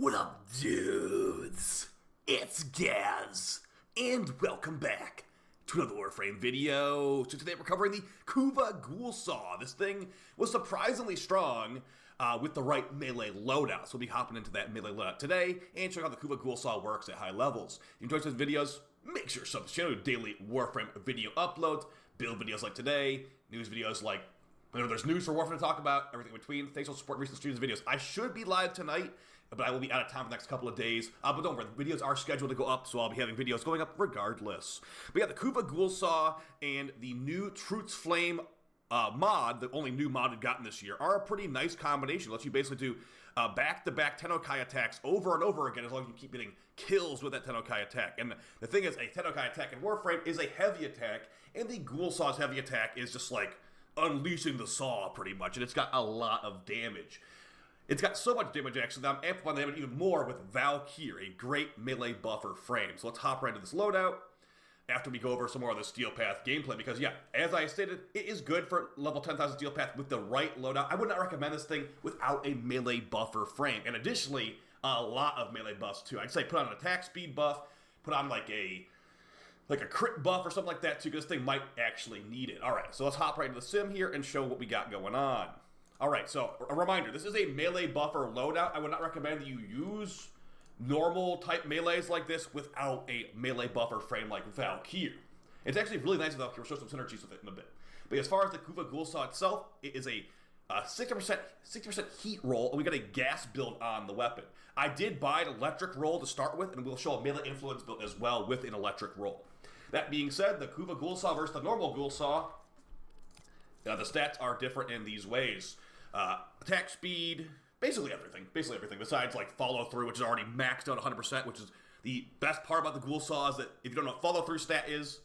What up, dudes? It's Gaz, and welcome back to another Warframe video. So today we're covering the Kuva Ghoulsaw. This thing was surprisingly strong with the right melee loadout. So we'll be hopping into that melee loadout today and showing how the Kuva Ghoulsaw works at high levels. If you enjoyed these videos, make sure to subscribe to the channel. Daily Warframe video uploads, build videos like today, news videos like whenever there's news for Warframe to talk about, everything in between. Thanks for supporting recent streams and videos. I should be live tonight, but I will be out of town for the next couple of days. But don't worry, the videos are scheduled to go up, so I'll be having videos going up regardless. But yeah, the Kuva Ghoulsaw and the new Truth's Flame mod, the only new mod we've gotten this year, are a pretty nice combination. It lets you basically do back-to-back Tennokai attacks over and over again as long as you keep getting kills with that Tennokai attack. And the thing is, a Tennokai attack in Warframe is a heavy attack, and the Ghoulsaw's heavy attack is just like unleashing the saw, pretty much, and it's got a lot of damage. It's got so much damage, actually, that I'm amplifying the damage even more with Valkyr, a great melee buffer frame. So let's hop right into this loadout after we go over some more of the Steel Path gameplay, because, yeah, as I stated, it is good for level 10,000 Steel Path with the right loadout. I would not recommend this thing without a melee buffer frame, and additionally, a lot of melee buffs, too. I'd say put on an attack speed buff, put on, like a crit buff or something like that, too, because this thing might actually need it. Alright, so let's hop right into the sim here and show what we got going on. Alright, so a reminder, this is a melee buffer loadout. I would not recommend that you use normal type melees like this without a melee buffer frame like Valkyr. It's actually really nice with Valkyr. We'll show some synergies with it in a bit. But as far as the Kuva Ghoulsaw itself, it is a 60% heat roll, and we got a gas build on the weapon. I did buy an electric roll to start with, and we'll show a melee influence build as well with an electric roll. That being said, the Kuva Ghoulsaw versus the normal Ghoulsaw, the stats are different in these ways. Attack speed, basically everything, besides like follow through, which is already maxed out 100%, which is the best part about the Ghoulsaw is that if you don't know what follow through stat is,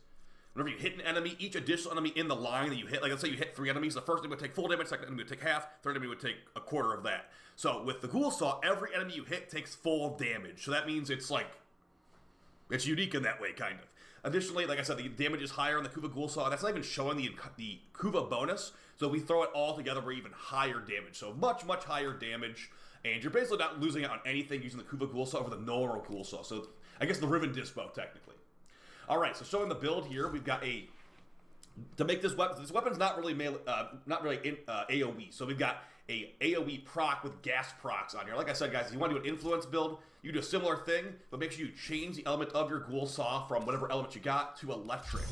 whenever you hit an enemy, each additional enemy in the line that you hit, like let's say you hit 3 enemies, the first enemy would take full damage, second enemy would take half, third enemy would take a quarter of that. So with the Ghoulsaw, every enemy you hit takes full damage. So that means it's like, it's unique in that way, kind of. Additionally, like I said, the damage is higher on the Kuva Ghoulsaw. That's not even showing the Kuva bonus. So if we throw it all together, we're even higher damage. So much, much higher damage. And you're basically not losing out on anything using the Kuva Ghoulsaw over the normal Ghoulsaw. So I guess the Riven Dispo, technically. Alright, so showing the build here, we've got to make this weapon's not really AoE, so we've got a AoE proc with gas procs on here. Like I said, guys, if you want to do an influence build, you do a similar thing, but make sure you change the element of your Ghoulsaw from whatever element you got to electric.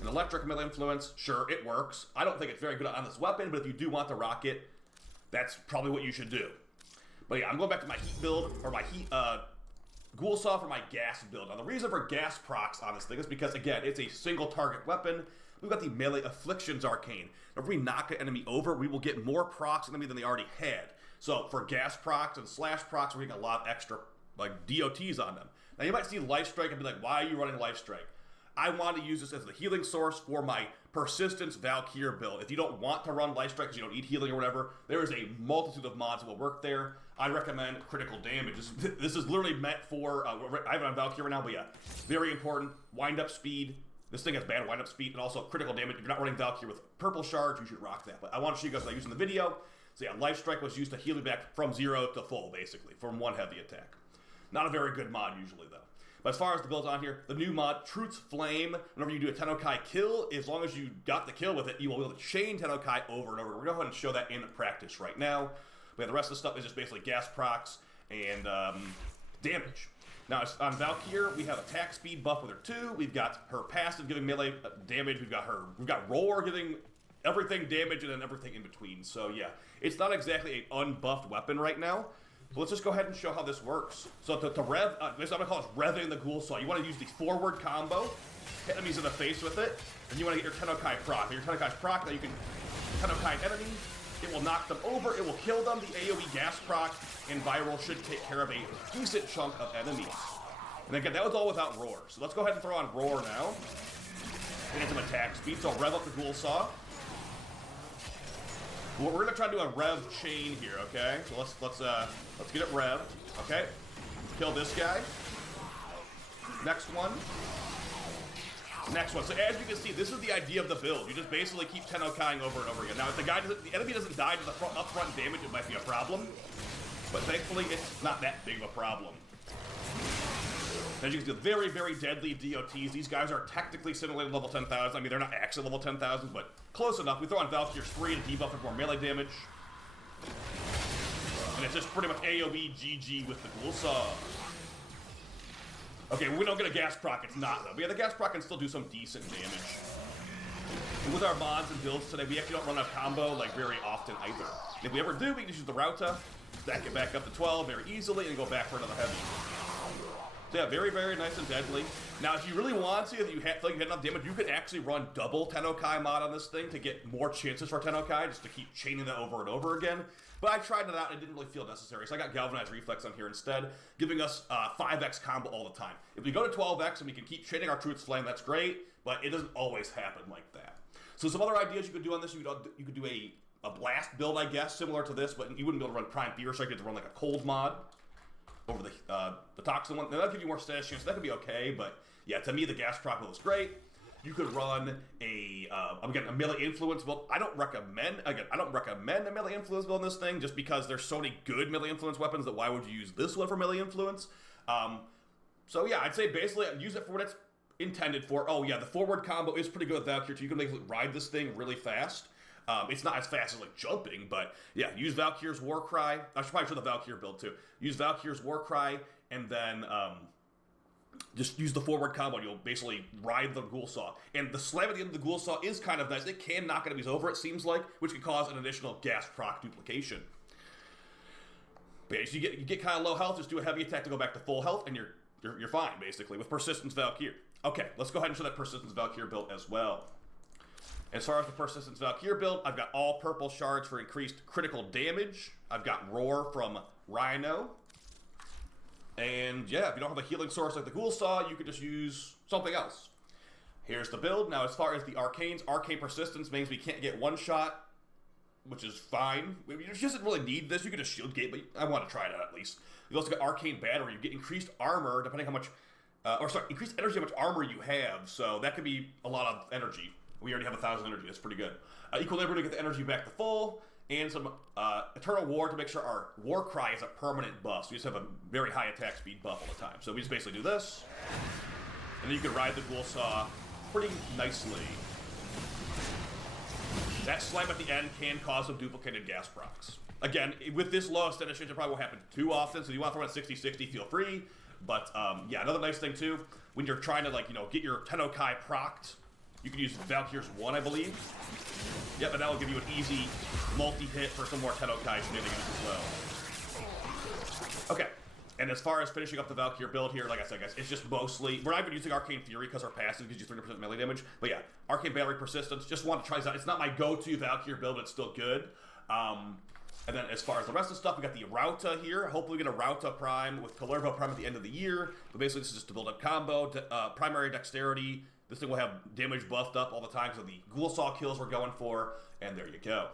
An electric melee influence, sure, it works. I don't think it's very good on this weapon, but if you do want to rock it, that's probably what you should do. But yeah, I'm going back to my heat build, or my heat, Ghoulsaw for my gas build. Now, the reason for gas procs on this thing is because, again, it's a single target weapon. We've got the Melee Afflictions Arcane. If we knock an enemy over, we will get more procs on the enemy than they already had. So, for gas procs and slash procs, we're getting a lot of extra, like, DOTs on them. Now, you might see Life Strike and be like, why are you running Life Strike? I want to use this as the healing source for my Persistence Valkyr build. If you don't want to run Life Strike because you don't need healing or whatever, there is a multitude of mods that will work there. I recommend critical damage. This is literally meant for, I have it on Valkyr right now, but yeah, very important. Wind-up speed. This thing has bad wind-up speed and also critical damage. If you're not running Valkyr with purple shards, you should rock that. But I want to show you guys what I used in the video. So yeah, Life Strike was used to heal you back from 0 to full, basically, from one heavy attack. Not a very good mod usually, though. But as far as the builds on here, the new mod, Truth's Flame, whenever you do a Tennokai kill, as long as you got the kill with it, you will be able to chain Tennokai over and over. We're going to go ahead and show that in practice right now. But yeah, the rest of the stuff is just basically gas procs and damage. Now, on Valkyr, we have attack speed buff with her too. We've got her passive giving melee damage. We've got Roar giving everything damage and then everything in between. So yeah, it's not exactly an unbuffed weapon right now. So let's just go ahead and show how this works. So to rev, I'm going to call this revving the Ghoulsaw. You want to use the forward combo, hit enemies in the face with it, and you want to get your Tennokai proc. Your Tennokai's proc, now you can Tennokai an enemy, it will knock them over, it will kill them, the AoE gas proc, and Viral should take care of a decent chunk of enemies. And again, that was all without Roar. So let's go ahead and throw on Roar now, and get some attack speed. So I'll rev up the Ghoulsaw. We're going to try to do a rev chain here, okay? So let's get it revved, okay? Kill this guy. Next one. Next one. So as you can see, this is the idea of the build. You just basically keep Tennokai over and over again. Now, if the enemy doesn't die to the upfront damage, it might be a problem. but thankfully it's not that big of a problem. As you can see, very, very deadly DOTs. These guys are technically simulated level 10,000. I mean, they're not actually level 10,000, but close enough. We throw on Valkyr's 3 to debuff for more melee damage. And it's just pretty much AoE GG with the Ghoulsaw. Okay, we don't get a gas proc, it's not though. But yeah, the gas proc can still do some decent damage. And with our mods and builds today, we actually don't run a combo like very often either. And if we ever do, we can just use the Rauta, stack it back up to 12 very easily, and go back for another heavy. So yeah, very, very nice and deadly. Now, if you really want to, if you feel like you had enough damage, you could actually run double Tennokai mod on this thing to get more chances for Tennokai, just to keep chaining that over and over again. But I tried it out and it didn't really feel necessary, so I got Galvanized Reflex on here instead, giving us 5x combo all the time. If we go to 12x and we can keep chaining our Truth's Flame, that's great, but it doesn't always happen like that. So some other ideas you could do on this, you could do a blast build, I guess, similar to this, but you wouldn't be able to run Prime Fear, so you get to run like a cold mod over the Toxin one. Now, that'll give you more status chance, so that could be okay, but yeah, to me, the gas proc build is great. You could run again, a melee influence build. I don't recommend a melee influence build in this thing, just because there's so many good melee influence weapons that why would you use this one for melee influence? So yeah, I'd say basically use it for what it's intended for. Oh yeah, the forward combo is pretty good with Valkyr too. You can basically ride this thing really fast. It's not as fast as like jumping, but yeah, use Valkyr's Warcry. I should probably show the Valkyr build too. Use Valkyr's Warcry, and then just use the forward combo, and you'll basically ride the Ghoulsaw. And the slam at the end of the Ghoulsaw is kind of nice. It can knock enemies over, it seems like, which can cause an additional gas proc duplication. But yeah, so you get kind of low health, just do a heavy attack to go back to full health, and you're fine, basically, with Persistence Valkyr. Okay, let's go ahead and show that Persistence Valkyr build as well. As far as the Persistence Valkyr build, I've got all purple shards for increased critical damage. I've got Roar from Rhino. And yeah, if you don't have a healing source like the Ghoulsaw, you could just use something else. Here's the build. Now, as far as the Arcanes, Arcane Persistence means we can't get one shot, which is fine. You just doesn't really need this. You can just shield gate, but I want to try it out at least. You also got Arcane Battery. You get increased armor depending how much, increased energy how much armor you have. So that could be a lot of energy. We already have 1,000 energy. That's pretty good. Equilibrium to get the energy back to full, and some Eternal War to make sure our War Cry is a permanent buff. So we just have a very high attack speed buff all the time. So we just basically do this, and then you can ride the Ghoulsaw pretty nicely. That slam at the end can cause some duplicated gas procs. Again, with this low status change, it probably won't happen too often. So if you want to throw in 60-60, feel free. But yeah, another nice thing too, when you're trying to get your Tennokai procced, you can use Valkyr's 1, I believe. Yep, and that will give you an easy multi-hit for some more Tennokai shenanigans as well. Okay, and as far as finishing up the Valkyr build here, like I said, guys, it's just mostly... We're not even using Arcane Fury because our passive gives you 300% melee damage. But yeah, Arcane Battery Persistence, just want to try this out. It's not my go-to Valkyr build, but it's still good. And then as far as the rest of the stuff, we got the Rauta here. Hopefully we get a Rauta Prime with Kalerva Prime at the end of the year. But basically this is just to build up combo, primary dexterity. This thing will have damage buffed up all the time, so the Ghoulsaw kills we're going for, and there you go.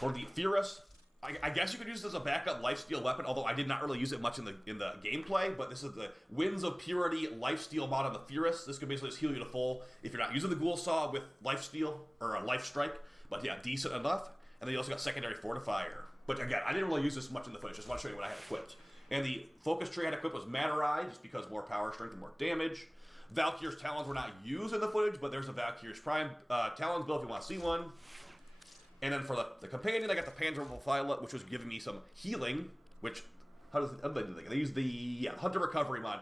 For the Furus, I guess you could use this as a backup lifesteal weapon, although I did not really use it much in the gameplay, but this is the Winds of Purity lifesteal mod on the Furus. This could basically just heal you to full if you're not using the Ghoulsaw with lifesteal, or a life strike, but yeah, decent enough. And then you also got secondary fortifier. But again, I didn't really use this much in the footage, just want to show you what I had equipped. And the focus tree I had equipped was Matter Eye, just because more power, strength, and more damage. Valkyr's Talons were not used in the footage, but there's a Valkyr's Prime Talons build if you want to see one. And then for the companion, I got the Panzer Violet, which was giving me some healing, which, how do they do that? They use the Hunter Recovery mod.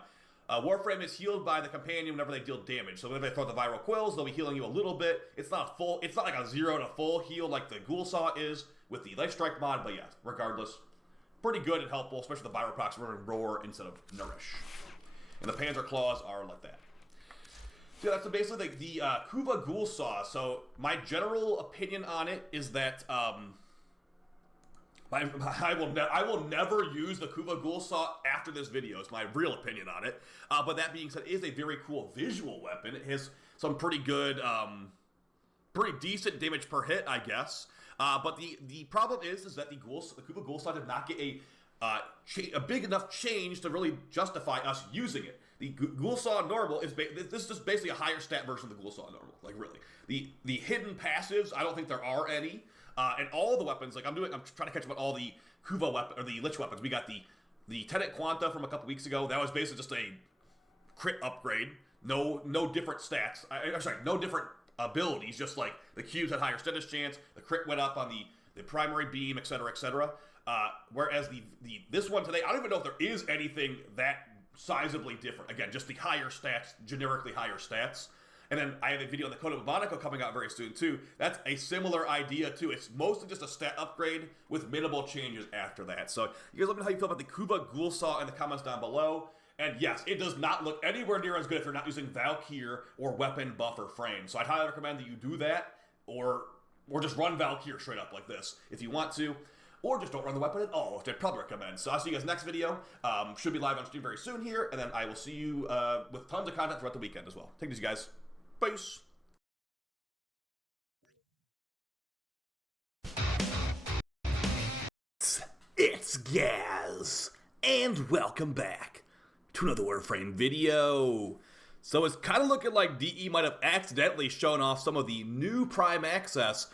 Warframe is healed by the companion whenever they deal damage. So whenever they throw the viral quills, they'll be healing you a little bit. It's not like a 0 to full heal like the Ghoulsaw is with the Life Strike mod, but yeah, regardless, pretty good and helpful, especially the viral procs running Roar instead of Nourish. And the Panzer Claws are like that. So that's basically the Kuva Ghoulsaw. So my general opinion on it is that I will never use the Kuva Ghoulsaw after this video. It's my real opinion on it. But that being said, it is a very cool visual weapon. It has some pretty good, pretty decent damage per hit, I guess. But the problem is that the Kuva Ghoulsaw did not get a big enough change to really justify us using it. The Ghoulsaw normal is this is just basically a higher stat version of the Ghoulsaw normal. Like really, the hidden passives, I don't think there are any. And all the weapons, like I'm trying to catch up on all the Kuva weapon, or the Lich weapons. We got the Tenet Quanta from a couple weeks ago. That was basically just a crit upgrade. No different stats. I'm sorry, no different abilities. Just like the cubes had higher status chance. The crit went up on the primary beam, etc., etc. Whereas this one today, I don't even know if there is anything that sizably different. Again, just the higher stats, generically higher stats. And then I have a video on the Code of Monaco coming out very soon too. That's a similar idea too. It's mostly just a stat upgrade with minimal changes after that. So you guys let me know how you feel about the Kuva Ghoulsaw in the comments down below. And yes, it does not look anywhere near as good if you're not using Valkyr or Weapon Buffer Frame. So I'd highly recommend that you do that, or just run Valkyr straight up like this if you want to. Or just don't run the weapon at all, which I'd probably recommend. So I'll see you guys next video. Should be live on stream very soon here. And then I will see you with tons of content throughout the weekend as well. Take it easy, guys. Peace. It's Gaz, and welcome back to another Warframe video. So it's kind of looking like DE might have accidentally shown off some of the new Prime Access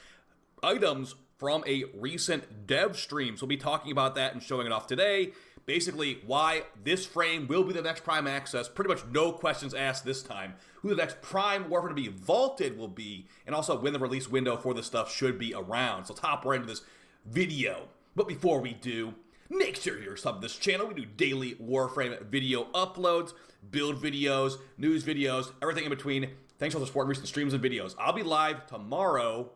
items from a recent dev stream. So we'll be talking about that and showing it off today. Basically, why this frame will be the next Prime Access. Pretty much no questions asked this time. Who the next Prime Warframe to be vaulted will be, and also when the release window for this stuff should be around. So let's hop right into this video. But before we do, make sure you're subbed to this channel. We do daily Warframe video uploads, build videos, news videos, everything in between. Thanks for the support in recent streams and videos. I'll be live tomorrow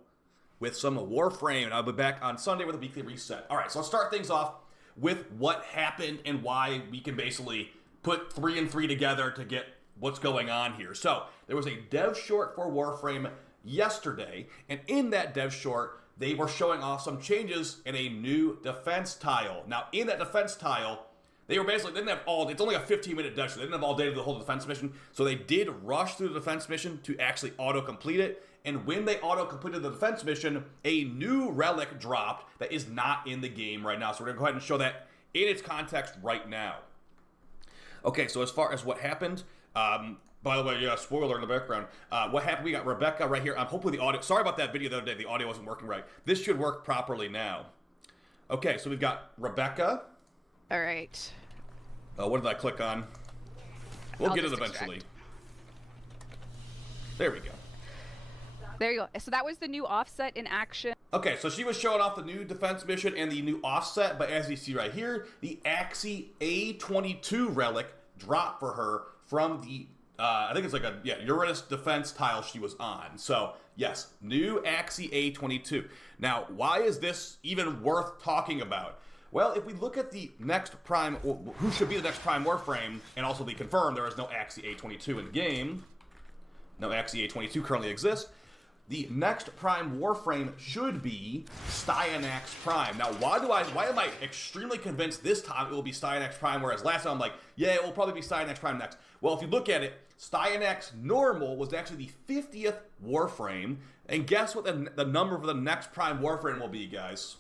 with some Warframe, and I'll be back on Sunday with a weekly reset. All right, so let's start things off with what happened and why we can basically put 3 and 3 together to get what's going on here. So there was a dev short for Warframe yesterday, and in that dev short, they were showing off some changes in a new defense tile. Now, in that defense tile, they didn't have all, it's only a 15-minute dev short. They didn't have all day to do the whole defense mission, so they did rush through the defense mission to actually auto-complete it. And when they auto-completed the defense mission, a new relic dropped that is not in the game right now. So we're going to go ahead and show that in its context right now. Okay, so as far as what happened, by the way, yeah, spoiler in the background. What happened, we got Rebecca right here. I'm hoping the audio, sorry about that video the other day, the audio wasn't working right. This should work properly now. Okay, so we've got Rebecca. All right. What did I click on? We'll get it eventually. There we go. There you go. So that was the new offset in action. Okay, so she was showing off the new defense mission and the new offset, but as you see right here, the Axie A22 relic dropped for her from the, I think it's like a, Uranus defense tile she was on. So, yes, new Axie A22. Now, why is this even worth talking about? Well, if we look at the next Prime, who should be the next Prime Warframe, and also be confirmed there is no Axie A22 in game. No Axie A22 currently exists. The next Prime Warframe should be STYANAX Prime. Now, why am I extremely convinced this time it will be STYANAX Prime, whereas last time I'm like, yeah, it will probably be STYANAX Prime next. Well, if you look at it, STYANAX Normal was actually the 50th Warframe, and guess what the number for the next Prime Warframe will be, guys?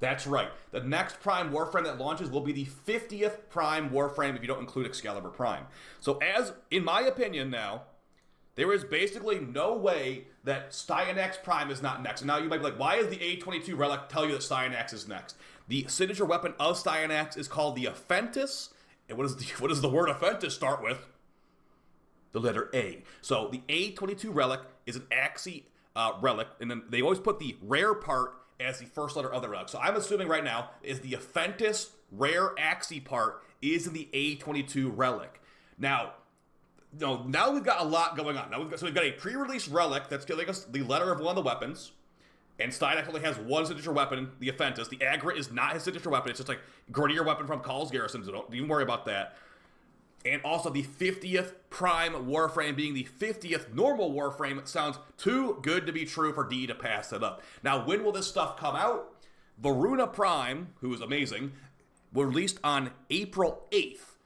That's right. The next Prime Warframe that launches will be the 50th Prime Warframe if you don't include Excalibur Prime. So as, in my opinion now, there is basically no way that STYANAX Prime is not next. And now you might be like, why is the A22 relic tell you that STYANAX is next? The signature weapon of STYANAX is called the Aphentis. And what does the word Aphentis start with? The letter A. So the A22 relic is an Axie relic, and then they always put the rare part as the first letter of the relic. So I'm assuming right now is the Aphentis rare Axie part is in the A22 relic. Now we've got a lot going on. Now we've got a pre-release relic that's giving us the letter of one of the weapons, and STYANAX only has one signature weapon, the Aphentis. The Agra is not his signature weapon. It's just like Grenadier weapon from Call's Garrison, so don't even worry about that. And also the 50th Prime Warframe being the 50th normal Warframe sounds too good to be true for D to pass it up. Now, when will this stuff come out? Varuna Prime, who is amazing, was released on April 8th.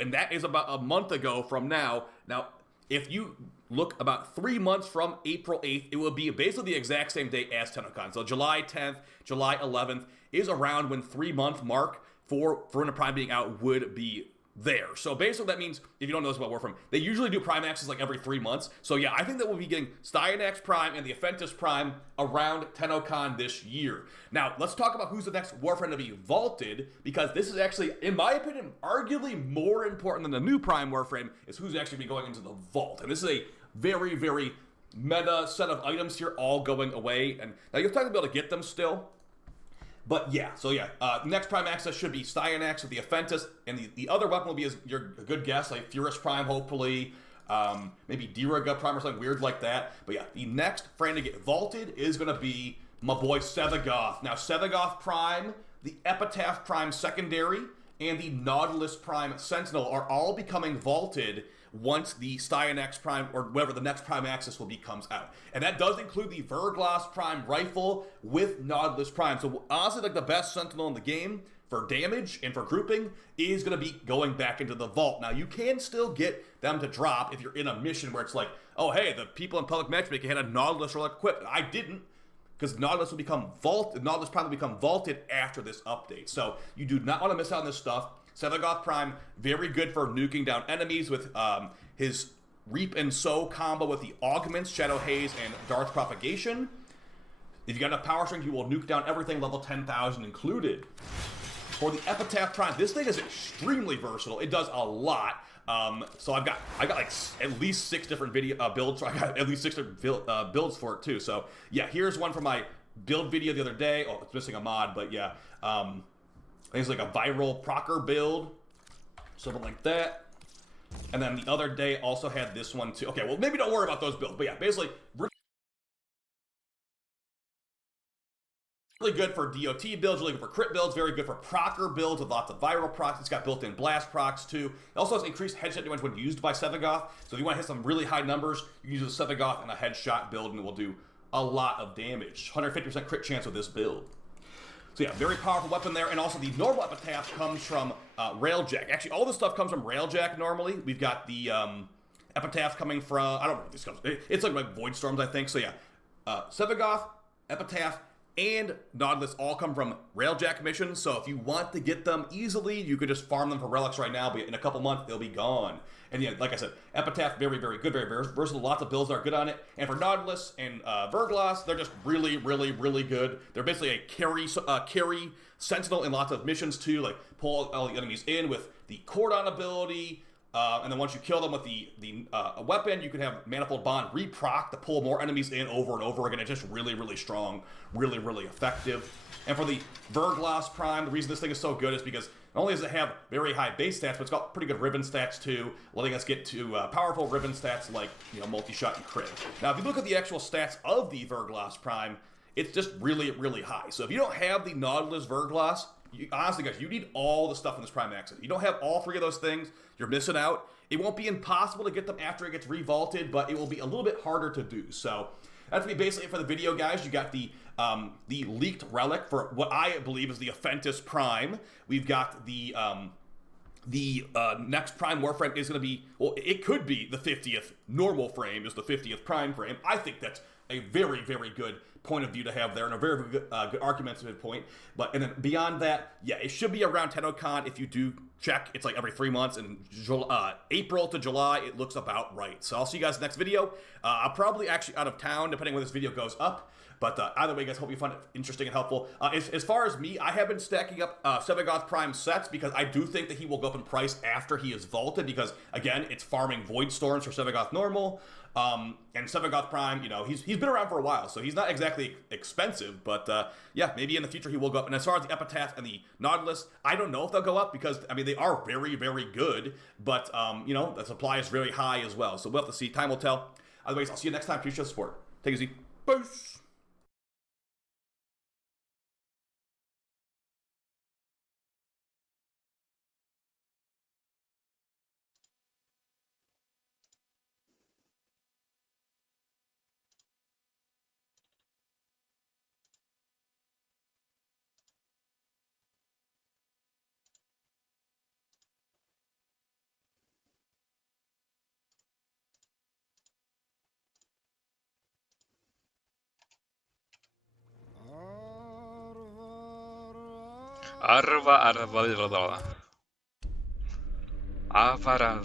And that is about a month ago from now. Now, if you look about 3 months from April 8th, it will be basically the exact same date as TennoCon. So July 10th, July 11th is around when 3-month mark for Varuna Prime being out would be there. So basically that means, if you don't know this about Warframe, they usually do Prime Axes like every 3 months. So yeah, I think that we'll be getting STYANAX Prime and the Aventus Prime around TennoCon this year. Now, let's talk about who's the next Warframe to be vaulted, because this is actually, in my opinion, arguably more important than the new Prime Warframe, is who's actually be going into the vault. And this is a very, very meta set of items here, all going away. And now you'll probably be able to get them still. But yeah, so yeah, next Prime Access should be STYANAX with the Aventus, and the other weapon will be, as your good guess, like Furus Prime, hopefully, maybe Diraga Prime or something weird like that. But yeah, the next frame to get vaulted is going to be my boy Sevagoth. Now, Sevagoth Prime, the Epitaph Prime Secondary, and the Nautilus Prime Sentinel are all becoming vaulted once the STYANAX Prime, or whatever the next Prime Access will be, comes out. And that does include the Verglas Prime Rifle with Nautilus Prime. So honestly, like, the best Sentinel in the game for damage and for grouping is going to be going back into the vault. Now, you can still get them to drop if you're in a mission where it's like, oh hey, the people in public matchmaking had a Nautilus Relic equipped. I didn't, because Nautilus will become vaulted. Nautilus Prime will become vaulted after this update. So you do not want to miss out on this stuff. Sevagoth Prime, very good for nuking down enemies with his Reap and Sow combo with the Augments, Shadow Haze, and Darth Propagation. If you got enough power strength, you will nuke down everything, level 10,000 included. For the Epitaph Prime, this thing is extremely versatile. It does a lot. So I got like at least 6 different video builds. So I got at least 6 different builds for it too. So yeah, here's one from my build video the other day. Oh, it's missing a mod, but yeah. I think it's like a viral procer build, something like that. And then the other day also had this one too. Okay, well, maybe don't worry about those builds. But yeah, basically, really good for DOT builds, really good for crit builds, very good for procer builds with lots of viral procs. It's got built-in blast procs too. It also has increased headshot damage when used by Sevagoth. So if you want to hit some really high numbers, you can use a Sevagoth and a headshot build, and it will do a lot of damage. 150% crit chance with this build. So yeah, very powerful weapon there. And also the normal Epitaph comes from Railjack. Actually, all this stuff comes from Railjack normally. We've got the Epitaph coming from, I don't know where this comes. It's like Void Storms, I think. So yeah, Sevagoth, Epitaph, and Nautilus all come from Railjack missions. So if you want to get them easily, you could just farm them for relics right now, but in a couple months, they'll be gone. And yeah, like I said, Epitaph, very, very good, very, very versatile. Lots of builds that are good on it. And for Nautilus and Verglas, they're just really, really, really good. They're basically a carry Sentinel in lots of missions too, like pull all the enemies in with the Cordon ability. And then once you kill them with the weapon, you can have Manifold Bond reproc to pull more enemies in over and over again. It's just really, really strong, really, really effective. And for the Verglas Prime, the reason this thing is so good is because not only does it have very high base stats, but it's got pretty good ribbon stats too, letting us get to powerful ribbon stats like, you know, multi-shot and crit. Now, if you look at the actual stats of the Verglas Prime, it's just really, really high. So if you don't have the Nautilus Verglas, honestly, guys, you need all the stuff in this Prime Access. You don't have all 3 of those things, you're missing out. It won't be impossible to get them after it gets revaulted, but it will be a little bit harder to do. So that's going to be basically it for the video, guys. You got the leaked relic for what I believe is the Aventus Prime. We've got the next Prime Warframe is going to be, well, it could be the 50th normal frame is the 50th Prime frame. I think that's a very, very good point of view to have there, and a very good argumentative point. And then beyond that, yeah, it should be around TennoCon. If you do check, it's like every 3 months, and April to July, it looks about right. So I'll see you guys next video. I'm probably actually out of town, depending when this video goes up. But either way, guys, hope you find it interesting and helpful. As far as me, I have been stacking up Sevagoth Prime sets because I do think that he will go up in price after he is vaulted because, again, it's farming Void Storms for Sevagoth Normal. And Sevagoth Prime, you know, he's been around for a while, so he's not exactly expensive. But, yeah, maybe in the future he will go up. And as far as the Epitaph and the Nautilus, I don't know if they'll go up because, I mean, they are very, very good. But, you know, the supply is very high as well. So we'll have to see. Time will tell. Otherwise, I'll see you next time. Appreciate the support. Take it easy. Peace. Arva. Avalon.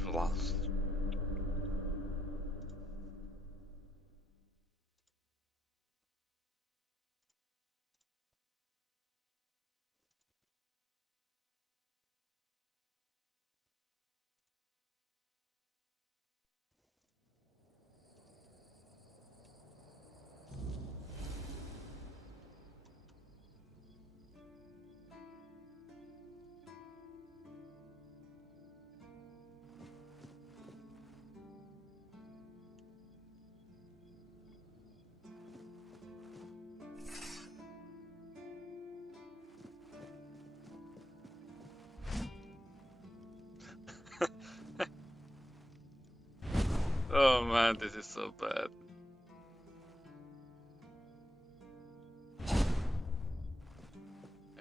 Oh man, this is so bad.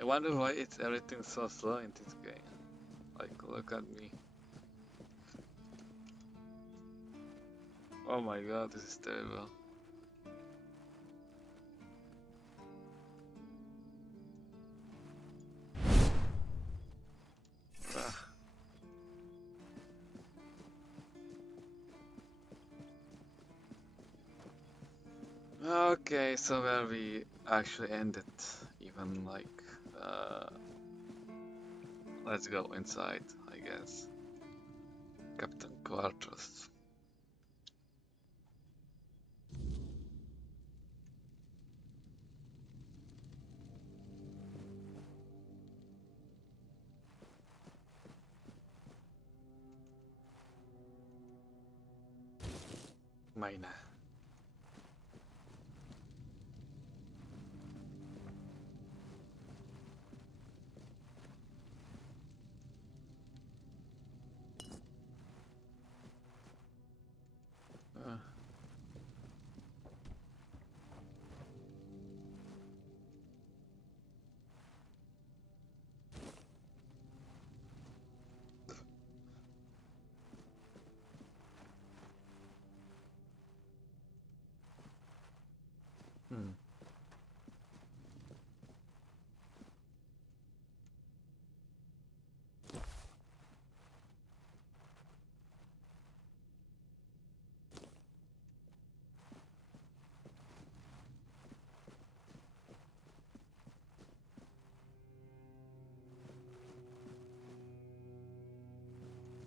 I wonder why it's everything so slow in this game. Like, look at me. Oh my god, this is terrible. Ah. Okay, so where we actually ended, even like, let's go inside, I guess. Captain Quarters. Mine. Uh. Hmm.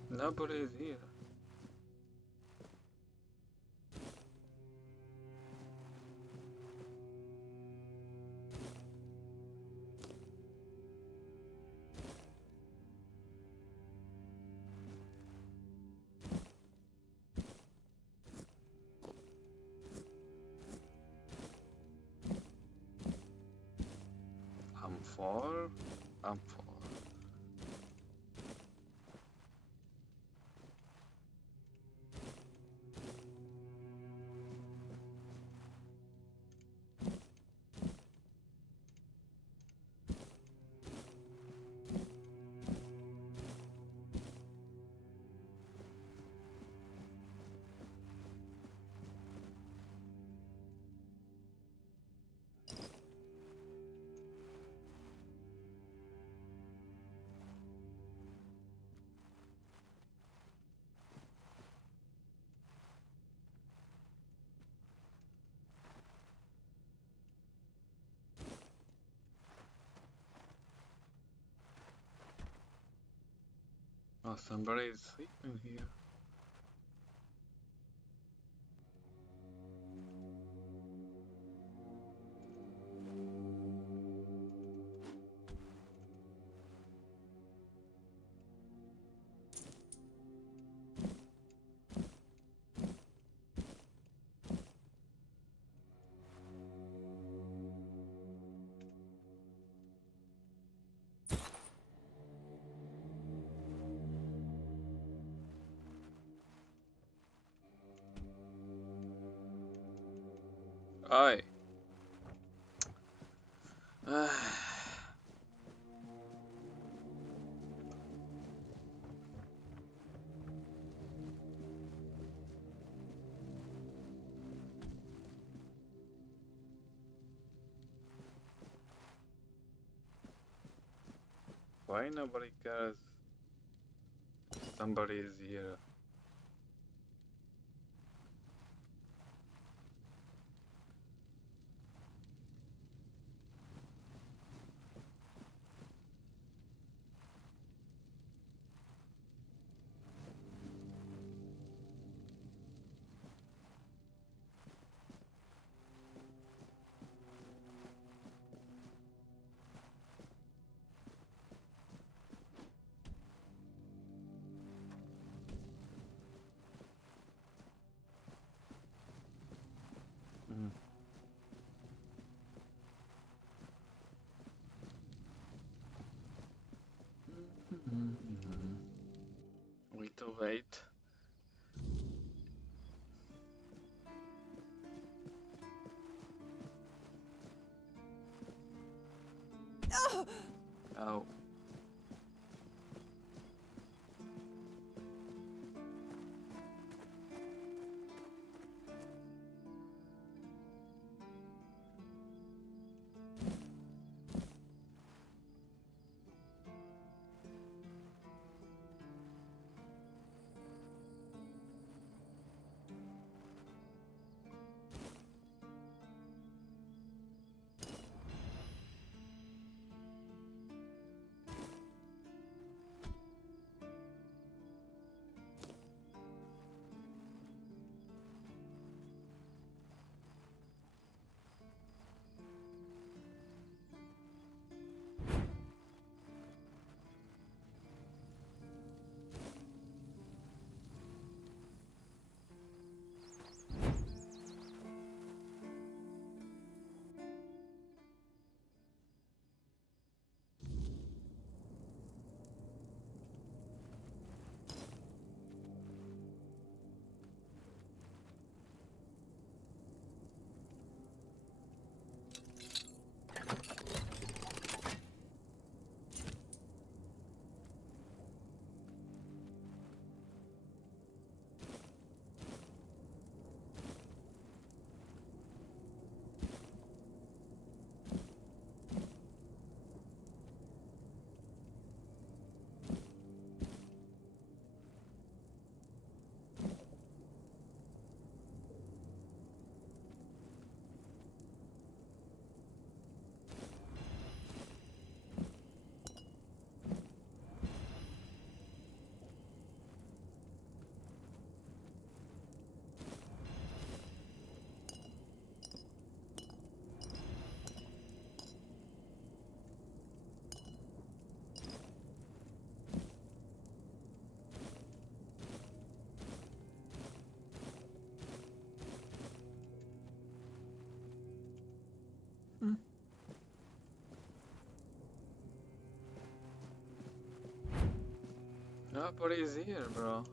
Nobody is here. I'm for. I'm for. Oh, somebody is sleeping here. Oi. Why nobody cares Somebody is here. We to wait. Oh. Nobody's here, bro.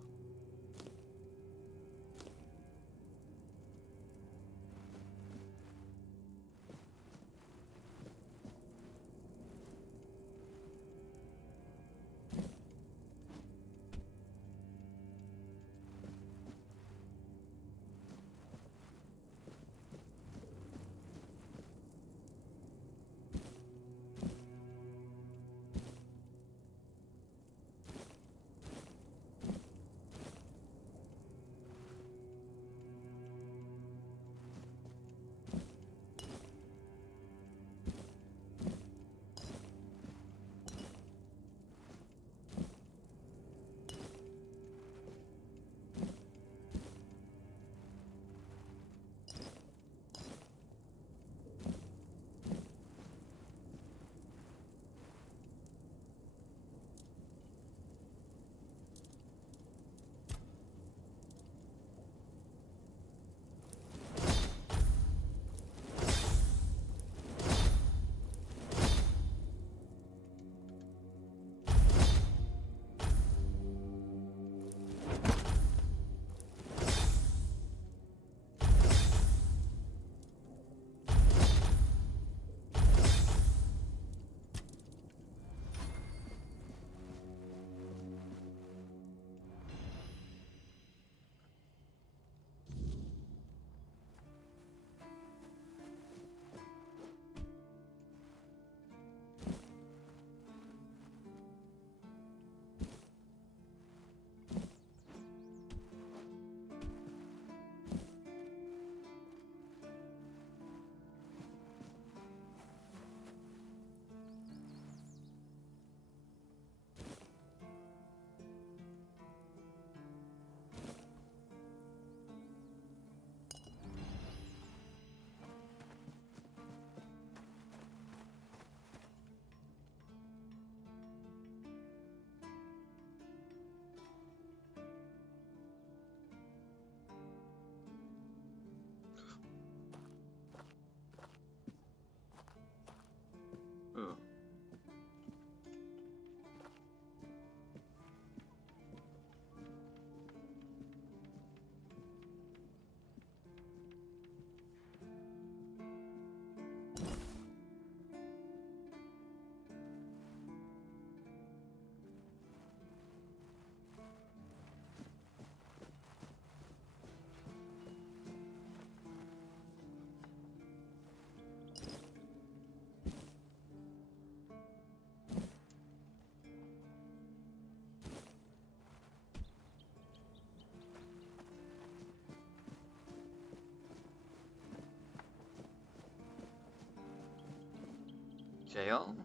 Jail?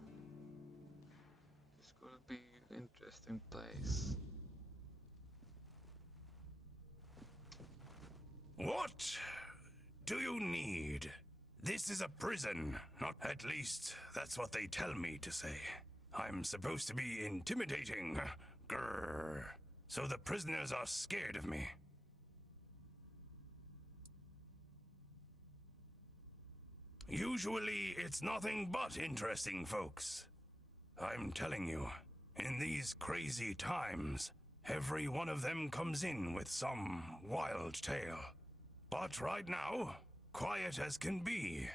This could be an interesting place. What do you need? This is a prison, not at least that's what they tell me to say. I'm supposed to be intimidating. Grrr. So the prisoners are scared of me. Usually it's nothing but interesting folks. I'm telling you, in these crazy times, every one of them comes in with some wild tale. But right now, quiet as can be.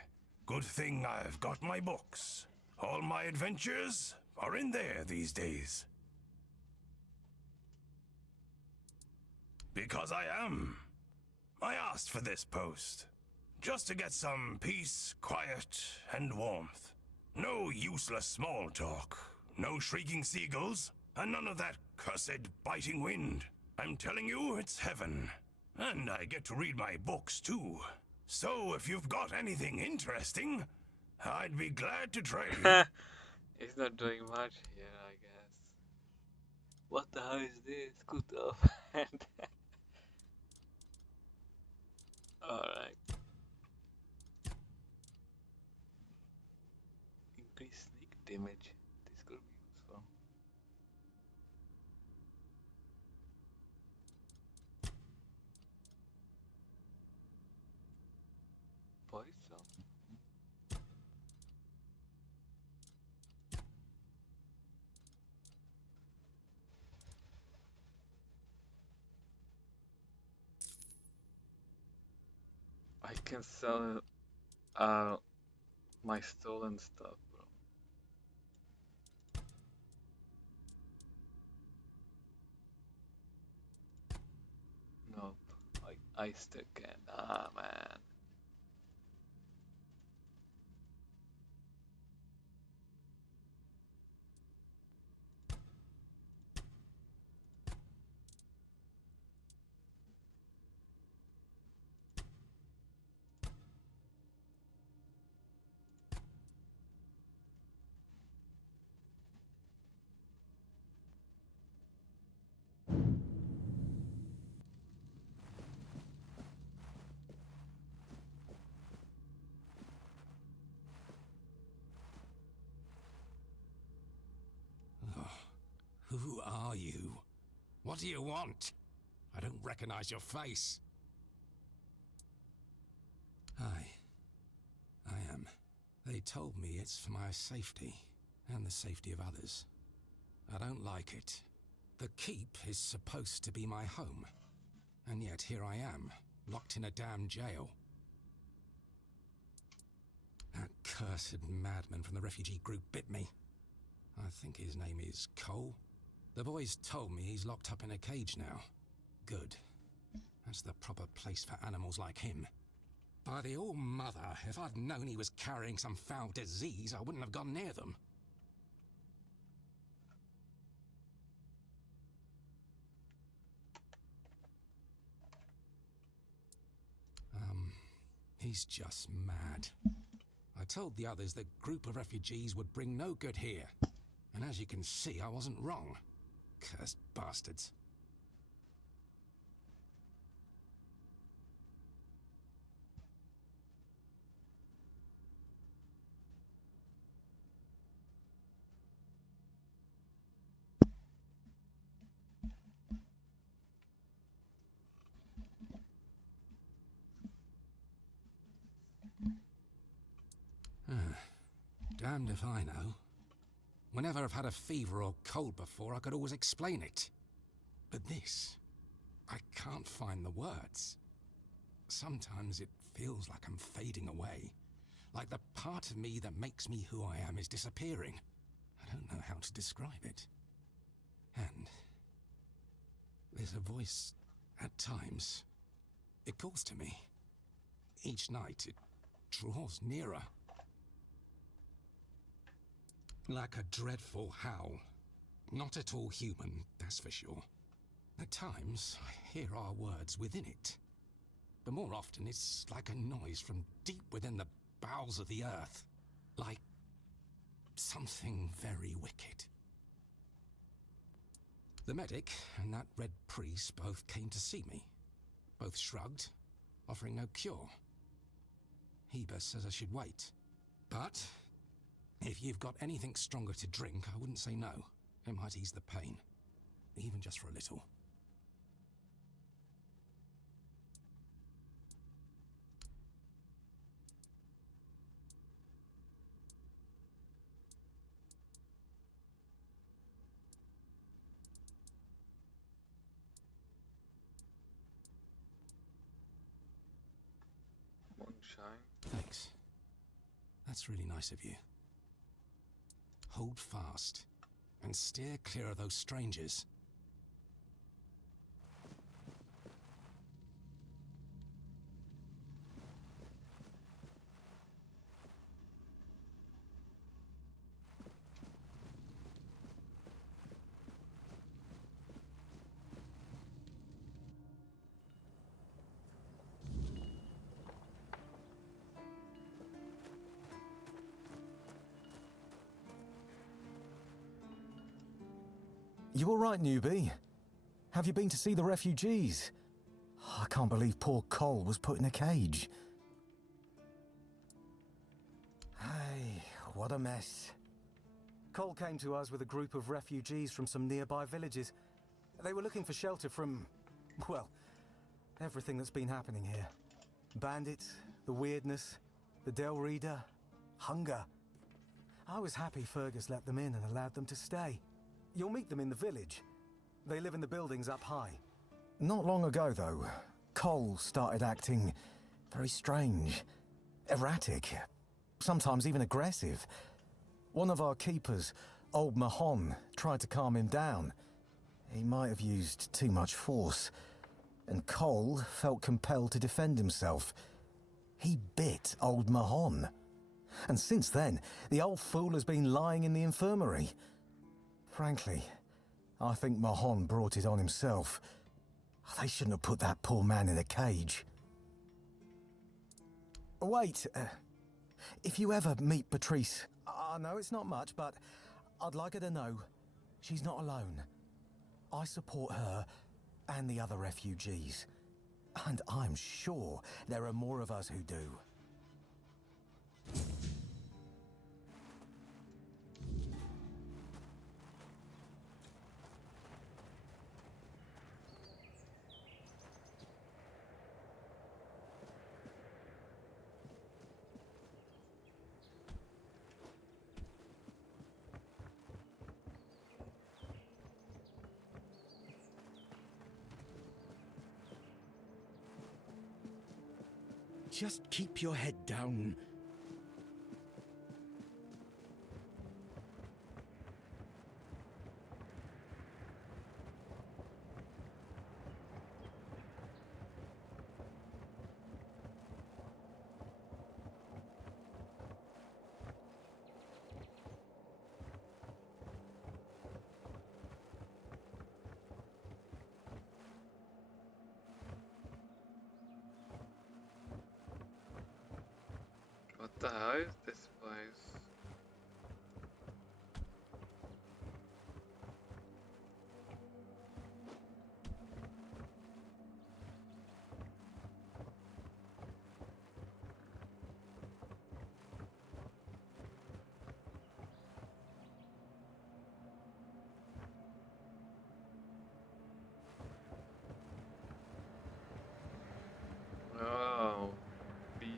Good thing I've got my books. All my adventures are in there these days. Because I am. I asked for this post. Just to get some peace, quiet, and warmth. No useless small talk. No shrieking seagulls. And none of that cursed biting wind. I'm telling you, it's heaven. And I get to read my books too. So if you've got anything interesting, I'd be glad to trade. He's not doing much here, I guess. What the hell is this? Good off. Alright. Increase sneak damage. This could be useful. Poison. I can sell my stolen stuff, bro. Nope. I still can. Ah, man. Who are you? What do you want? I don't recognize your face. Hi. I am. They told me it's for my safety, and the safety of others. I don't like it. The keep is supposed to be my home, and yet here I am, locked in a damn jail. That cursed madman from the refugee group bit me. I think his name is Cole. The boys told me he's locked up in a cage now. Good. That's the proper place for animals like him. By the All-Mother, if I'd known he was carrying some foul disease, I wouldn't have gone near them. He's just mad. I told the others the group of refugees would bring no good here. And as you can see, I wasn't wrong. Cursed bastards. Damned if I know. Whenever I've had a fever or cold before, I could always explain it. But this, I can't find the words. Sometimes it feels like I'm fading away. Like the part of me that makes me who I am is disappearing. I don't know how to describe it. And there's a voice at times. It calls to me. Each night it draws nearer. Like a dreadful howl. Not at all human, that's for sure. At times, I hear our words within it. But more often, it's like a noise from deep within the bowels of the earth. Like something very wicked. The medic and that red priest both came to see me. Both shrugged, offering no cure. Heber says I should wait. But if you've got anything stronger to drink, I wouldn't say no. It might ease the pain, even just for a little. Thanks. That's really nice of you. Hold fast and steer clear of those strangers. You all right, newbie? Have you been to see the refugees? I can't believe poor Cole was put in a cage. Hey, what a mess. Cole came to us with a group of refugees from some nearby villages. They were looking for shelter from, well, everything that's been happening here. Bandits, the weirdness, the Del Reader, hunger. I was happy Fergus let them in and allowed them to stay. You'll meet them in the village. They live in the buildings up high. Not long ago, though, Cole started acting very strange, erratic, sometimes even aggressive. One of our keepers, old Mahon, tried to calm him down. He might have used too much force, and Cole felt compelled to defend himself. He bit old Mahon. And since then, the old fool has been lying in the infirmary. Frankly, I think Mahon brought it on himself. They shouldn't have put that poor man in a cage. Wait, if you ever meet Patrice, I know it's not much, but I'd like her to know she's not alone. I support her and the other refugees. And I'm sure there are more of us who do. Just keep your head down. What the hell is this place? Oh, beacons.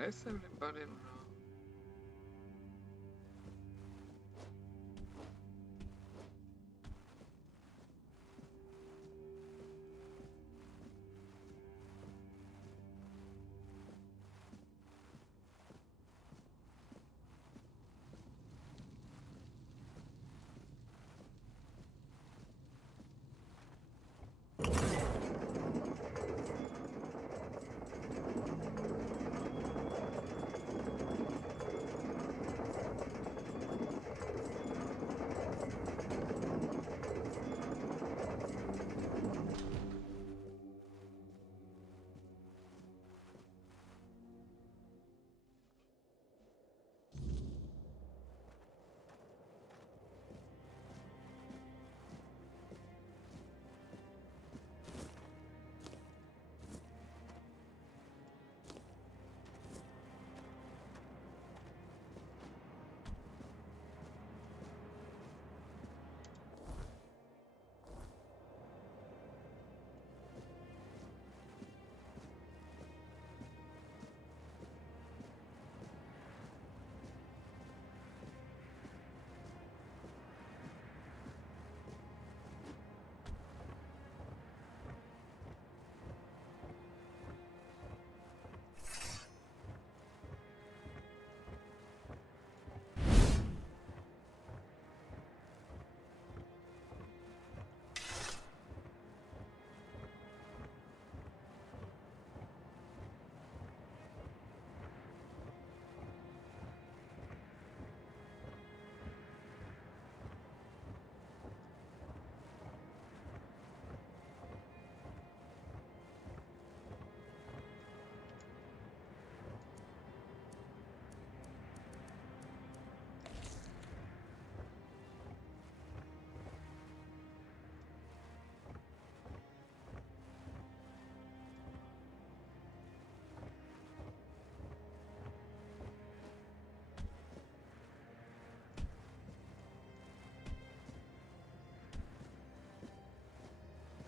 Where is everybody now?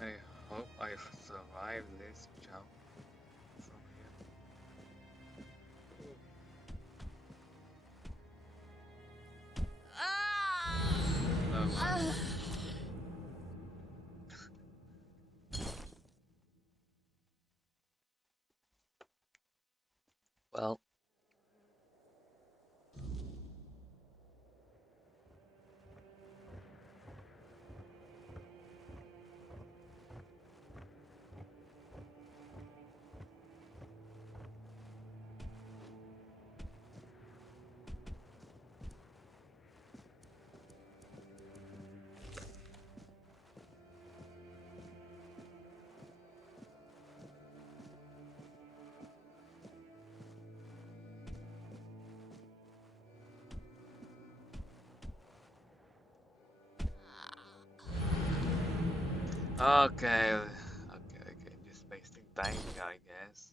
I hope I survive this jump from here. Well. Okay, just wasting time here, I guess.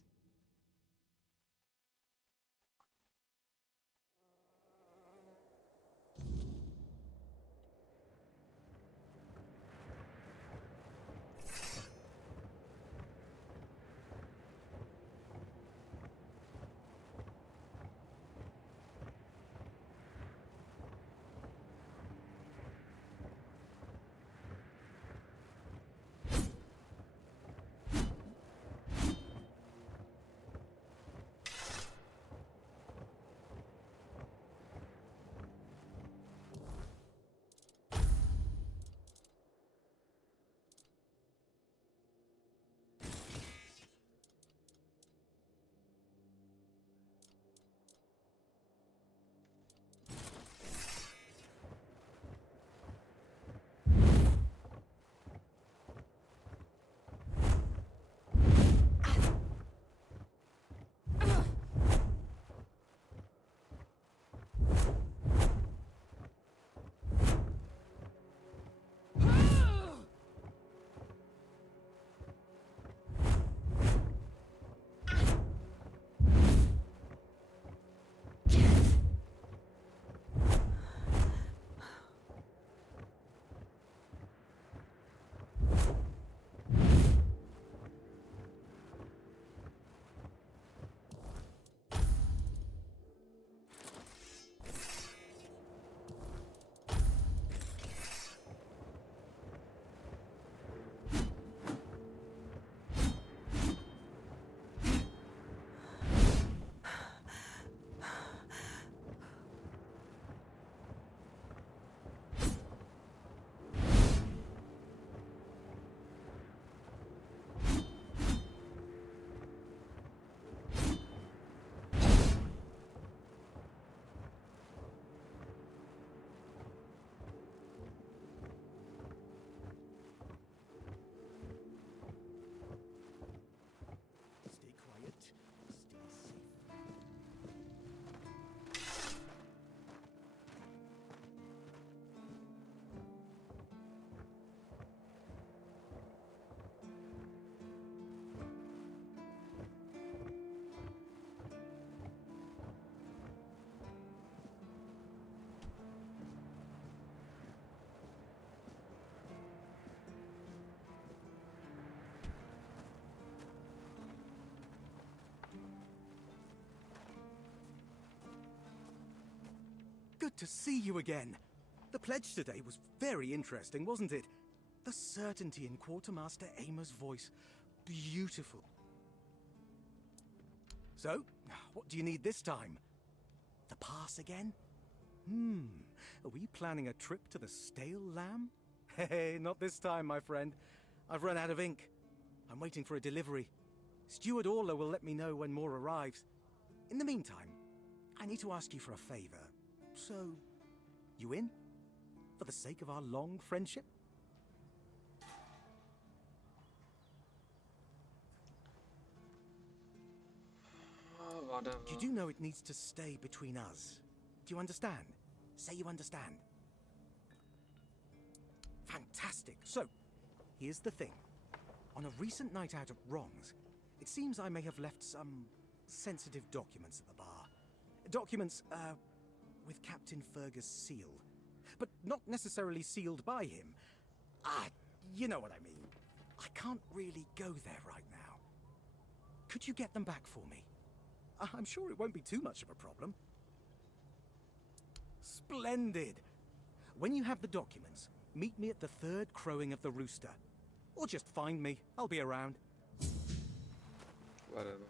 to see you again. The pledge today was very interesting, wasn't it? The certainty in Quartermaster Aimer's voice. Beautiful. So, what do you need this time? The pass again? Are we planning a trip to the Stale Lamb? Hey, not this time, my friend. I've run out of ink. I'm waiting for a delivery. Steward Orla will let me know when more arrives. In the meantime, I need to ask you for a favor. So, you in? For the sake of our long friendship? Whatever. You do know it needs to stay between us. Do you understand? Say you understand. Fantastic. So, here's the thing. On a recent night out at Ron's, it seems I may have left some sensitive documents at the bar. Documents, with Captain Fergus' seal. But not necessarily sealed by him. You know what I mean. I can't really go there right now. Could you get them back for me? I'm sure it won't be too much of a problem. Splendid! When you have the documents, meet me at the third crowing of the rooster. Or just find me. I'll be around. Whatever.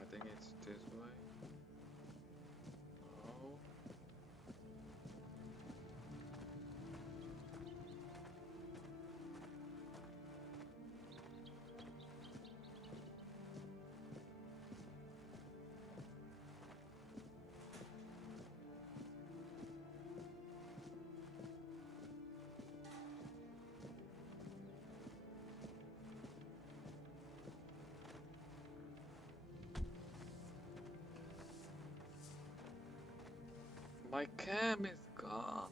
I think it's this way. No. My cam is gone.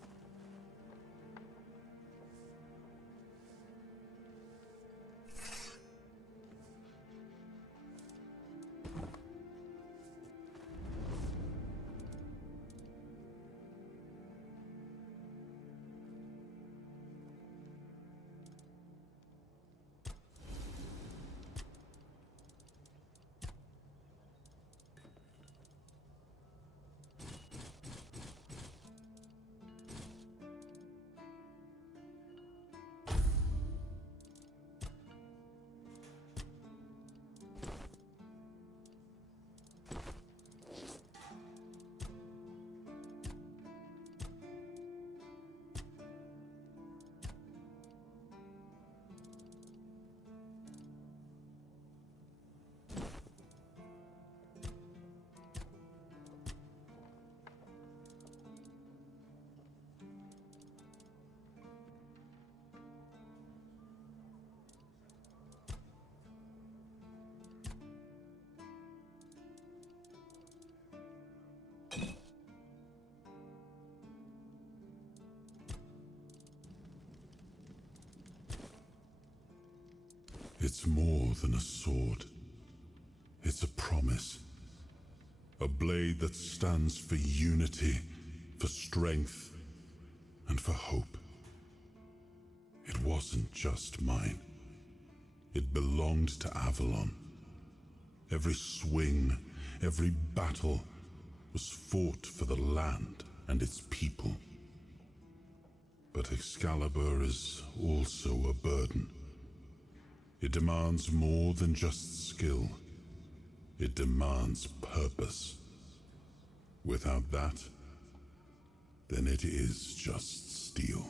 It's more than a sword. It's a promise. A blade that stands for unity, for strength, and for hope. It wasn't just mine. It belonged to Avalon. Every swing, every battle was fought for the land and its people. But Excalibur is also a burden. It demands more than just skill. It demands purpose. Without that, then it is just steel.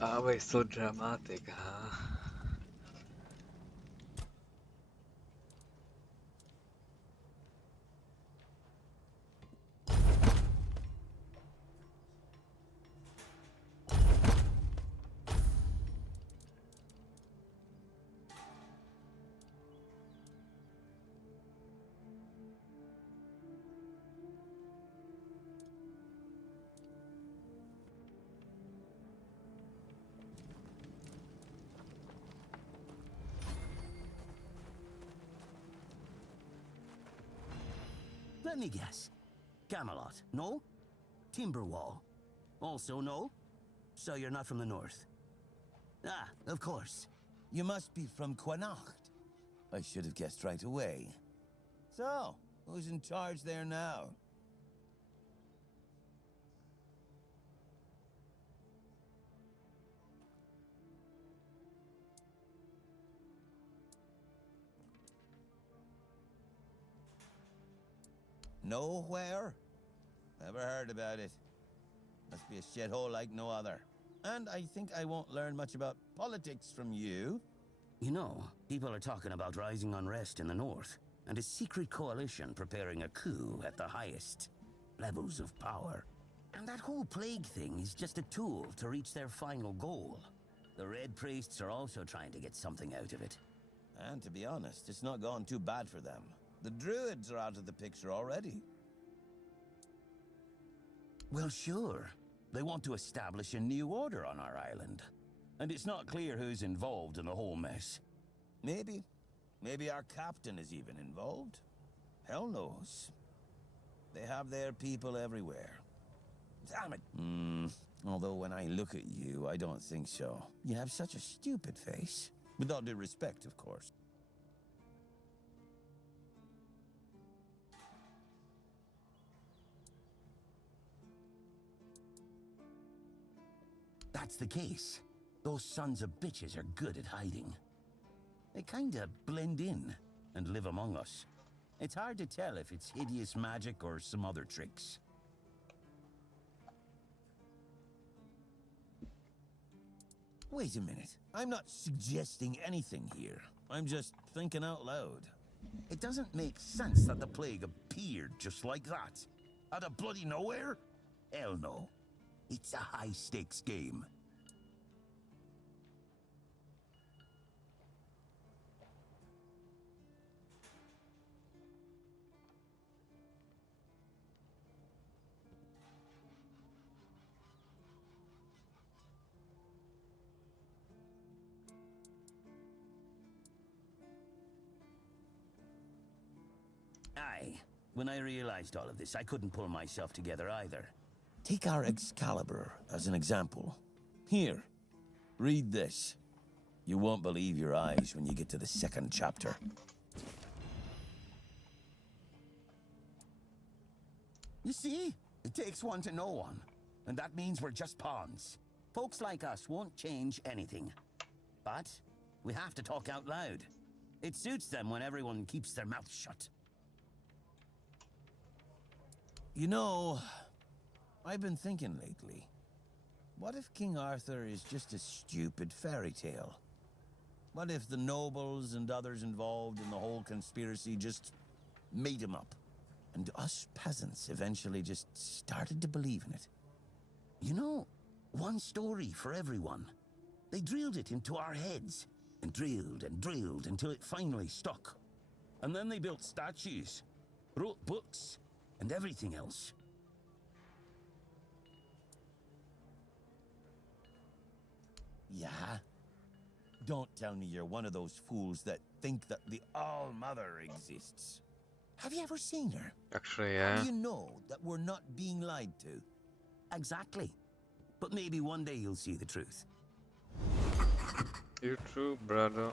Always so dramatic, huh? Let me guess. Camelot, no? Timberwall, also no? So you're not from the north? Ah, of course. You must be from Connacht. I should have guessed right away. So, who's in charge there now? Nowhere? Never heard about it. Must be a shithole like no other. And I think I won't learn much about politics from you. You know, people are talking about rising unrest in the north, and a secret coalition preparing a coup at the highest levels of power. And that whole plague thing is just a tool to reach their final goal. The Red Priests are also trying to get something out of it. And to be honest, it's not gone too bad for them. The Druids are out of the picture already. Well, sure. They want to establish a new order on our island. And it's not clear who's involved in the whole mess. Maybe. Maybe our captain is even involved. Hell knows. They have their people everywhere. Damn it. Although when I look at you, I don't think so. You have such a stupid face. With all due respect, of course. That's the case. Those sons of bitches are good at hiding. They kinda blend in and live among us. It's hard to tell if it's hideous magic or some other tricks. Wait a minute. I'm not suggesting anything here. I'm just thinking out loud. It doesn't make sense that the plague appeared just like that. Out of bloody nowhere? Hell no. It's a high-stakes game. Aye. When I realized all of this, I couldn't pull myself together either. Take our Excalibur as an example. Here, read this. You won't believe your eyes when you get to the second chapter. You see? It takes one to know one. And that means we're just pawns. Folks like us won't change anything. But we have to talk out loud. It suits them when everyone keeps their mouth shut. You know, I've been thinking lately. What if King Arthur is just a stupid fairy tale? What if the nobles and others involved in the whole conspiracy just made him up? And us peasants eventually just started to believe in it. You know, one story for everyone. They drilled it into our heads, and drilled until it finally stuck. And then they built statues, wrote books, and everything else. Yeah? Don't tell me you're one of those fools that think that the All-Mother exists. Have you ever seen her? Actually, How yeah. do you know that we're not being lied to? Exactly. But maybe one day you'll see the truth. You're true, brother.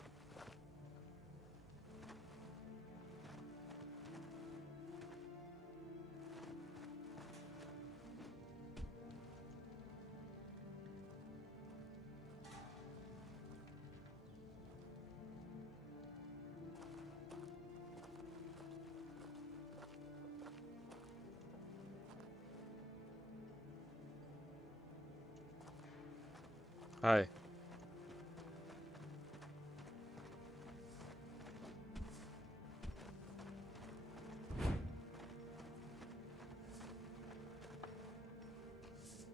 Hi.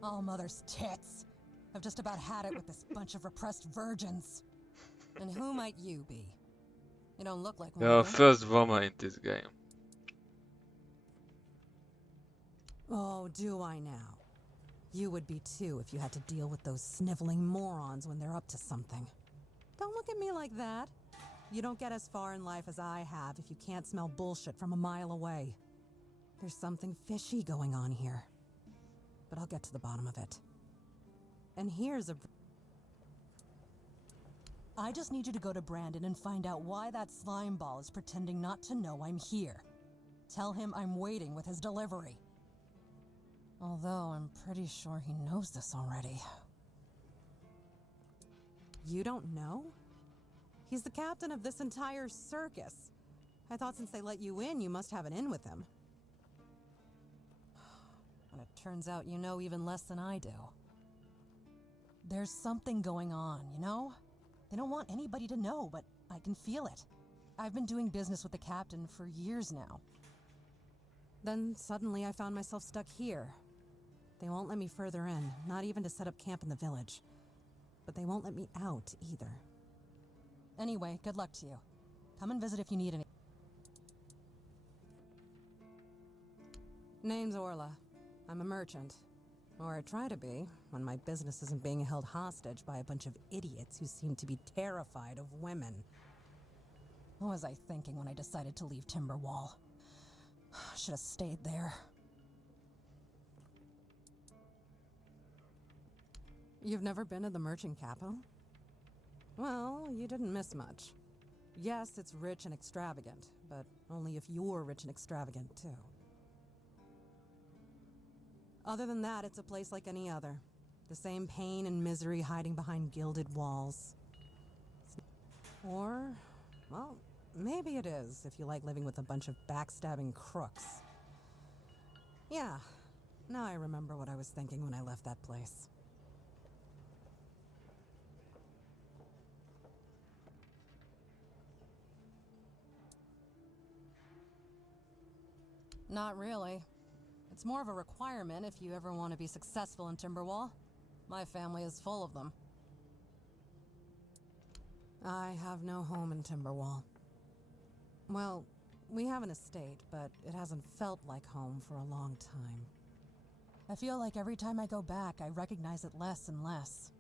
All mother's tits. I've just about had it with this bunch of repressed virgins. And who might you be? You don't look like one. You're of them. first woman in this game. Oh, do I now? You would be too if you had to deal with those sniveling morons when they're up to something. Don't look at me like that. You don't get as far in life as I have if you can't smell bullshit from a mile away. There's something fishy going on here. But I'll get to the bottom of it. And here's a... I just need you to go to Brandon and find out why that slime ball is pretending not to know I'm here. Tell him I'm waiting with his delivery. Although I'm pretty sure he knows this already. You don't know? He's the captain of this entire circus. I thought since they let you in, you must have an in with him. And it turns out you know even less than I do. There's something going on, you know? They don't want anybody to know, but I can feel it. I've been doing business with the captain for years now. Then suddenly I found myself stuck here. They won't let me further in, not even to set up camp in the village. But they won't let me out either. Anyway, good luck to you. Come and visit if you need any. Name's Orla. I'm a merchant. Or I try to be, when my business isn't being held hostage by a bunch of idiots who seem to be terrified of women. What was I thinking when I decided to leave Timberwall? Should have stayed there. You've never been to the merchant capital? Well, you didn't miss much. Yes, it's rich and extravagant, but only if you're rich and extravagant too. Other than that, it's a place like any other. The same pain and misery hiding behind gilded walls. Or, well, maybe it is if you like living with a bunch of backstabbing crooks. Yeah, now I remember what I was thinking when I left that place. Not really. It's more of a requirement if you ever want to be successful in Timberwall. My family is full of them. I have no home in Timberwall. Well, we have an estate, but it hasn't felt like home for a long time. I feel like every time I go back, I recognize it less and less.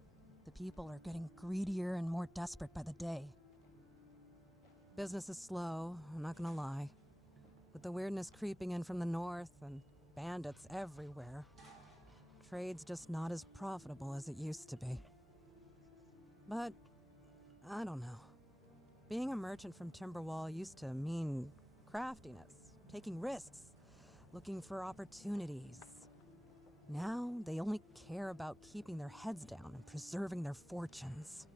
The people are getting greedier and more desperate by the day. Business is slow, I'm not gonna lie. With the weirdness creeping in from the north and bandits everywhere, trade's just not as profitable as it used to be. But, I don't know. Being a merchant from Timberwall used to mean craftiness, taking risks, looking for opportunities. Now, they only care about keeping their heads down and preserving their fortunes.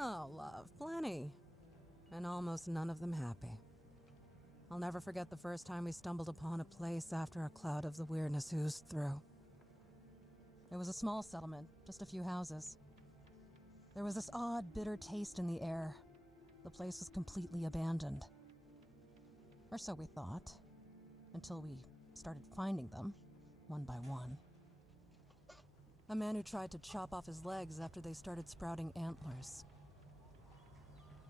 Oh, love, plenty. And almost none of them happy. I'll never forget the first time we stumbled upon a place after a cloud of the weirdness oozed through. It was a small settlement, just a few houses. There was this odd, bitter taste in the air. The place was completely abandoned. Or so we thought, until we started finding them, one by one. A man who tried to chop off his legs after they started sprouting antlers.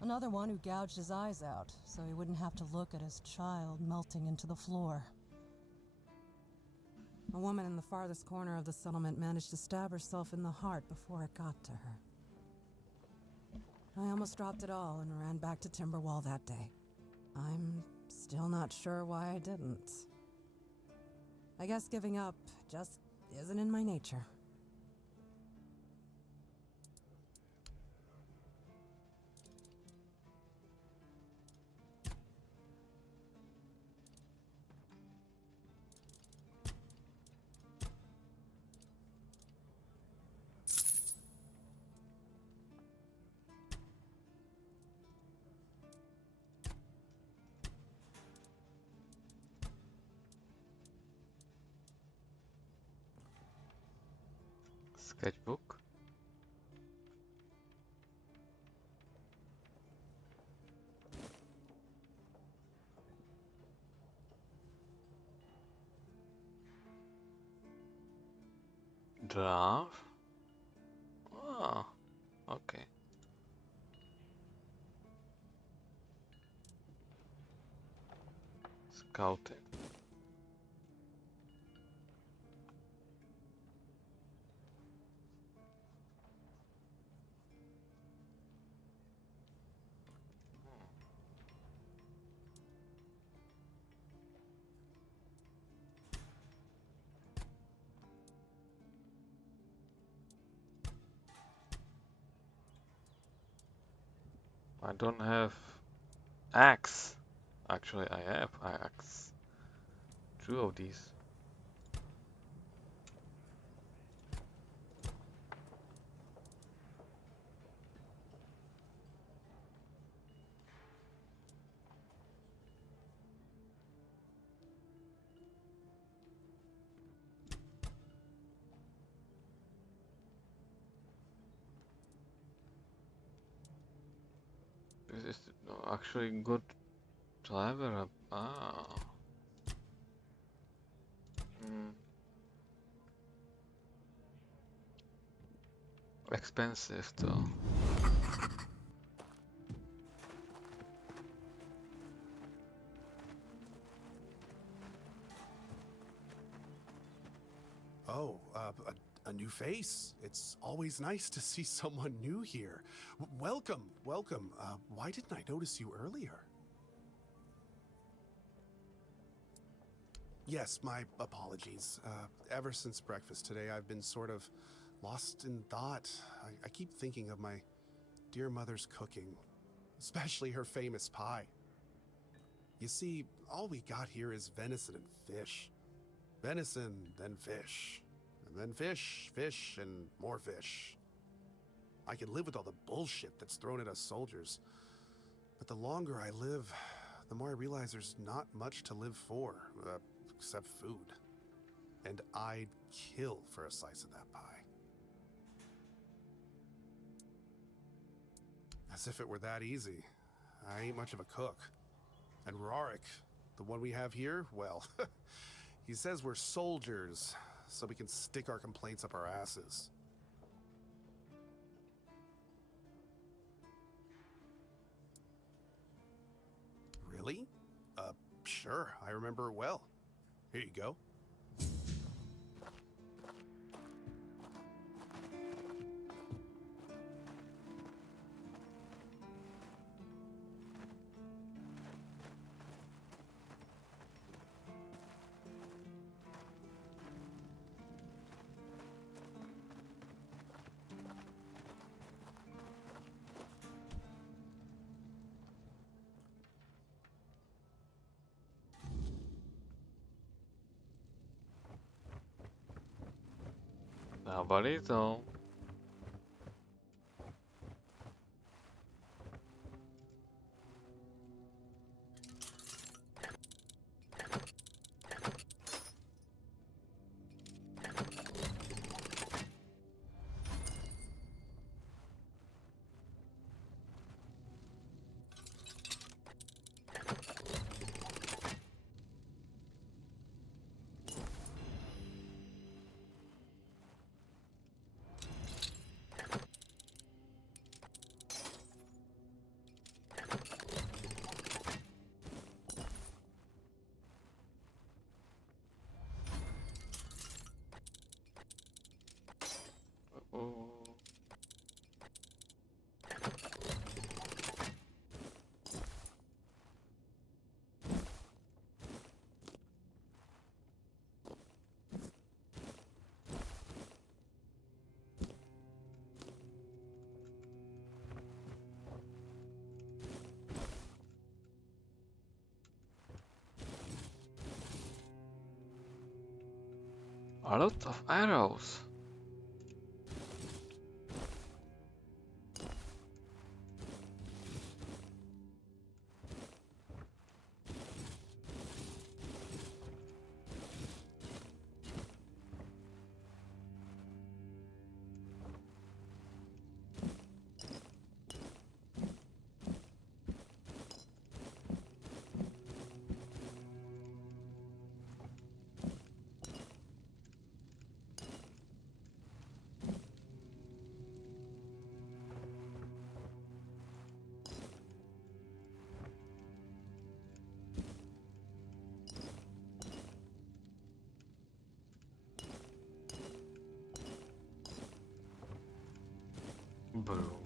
Another one who gouged his eyes out, so he wouldn't have to look at his child melting into the floor. A woman in the farthest corner of the settlement managed to stab herself in the heart before it got to her. I almost dropped it all and ran back to Timberwall that day. I'm still not sure why I didn't. I guess giving up just isn't in my nature. Sketchbook. Draft. Oh, okay. Scouting. I don't have axe. Actually, I have axe. 2 of these. This is actually good to level up. Ah. Expensive though. Oh, a new face. It's always nice to see someone new here. Welcome, welcome. Why didn't I notice you earlier? Yes, my apologies. Ever since breakfast today, I've been sort of lost in thought. I keep thinking of my dear mother's cooking, especially her famous pie. You see, all we got here is venison and fish. Venison, then fish. And then fish, fish, and more fish. I can live with all the bullshit that's thrown at us soldiers. But the longer I live, the more I realize there's not much to live for, except food. And I'd kill for a slice of that pie. As if it were that easy. I ain't much of a cook. And Rorik, the one we have here, well, he says we're soldiers, so we can stick our complaints up our asses. Really? Sure, I remember it well. Here you go. Nobody though. A lot of arrows. Boo.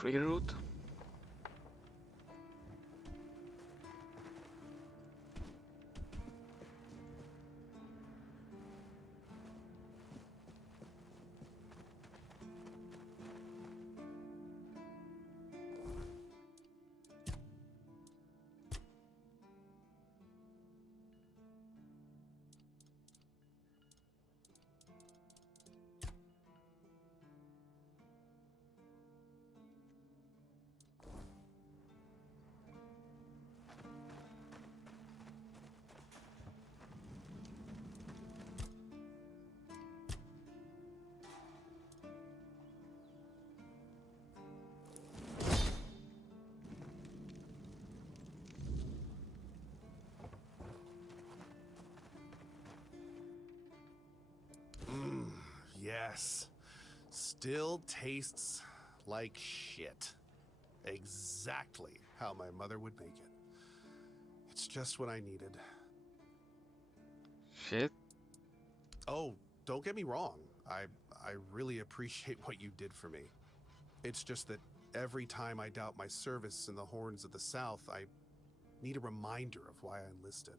free route. Yes. Still tastes like shit. Exactly how my mother would make it. It's just what I needed. Shit. Oh, don't get me wrong. I really appreciate what you did for me. It's just that every time I doubt my service in the Horns of the South, I need a reminder of why I enlisted.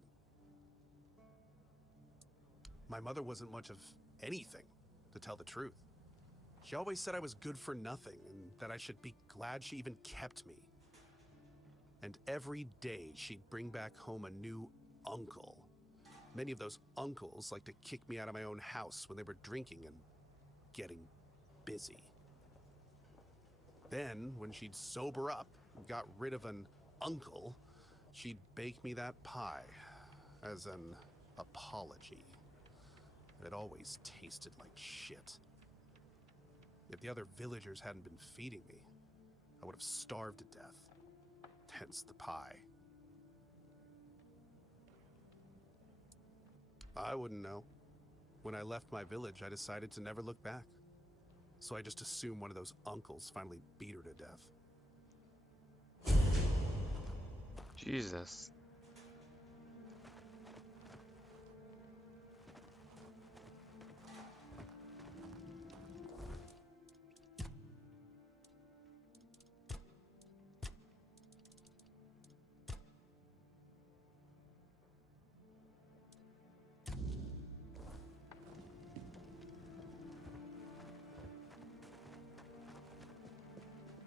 My mother wasn't much of anything, to tell the truth. She always said I was good for nothing and that I should be glad she even kept me. And every day she'd bring back home a new uncle. Many of those uncles like to kick me out of my own house when they were drinking and getting busy. Then, when she'd sober up and got rid of an uncle, she'd bake me that pie as an apology. It always tasted like shit. If the other villagers hadn't been feeding me, I would have starved to death. Hence the pie. I wouldn't know. When I left my village, I decided to never look back. So I just assumed one of those uncles finally beat her to death. Jesus.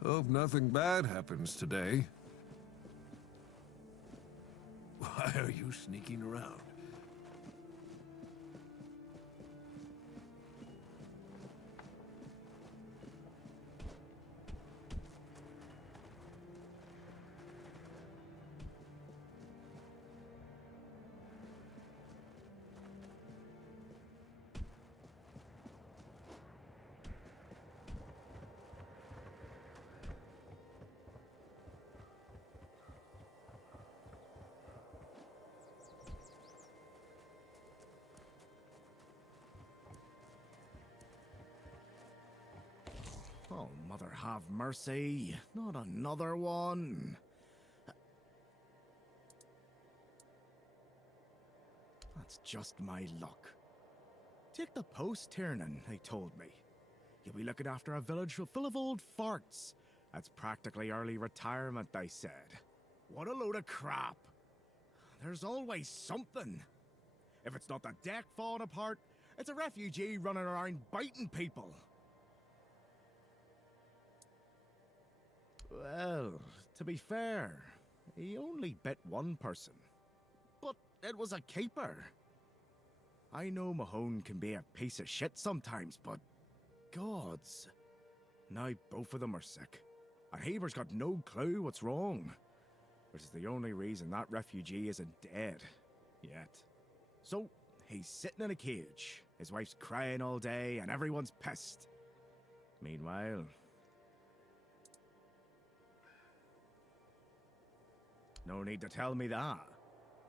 Hope nothing bad happens today. Why are you sneaking around? Oh, Mother have mercy. Not another one. That's just my luck. Take the post, Tiernan, they told me. You'll be looking after a village full of old farts. That's practically early retirement, they said. What a load of crap. There's always something. If it's not the deck falling apart, it's a refugee running around biting people. Well, to be fair, he only bit one person. But it was a keeper. I know Mahone can be a piece of shit sometimes, but gods. Now both of them are sick. And Haber's got no clue what's wrong. Which is the only reason that refugee isn't dead. Yet. So, he's sitting in a cage. His wife's crying all day and everyone's pissed. Meanwhile... No need to tell me that.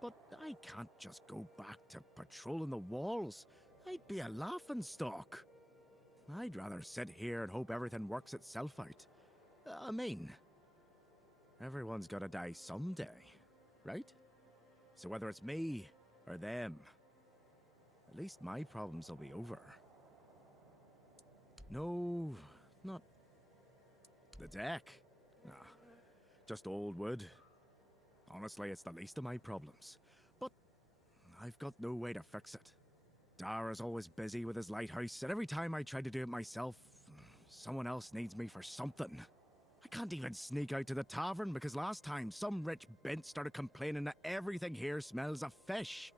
But I can't just go back to patrolling the walls. I'd be a laughingstock. I'd rather sit here and hope everything works itself out. I mean, everyone's gotta die someday, right? So whether it's me or them, at least my problems will be over. No, not The deck? Nah, just old wood. Honestly, it's the least of my problems. But I've got no way to fix it. Dara's always busy with his lighthouse, and every time I try to do it myself, someone else needs me for something. I can't even sneak out to the tavern because last time some rich bent started complaining that everything here smells of fish.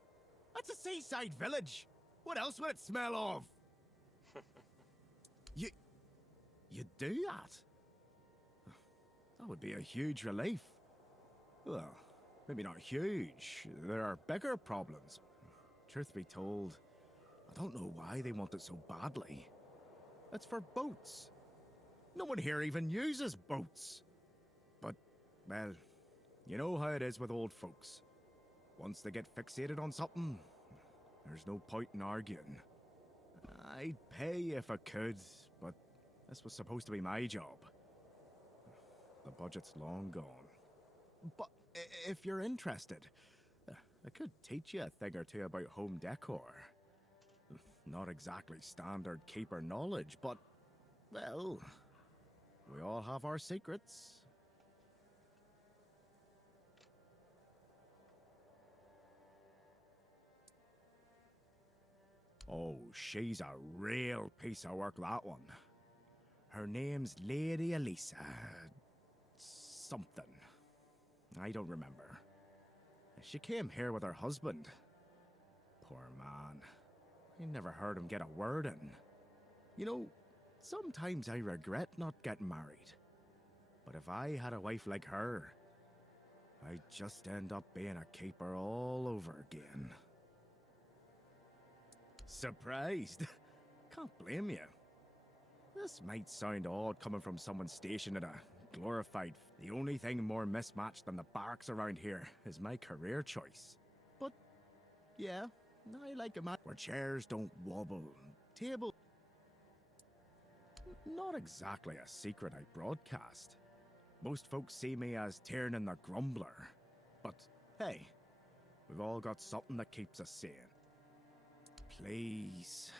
That's a seaside village. What else would it smell of? You do that? That would be a huge relief. Well, maybe not huge. There are bigger problems. Truth be told, I don't know why they want it so badly. It's for boats. No one here even uses boats. But, well, you know how it is with old folks. Once they get fixated on something, there's no point in arguing. I'd pay if I could, but this was supposed to be my job. The budget's long gone. But if you're interested, I could teach you a thing or two about home decor. Not exactly standard keeper knowledge, but, well, we all have our secrets. Oh, she's a real piece of work, that one. Her name's Lady Elisa. Something. I don't remember. She came here with her husband. Poor man. I never heard him get a word in. You know, sometimes I regret not getting married. But if I had a wife like her, I'd just end up being a keeper all over again. Surprised? Can't blame you. This might sound odd coming from someone stationed at a glorified... The only thing more mismatched than the barracks around here is my career choice. But, yeah, I like a man where chairs don't wobble, table... Not exactly a secret I broadcast. Most folks see me as Tiernan the Grumbler. But, hey, we've all got something that keeps us sane. Please.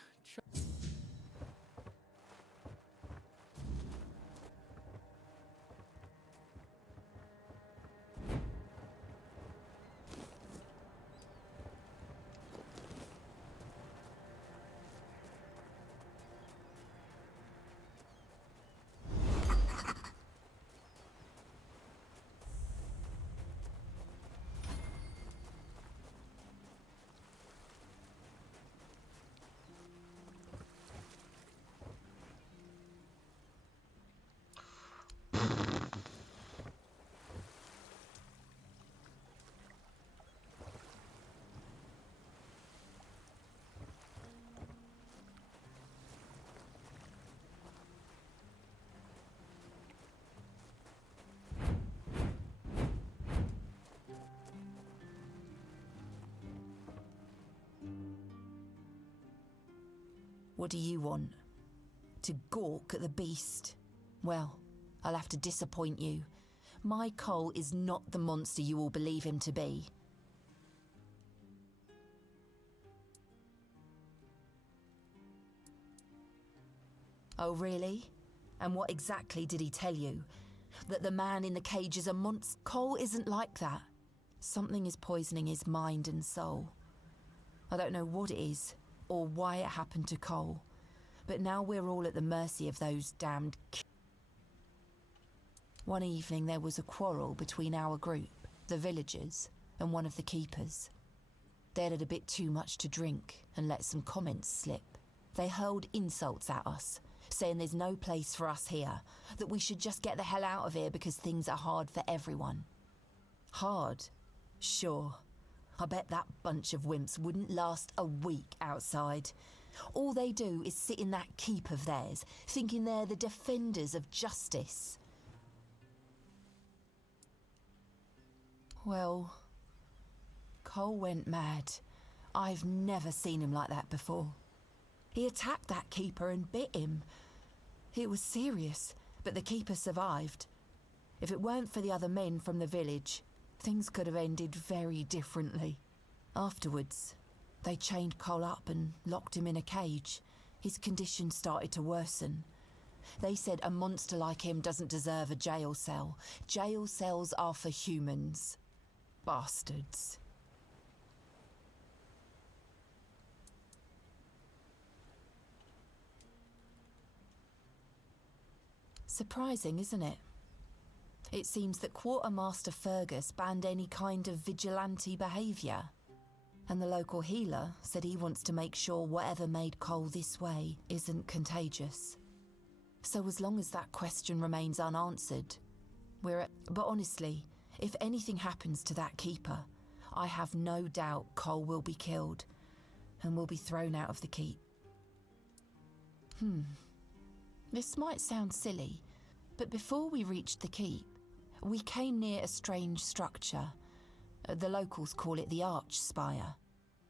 What do you want? To gawk at the beast? Well, I'll have to disappoint you. My Cole is not the monster you all believe him to be. Oh, really? And what exactly did he tell you? That the man in the cage is a monster? Cole isn't like that. Something is poisoning his mind and soul. I don't know what it is, or why it happened to Cole, but now we're all at the mercy of those damned One evening there was a quarrel between our group, the villagers, and one of the keepers. They'd had a bit too much to drink and let some comments slip. They hurled insults at us, saying there's no place for us here, that we should just get the hell out of here because things are hard for everyone. Hard? Sure. I bet that bunch of wimps wouldn't last a week outside. All they do is sit in that keep of theirs, thinking they're the defenders of justice. Well, Cole went mad. I've never seen him like that before. He attacked that keeper and bit him. It was serious, but the keeper survived. If it weren't for the other men from the village, things could have ended very differently. Afterwards, they chained Cole up and locked him in a cage. His condition started to worsen. They said a monster like him doesn't deserve a jail cell. Jail cells are for humans. Bastards. Surprising, isn't it? It seems that Quartermaster Fergus banned any kind of vigilante behaviour. And the local healer said he wants to make sure whatever made Cole this way isn't contagious. So as long as that question remains unanswered, we're at... But honestly, if anything happens to that keeper, I have no doubt Cole will be killed and will be thrown out of the keep. This might sound silly, but before we reached the keep, we came near a strange structure. The locals call it the Arch Spire.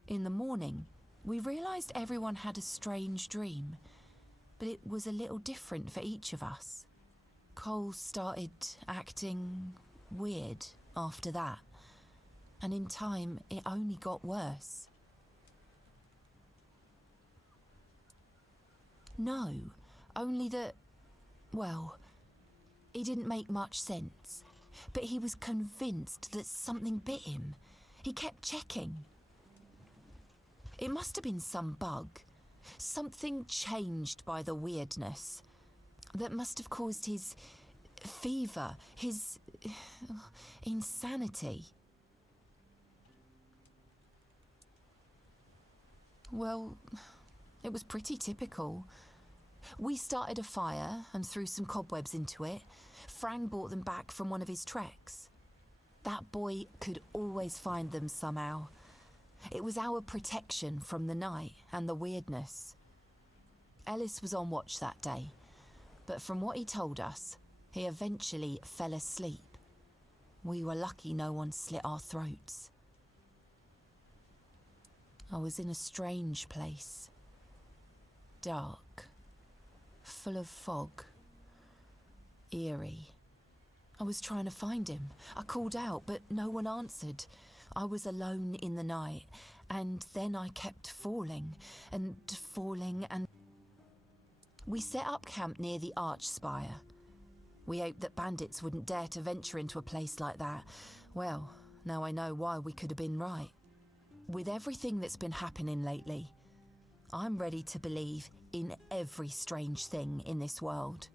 In the morning, we realised everyone had a strange dream, but it was a little different for each of us. Cole started acting weird after that, and in time it only got worse. No, only that, well, it didn't make much sense, but he was convinced that something bit him. He kept checking. It must have been some bug. Something changed by the weirdness that must have caused his fever, his insanity. Well, it was pretty typical. We started a fire and threw some cobwebs into it. Frang brought them back from one of his treks. That boy could always find them somehow. It was our protection from the night and the weirdness. Ellis was on watch that day, but from what he told us, he eventually fell asleep. We were lucky no one slit our throats. I was in a strange place. Dark. Full of fog. Eerie. I was trying to find him. I called out, but no one answered. I was alone in the night, and then I kept falling, and falling, and... We set up camp near the Arch Spire. We hoped that bandits wouldn't dare to venture into a place like that. Well, now I know why we could have been right. With everything that's been happening lately, I'm ready to believe in every strange thing in this world.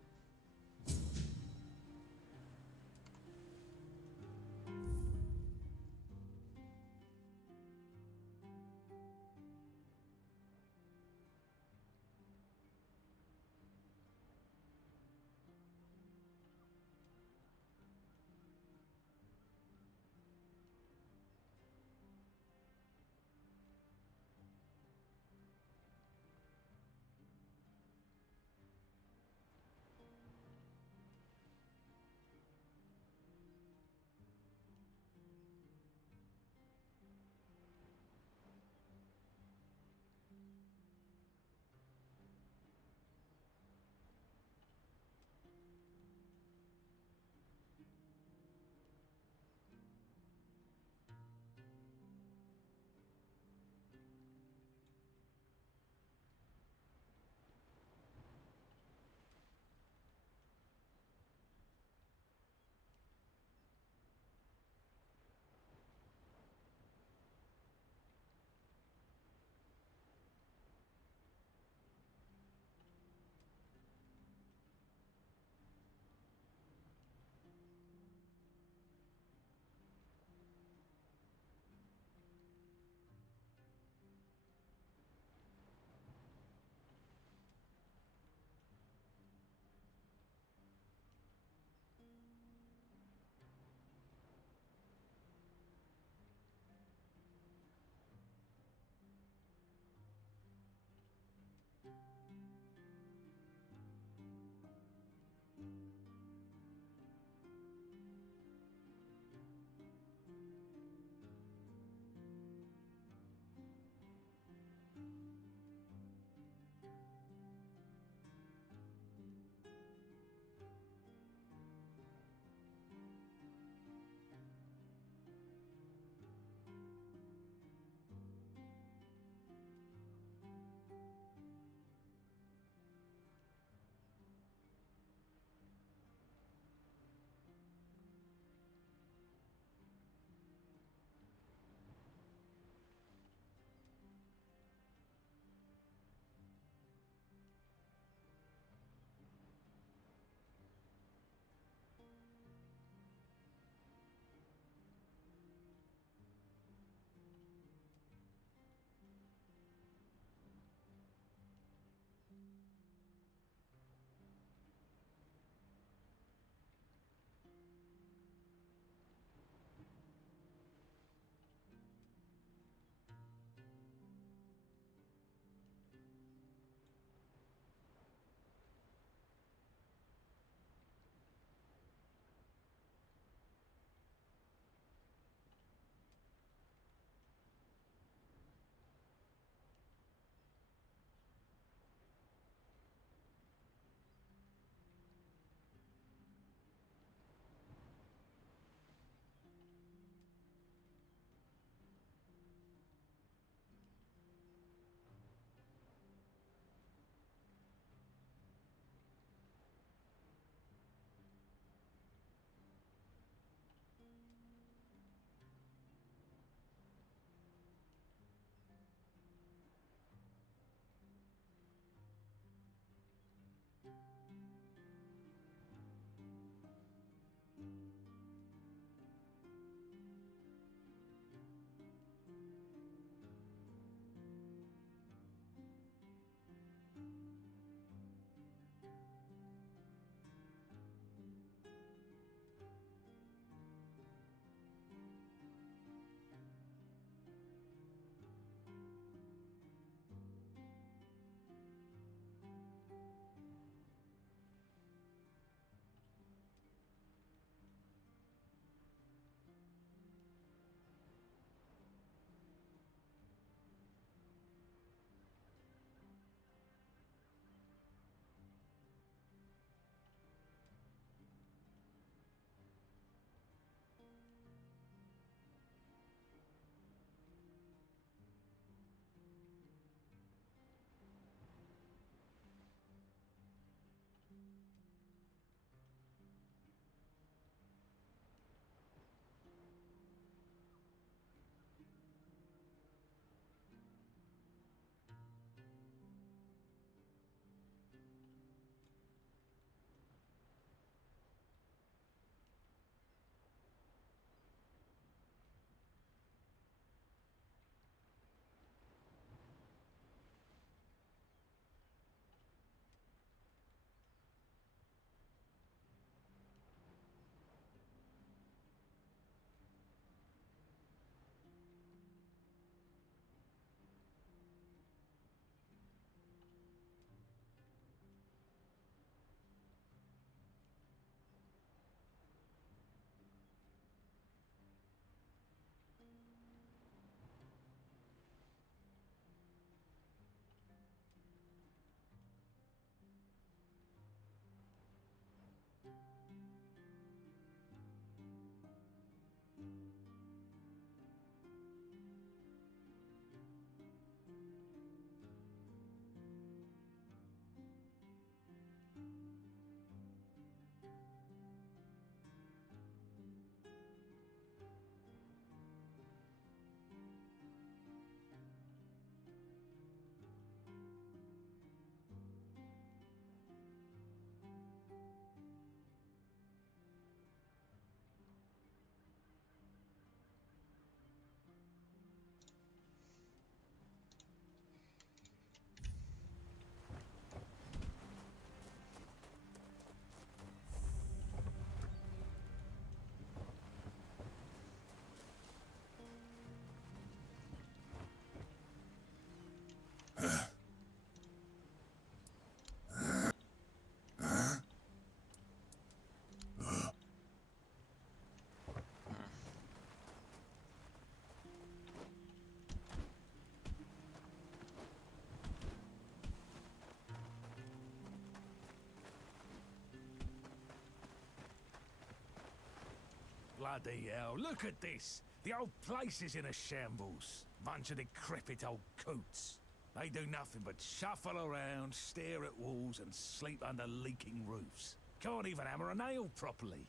bloody hell, look at this. The old place is in a shambles. Bunch of decrepit old coots. They do nothing but shuffle around, stare at walls, and sleep under leaking roofs. Can't even hammer a nail properly.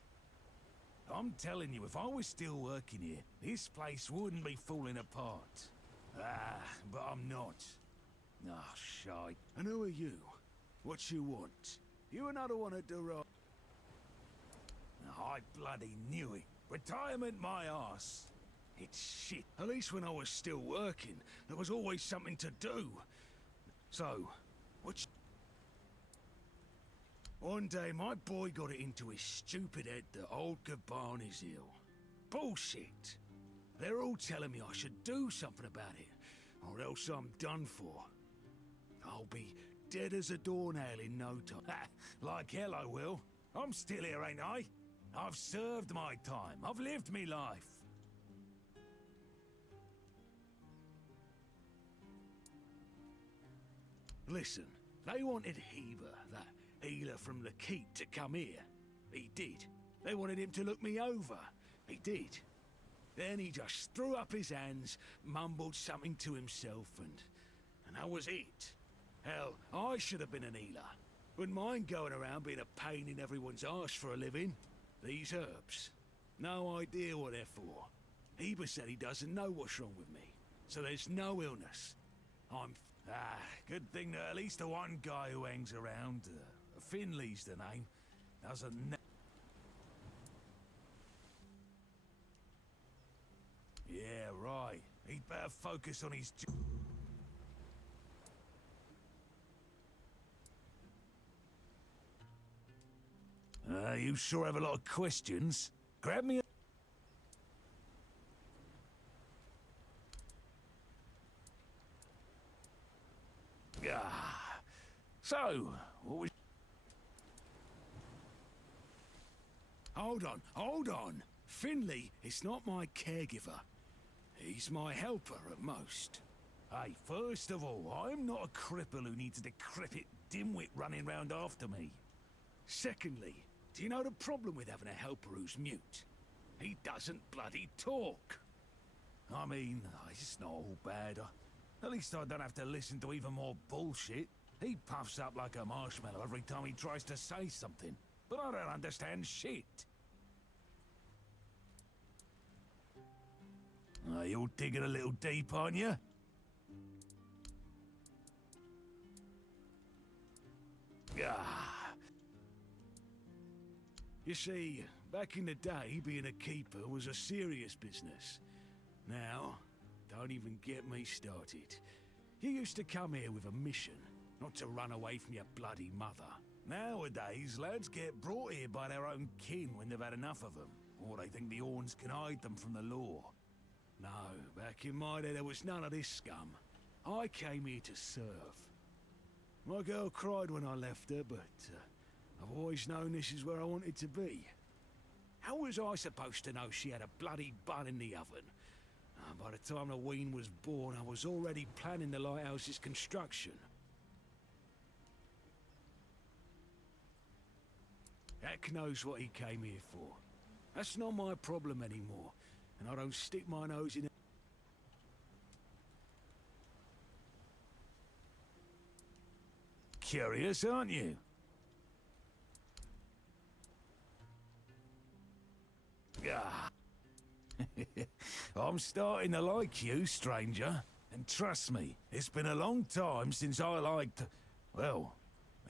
I'm telling you, if I was still working here, this place wouldn't be falling apart. Ah, but I'm not. Ah, shite. And who are you? What you want? You another one at the right? I bloody knew it. Retirement my arse. It's shit. At least when I was still working, there was always something to do. So, one day, my boy got it into his stupid head that old Gaban is ill. Bullshit. They're all telling me I should do something about it, or else I'm done for. I'll be dead as a doornail in no time. Like hell I will. I'm still here, ain't I? I've served my time. I've lived me life. Listen, they wanted Heber, that healer from the keep, to come here. He did. They wanted him to look me over. He did. Then he just threw up his hands, mumbled something to himself, and that was it. Hell, I should have been an healer. Wouldn't mind going around being a pain in everyone's arse for a living. These herbs. No idea what they're for. Heber said he doesn't know what's wrong with me, so there's no illness. Good thing that at least the one guy who hangs around, Finley's the name, doesn't know. Yeah, right. He'd better focus on his job. You sure have a lot of questions. Grab me a... So, what was... Hold on. Finley is not my caregiver. He's my helper at most. Hey, first of all, I'm not a cripple who needs a decrepit dimwit running round after me. Secondly, do you know the problem with having a helper who's mute? He doesn't bloody talk. I mean, it's not all bad. At least I don't have to listen to even more bullshit. He puffs up like a marshmallow every time he tries to say something. But I don't understand shit. You're digging a little deep, aren't you? You see, back in the day, being a keeper was a serious business. Now, don't even get me started. You used to come here with a mission, not to run away from your bloody mother. Nowadays, lads get brought here by their own kin when they've had enough of them, or they think the Orns can hide them from the law. No, back in my day there was none of this scum. I came here to serve. My girl cried when I left her, but I've always known this is where I wanted to be. How was I supposed to know she had a bloody bun in the oven? By the time the wean was born, I was already planning the lighthouse's construction. Heck knows what he came here for. That's not my problem anymore, and I don't stick my nose in it. Curious, aren't you? I'm starting to like you, stranger. And trust me, it's been a long time since I liked, well,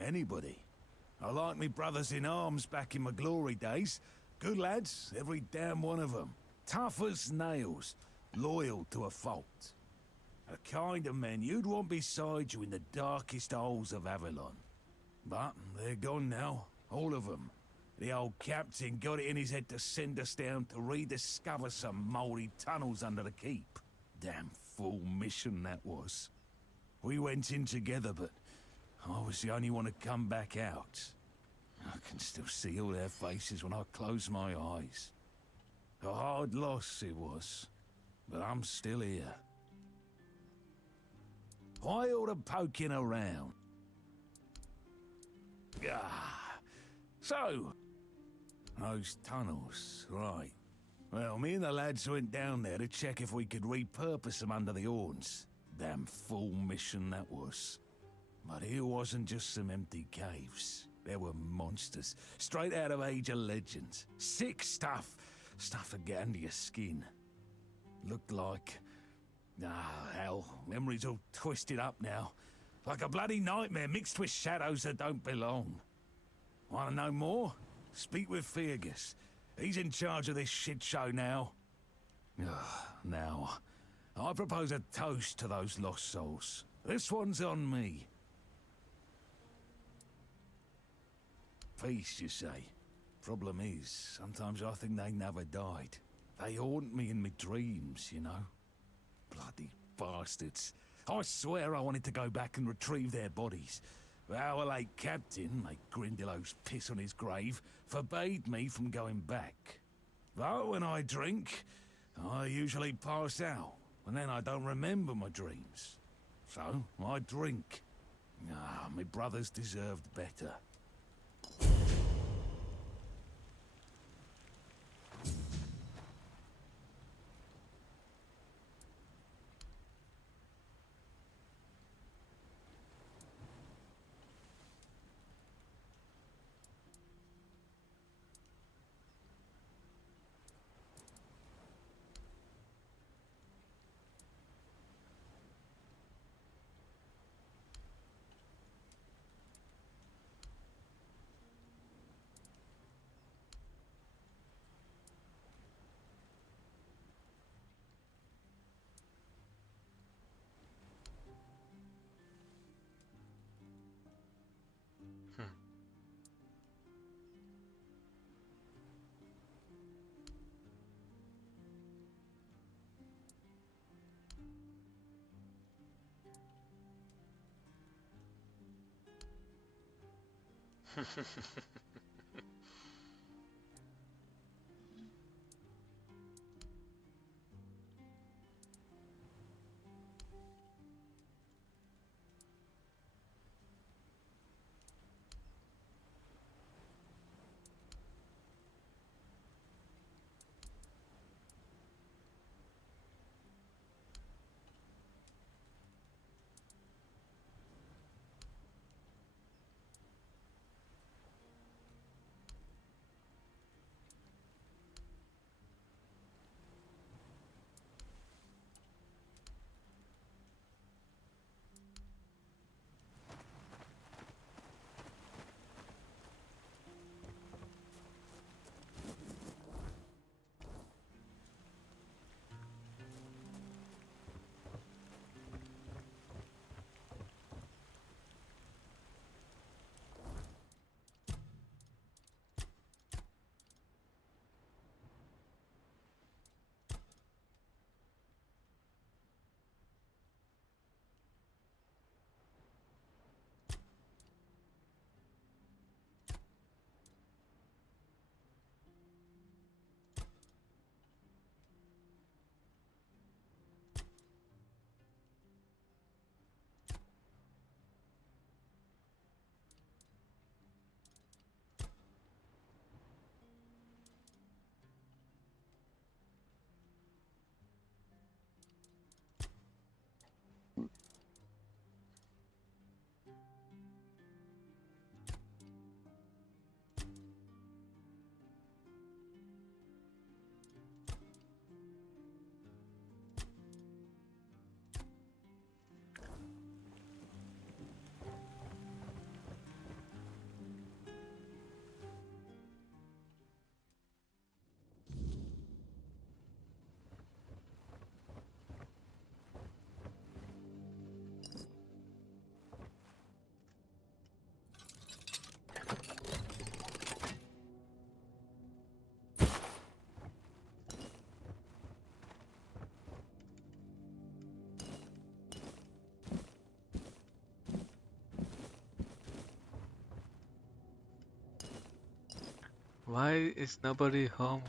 anybody. I liked me brothers in arms back in my glory days. Good lads, every damn one of them. Tough as nails, loyal to a fault. A kind of men you'd want beside you in the darkest holes of Avalon. But they're gone now, all of them. The old captain got it in his head to send us down to rediscover some mouldy tunnels under the keep. Damn fool mission that was. We went in together, but I was the only one to come back out. I can still see all their faces when I close my eyes. A hard loss it was, but I'm still here. Why all the poking around? So, those tunnels, right. Well, me and the lads went down there to check if we could repurpose them under the horns. Damn fool mission that was. But here wasn't just some empty caves. There were monsters, straight out of Age of Legends. Sick stuff. Stuff to get under your skin. Looked like... Ah, hell, memories all twisted up now. Like a bloody nightmare mixed with shadows that don't belong. Want to know more? Speak with Fergus. He's in charge of this shit show now. Now, I propose a toast to those lost souls. This one's on me. Peace, you say? Problem is, sometimes I think they never died. They haunt me in my dreams, you know? Bloody bastards. I swear I wanted to go back and retrieve their bodies. But our late captain, like Grindelows piss on his grave, forbade me from going back. But when I drink, I usually pass out, and then I don't remember my dreams. So, I drink. Ah, my brothers deserved better. Why is nobody home?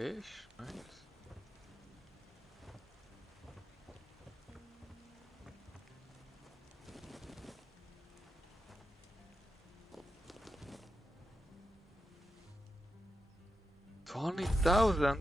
fish, nice. $20,000.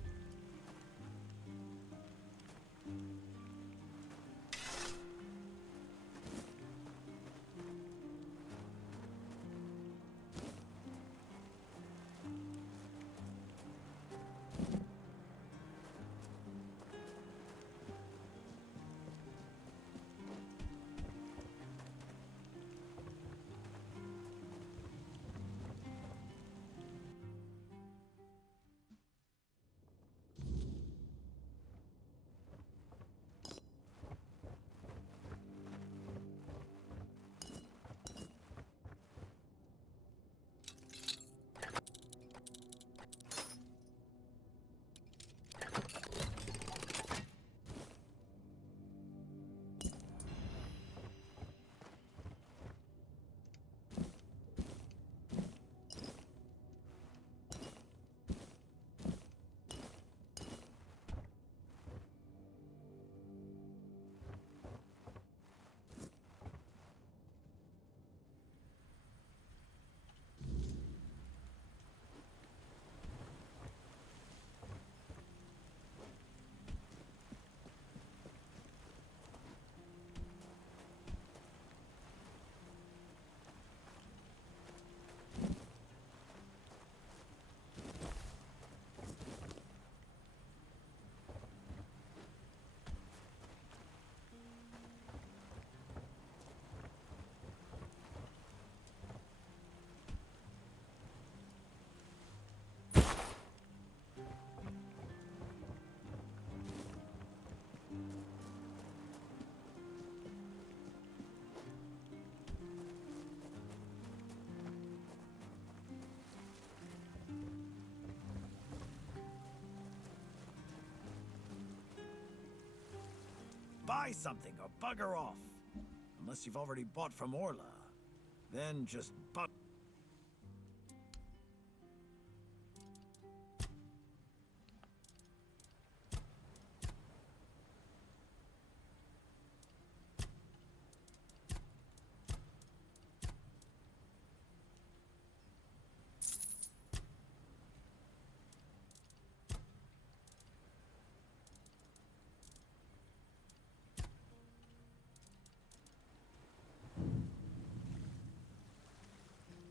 Buy something or bugger off. Unless you've already bought from Orla. Then just bug.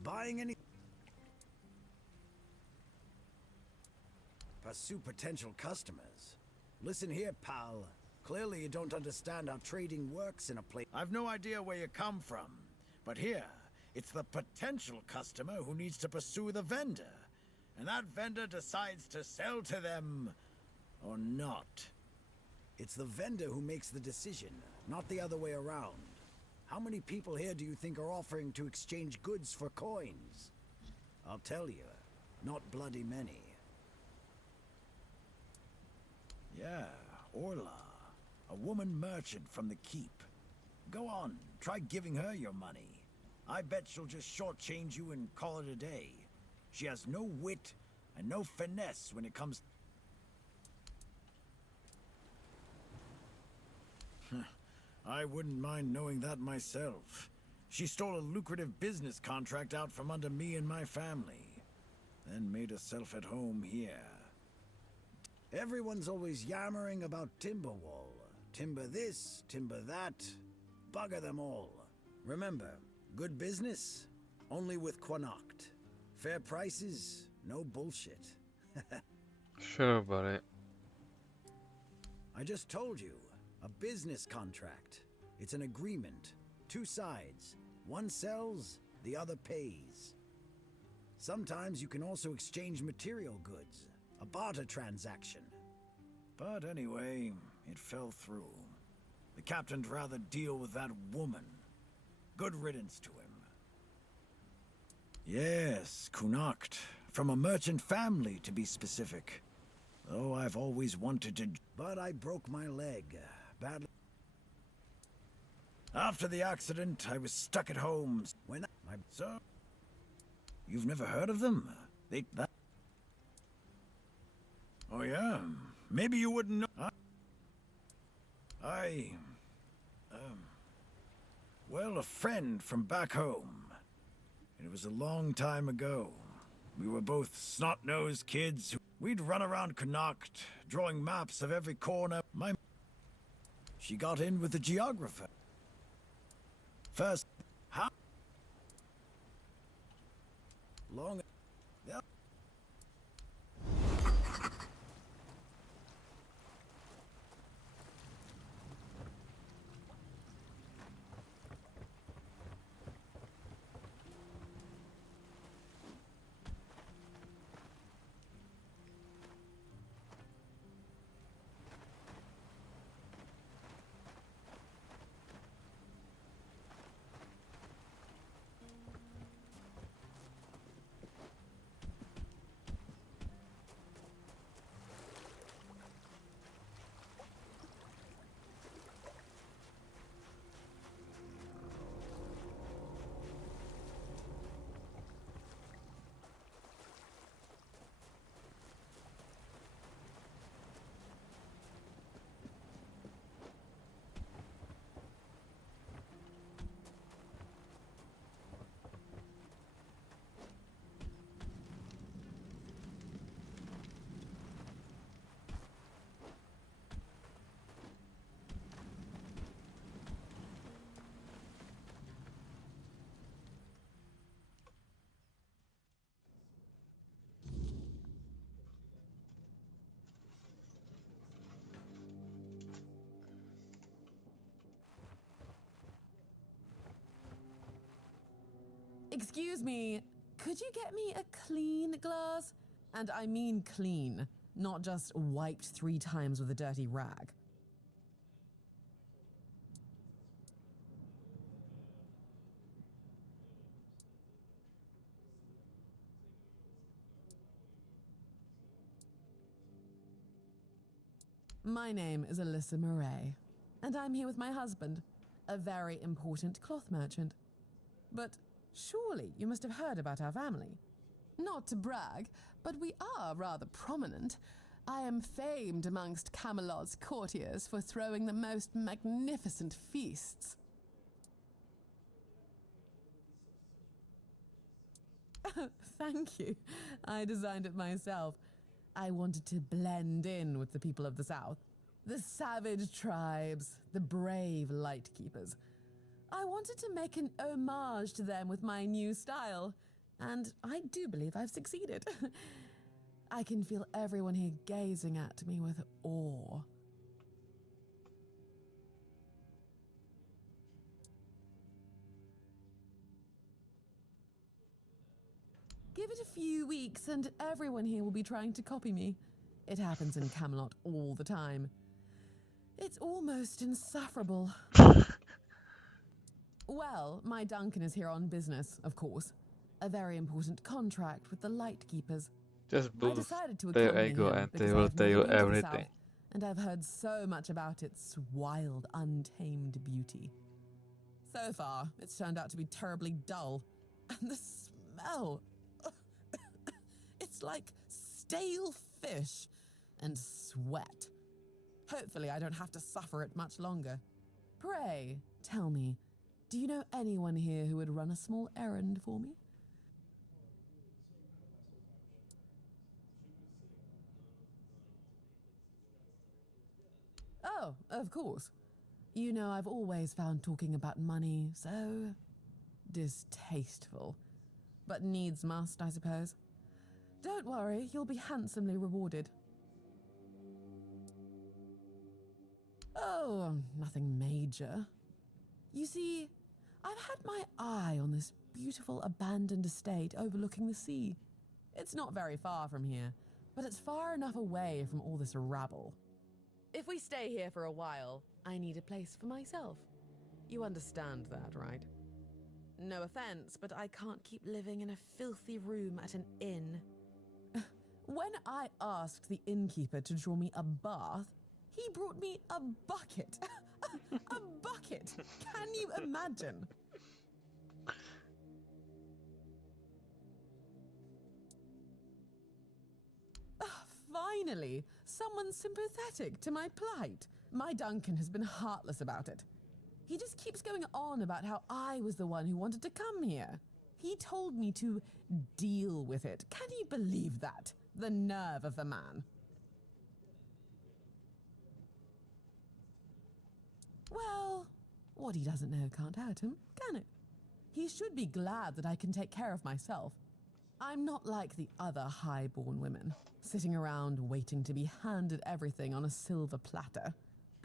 Buying any. Pursue potential customers. Listen here, pal. Clearly you don't understand how trading works in a place. I've no idea where you come from, but here, it's the potential customer who needs to pursue the vendor. And that vendor decides to sell to them or not. It's the vendor who makes the decision, not the other way around. How many people here do you think are offering to exchange goods for coins? I'll tell you, not bloody many. Yeah, Orla, a woman merchant from the keep. Go on, try giving her your money. I bet she'll just shortchange you and call it a day. She has no wit and no finesse when it comes. I wouldn't mind knowing that myself. She stole a lucrative business contract out from under me and my family, then made herself at home here. Everyone's always yammering about Timberwall. Timber this, timber that. Bugger them all. Remember, good business, only with Quanacht. Fair prices, no bullshit. Sure, buddy. I just told you. A business contract. It's an agreement. Two sides. One sells, the other pays. Sometimes you can also exchange material goods. A barter transaction. But anyway, it fell through. The captain'd rather deal with that woman. Good riddance to him. Yes, Kunacht. From a merchant family, to be specific. Though I've always wanted to... But I broke my leg. Badly. After the accident, I was stuck at home. When I... So... You've never heard of them? Oh yeah? Maybe you wouldn't know. Well, a friend from back home. It was a long time ago. We were both snot-nosed kids. We'd run around Connacht, drawing maps of every corner. She got in with the geographer. First, how? Long. Yeah. Excuse me, could you get me a clean glass? And I mean clean, not just wiped 3 times with a dirty rag. My name is Alyssa Murray, and I'm here with my husband, a very important cloth merchant. But surely you must have heard about our family. Not to brag, but we are rather prominent. I am famed amongst Camelot's courtiers for throwing the most magnificent feasts. Thank you. I designed it myself. I wanted to blend in with the people of the South. The savage tribes, the brave lightkeepers. I wanted to make an homage to them with my new style, and I do believe I've succeeded. I can feel everyone here gazing at me with awe. Give it a few weeks and everyone here will be trying to copy me. It happens in Camelot all the time. It's almost insufferable. Well, my Duncan is here on business, of course. A very important contract with the Lightkeepers. Just I boost decided to their accompany ego him and they because will I've tell never you been to the everything. South, and I've heard so much about its wild, untamed beauty. So far, it's turned out to be terribly dull. And the smell! It's like stale fish and sweat. Hopefully I don't have to suffer it much longer. Pray, tell me, do you know anyone here who would run a small errand for me? Oh, of course. You know, I've always found talking about money so distasteful. But needs must, I suppose. Don't worry, you'll be handsomely rewarded. Oh, nothing major. You see, I've had my eye on this beautiful abandoned estate overlooking the sea. It's not very far from here, but it's far enough away from all this rabble. If we stay here for a while, I need a place for myself. You understand that, right? No offense, but I can't keep living in a filthy room at an inn. When I asked the innkeeper to draw me a bath, he brought me a bucket. A bucket! Can you imagine? Finally, someone sympathetic to my plight. My Duncan has been heartless about it. He just keeps going on about how I was the one who wanted to come here. He told me to deal with it. Can you believe that? The nerve of the man. Well, what he doesn't know can't hurt him, can it? He should be glad that I can take care of myself. I'm not like the other high-born women, sitting around waiting to be handed everything on a silver platter.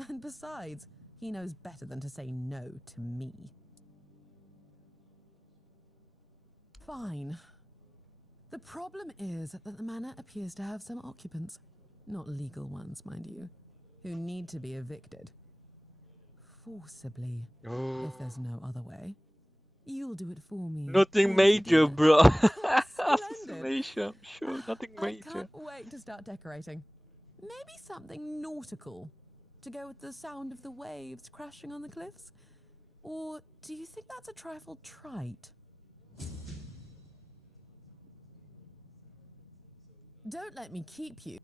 And besides, he knows better than to say no to me. Fine. The problem is that the manor appears to have some occupants, not legal ones, mind you, who need to be evicted. Forcibly, if there's no other way. You'll do it for me. Nothing major, bro. Assassination, sure, nothing major. I can't wait to start decorating. Maybe something nautical, to go with the sound of the waves crashing on the cliffs? Or do you think that's a trifle trite? Don't let me keep you.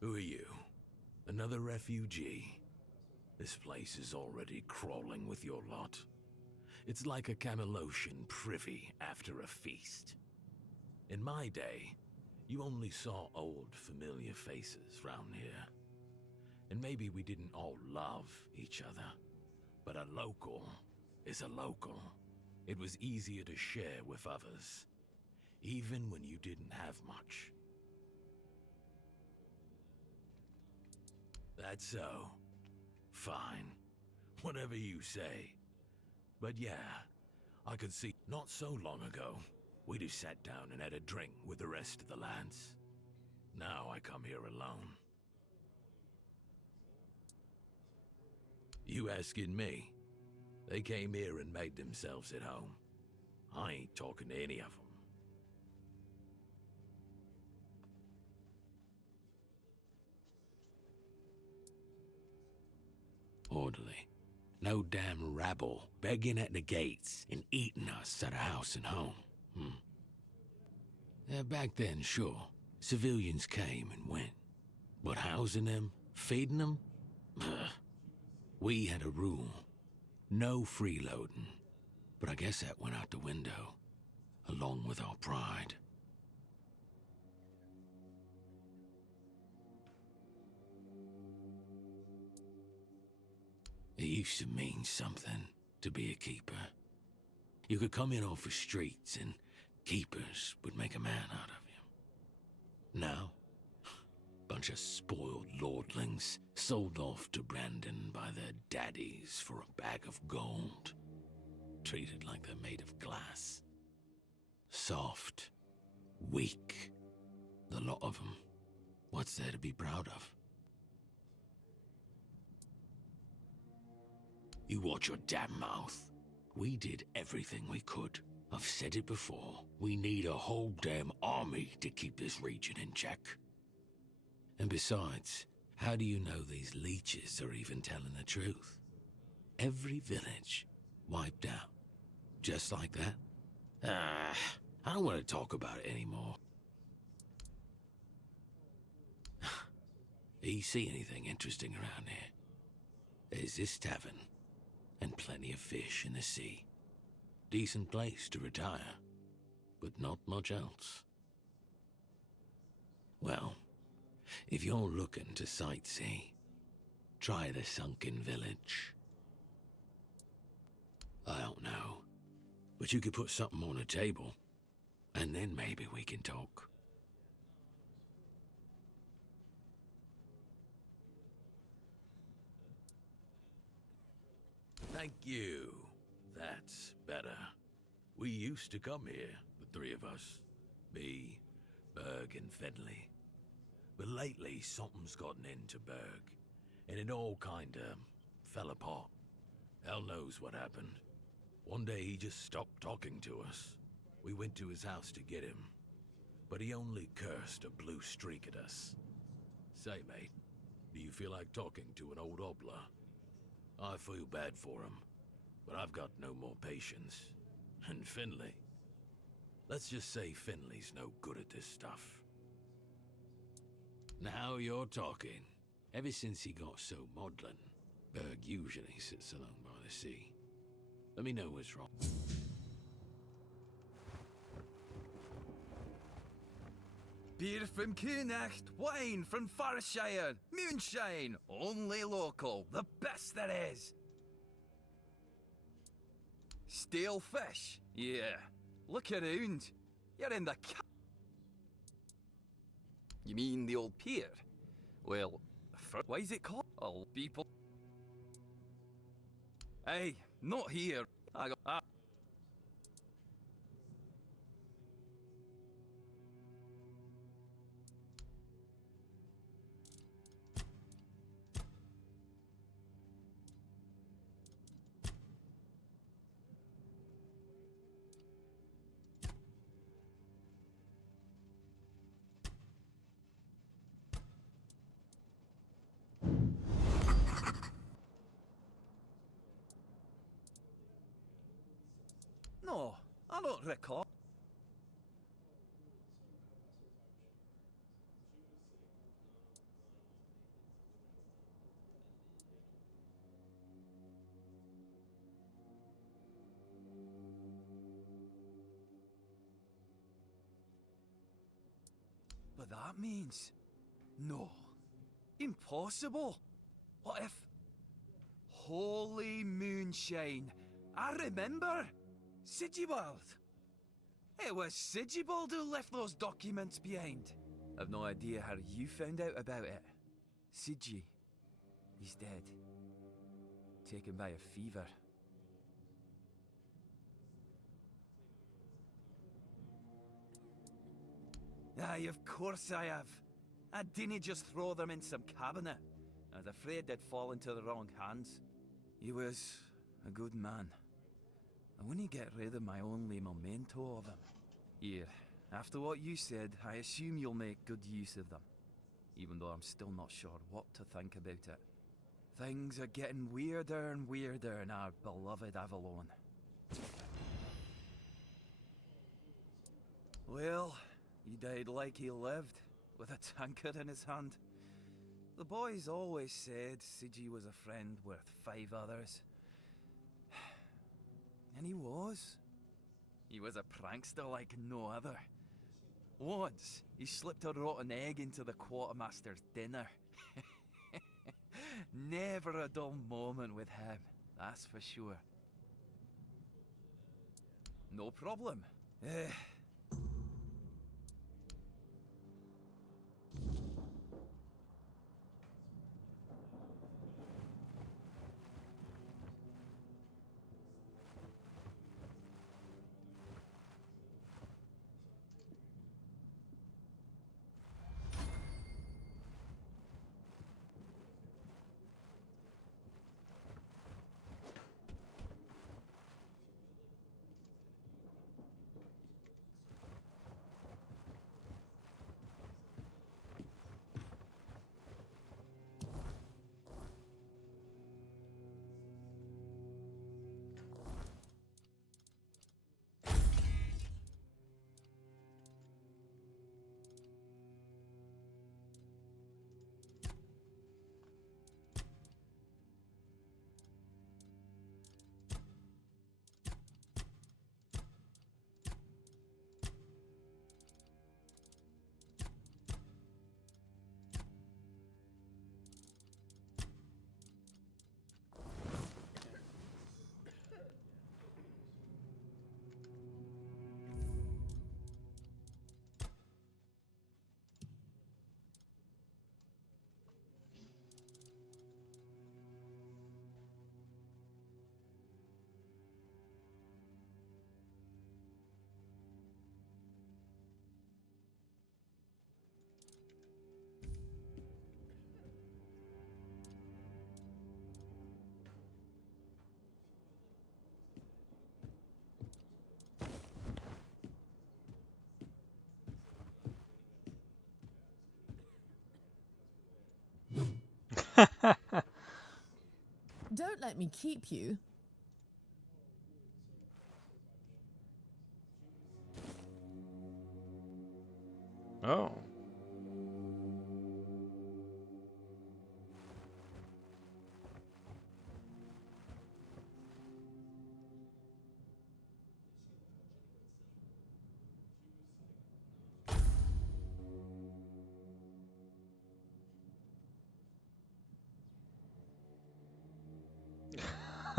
Who are you? Another refugee? This place is already crawling with your lot. It's like a Camelosian privy after a feast. In my day, you only saw old familiar faces round here. And maybe we didn't all love each other, but a local is a local. It was easier to share with others, even when you didn't have much. That's so. Fine. Whatever you say. But yeah, I could see not so long ago, we just sat down and had a drink with the rest of the lads. Now I come here alone. You asking me? They came here and made themselves at home. I ain't talking to any of them. Orderly. No damn rabble begging at the gates and eating us at a house and home. Yeah, back then, sure, civilians came and went. But housing them, feeding them? We had a rule. No freeloading. But I guess that went out the window, along with our pride. It used to mean something to be a keeper. You could come in off the streets and keepers would make a man out of you. Now, bunch of spoiled lordlings sold off to Brandon by their daddies for a bag of gold. Treated like they're made of glass. Soft, weak, the lot of them. What's there to be proud of? You watch your damn mouth. We did everything we could. I've said it before. We need a whole damn army to keep this region in check. And besides, how do you know these leeches are even telling the truth? Every village wiped out. Just like that? I don't want to talk about it anymore. Do you see anything interesting around here? There's this tavern, and plenty of fish in the sea. Decent place to retire, but not much else. Well, if you're looking to sightsee, try the sunken village. I don't know, but you could put something on the table, and then maybe we can talk. Thank you. That's better. We used to come here, the three of us. Me, Berg, and Fedley. But lately, something's gotten into Berg, and it all kinda fell apart. Hell knows what happened. One day he just stopped talking to us. We went to his house to get him, but he only cursed a blue streak at us. Say, mate, do you feel like talking to an old obla? I feel bad for him, but I've got no more patience. And Finley, Let's just say Finley's no good at this stuff. Now you're talking. Ever since he got so maudlin, Berg usually sits alone by the sea. Let me know what's wrong. Beer from Kunacht, wine from Farshire, moonshine, only local, the best there is. Stale fish, yeah. Look around. You're in the You mean the old pier? Well, why is it called? All people. Hey, not here. I got. No, I don't recall. But that means... No. Impossible. What if... Holy moonshine. I remember. Sigibald. It was Sigibald who left those documents behind. I've no idea how you found out about it. Sigi. He's dead. Taken by a fever. Aye, of course I have. I didn't just throw them in some cabinet. I was afraid they'd fall into the wrong hands. He was a good man. I wouldn't get rid of my only memento of him. Here, after what you said, I assume you'll make good use of them. Even though I'm still not sure what to think about it. Things are getting weirder and weirder in our beloved Avalon. Well, he died like he lived, with a tankard in his hand. The boys always said Sigi was a friend worth 5 others. And he was. He was a prankster like no other. Once, he slipped a rotten egg into the quartermaster's dinner. Never a dull moment with him, that's for sure. No problem. Don't let me keep you.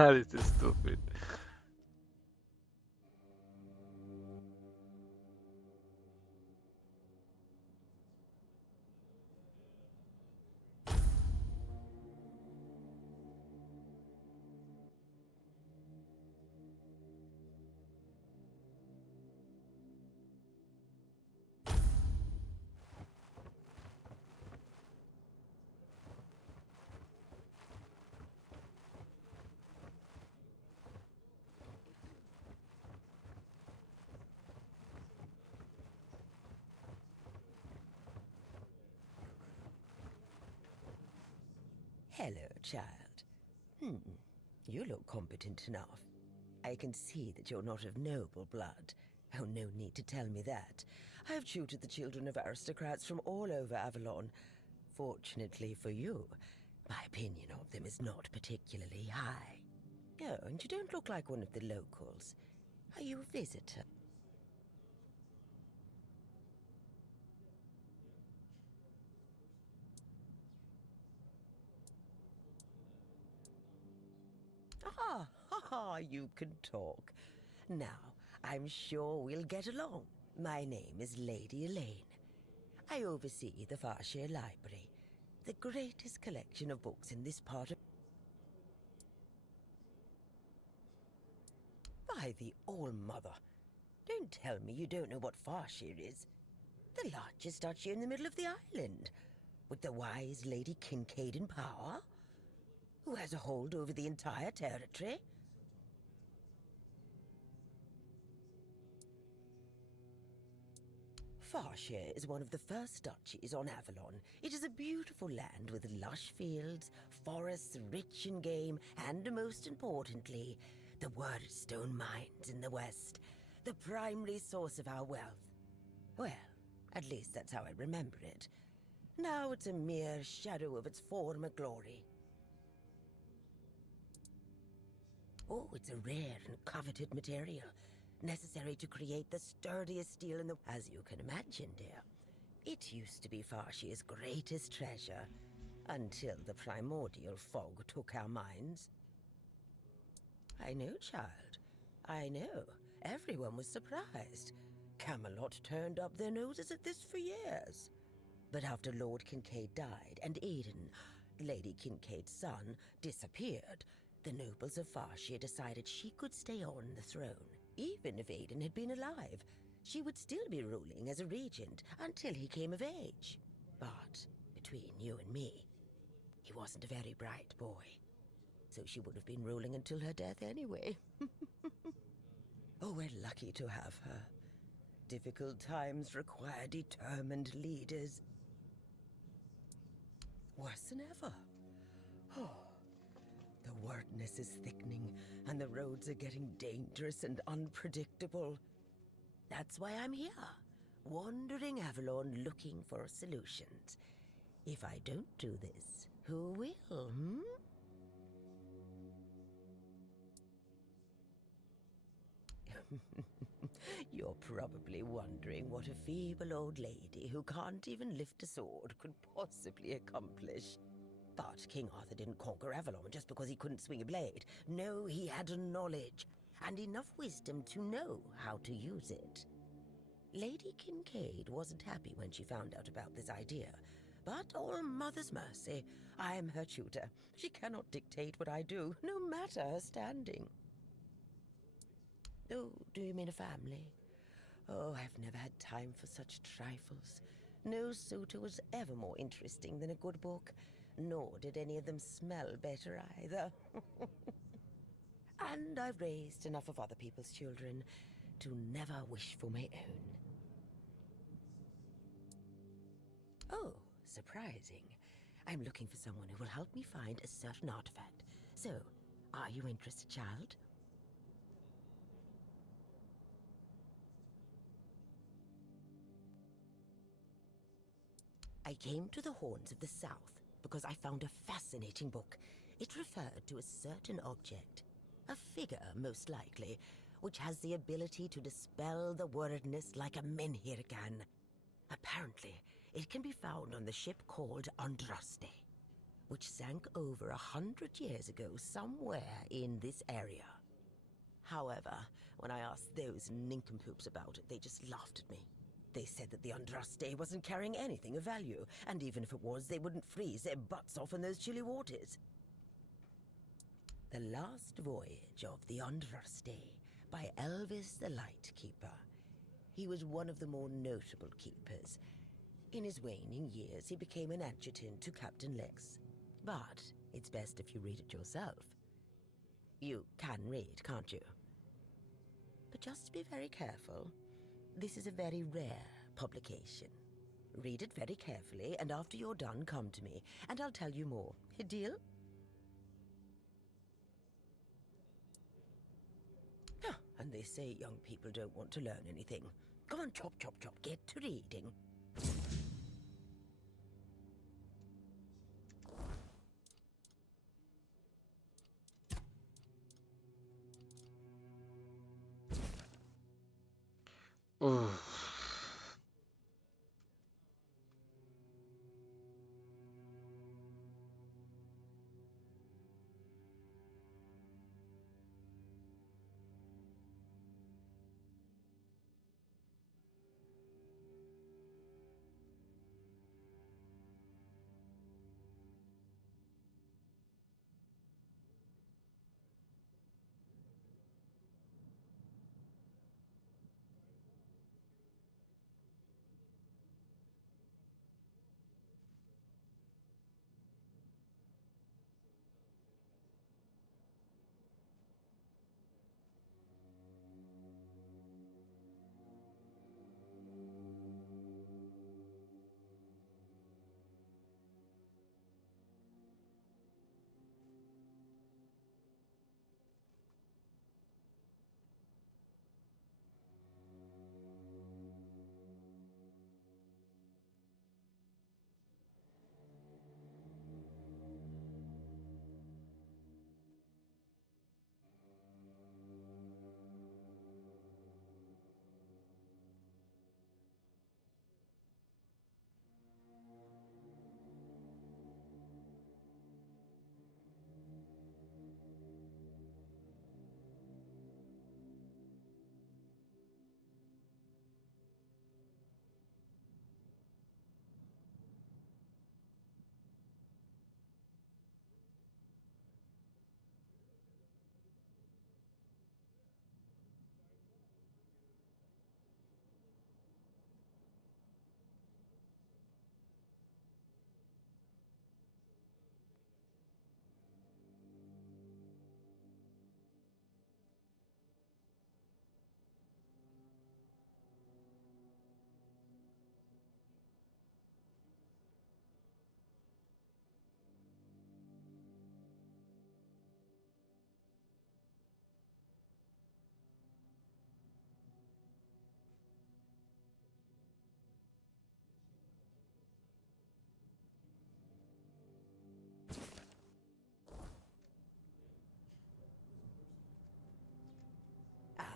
This is stupid. Hello, child. You look competent enough. I can see that you're not of noble blood. Oh, no need to tell me that. I've tutored the children of aristocrats from all over Avalon. Fortunately for you, my opinion of them is not particularly high. Oh, and you don't look like one of the locals. Are you a visitor? You can talk. Now, I'm sure we'll get along. My name is Lady Elaine. I oversee the Farshire Library, the greatest collection of books in this part of... By the All-Mother, don't tell me you don't know what Farshire is. The largest duchy in the middle of the island, with the wise Lady Kincaid in power, who has a hold over the entire territory. Farshire is one of the first duchies on Avalon. It is a beautiful land with lush fields, forests rich in game, and most importantly, the Wordstone mines in the west, the primary source of our wealth. Well, at least that's how I remember it. Now it's a mere shadow of its former glory. Oh, it's a rare and coveted material, necessary to create the sturdiest steel in the... As you can imagine, dear, it used to be Farshire's greatest treasure, until the primordial fog took our minds. I know, child. I know. Everyone was surprised. Camelot turned up their noses at this for years. But after Lord Kincaid died, and Aidan, Lady Kincaid's son, disappeared, the nobles of Farshire decided she could stay on the throne. Even if Aidan had been alive, she would still be ruling as a regent until he came of age. But between you and me, he wasn't a very bright boy. So she would have been ruling until her death anyway. Oh, we're lucky to have her. Difficult times require determined leaders. Worse than ever. Oh, the wordness is thickening, and the roads are getting dangerous and unpredictable. That's why I'm here, wandering Avalon looking for solutions. If I don't do this, who will, You're probably wondering what a feeble old lady who can't even lift a sword could possibly accomplish. But King Arthur didn't conquer Avalon just because he couldn't swing a blade. No, he had knowledge, and enough wisdom to know how to use it. Lady Kincaid wasn't happy when she found out about this idea, but all Mother's mercy, I am her tutor. She cannot dictate what I do, no matter her standing. Oh, do you mean a family? Oh, I've never had time for such trifles. No suitor was ever more interesting than a good book, nor did any of them smell better either. And I've raised enough of other people's children to never wish for my own. Oh, surprising. I'm looking for someone who will help me find a certain artifact. So, are you interested, child? I came to the Horns of the South because I found a fascinating book. It referred to a certain object, a figure most likely, which has the ability to dispel the wordness like a menhir can. Apparently, it can be found on the ship called Andraste. which sank over 100 years ago somewhere in this area. However, when I asked those nincompoops about it, they just laughed at me. They said that the Andraste wasn't carrying anything of value, and even if it was, they wouldn't freeze their butts off in those chilly waters. The Last Voyage of the Andraste by Elvis the Lightkeeper. He was one of the more notable keepers. In his waning years, he became an adjutant to Captain Lex. But it's best if you read it yourself. You can read, can't you? But just be very careful. This is a very rare publication. Read it very carefully, and after you're done, come to me, and I'll tell you more. A deal? And they say young people don't want to learn anything. Come on, chop, chop, chop, get to reading. Ooh.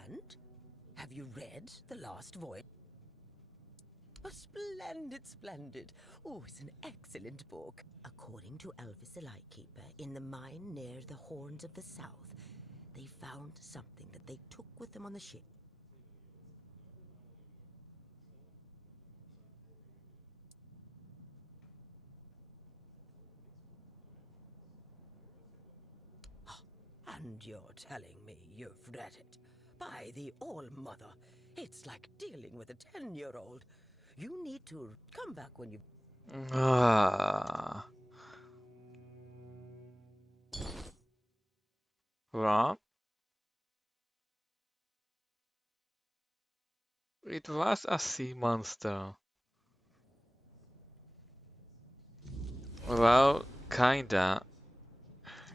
And? Have you read The Last Voyage? Oh, splendid, splendid. Oh, it's an excellent book. According to Elvis the Lightkeeper, in the mine near the Horns of the South, they found something that they took with them on the ship. And you're telling me you've read it? By the All-Mother, it's like dealing with a 10-year-old. You need to come back when you... Ah. Well, it was a sea monster. Well, kinda.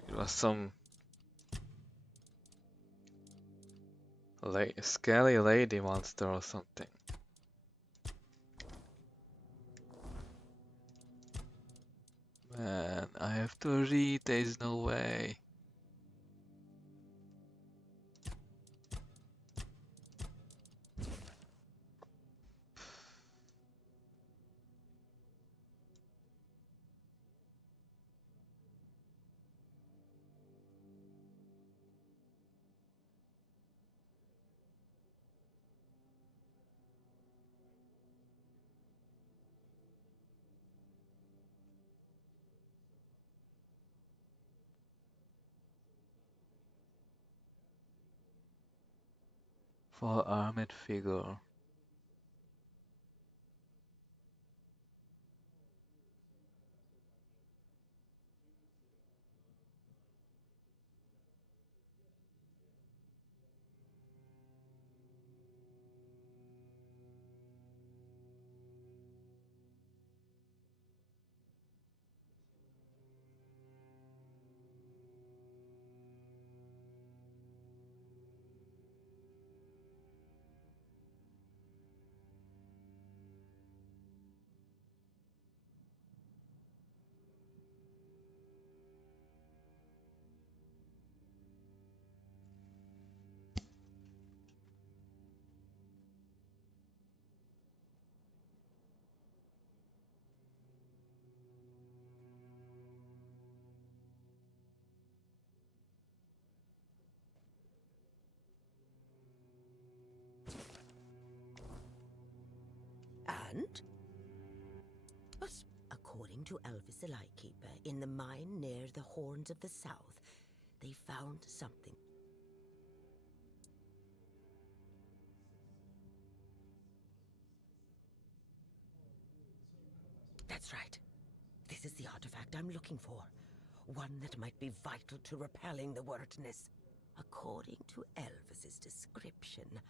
It was some scary lady monster or something. Man, I have to read, there's no way. Full armored figure. And? According to Elvis the Lightkeeper, in the mine near the Horns of the South, they found something. That's right. This is the artifact I'm looking for. One that might be vital to repelling the wordness. According to Elvis's description,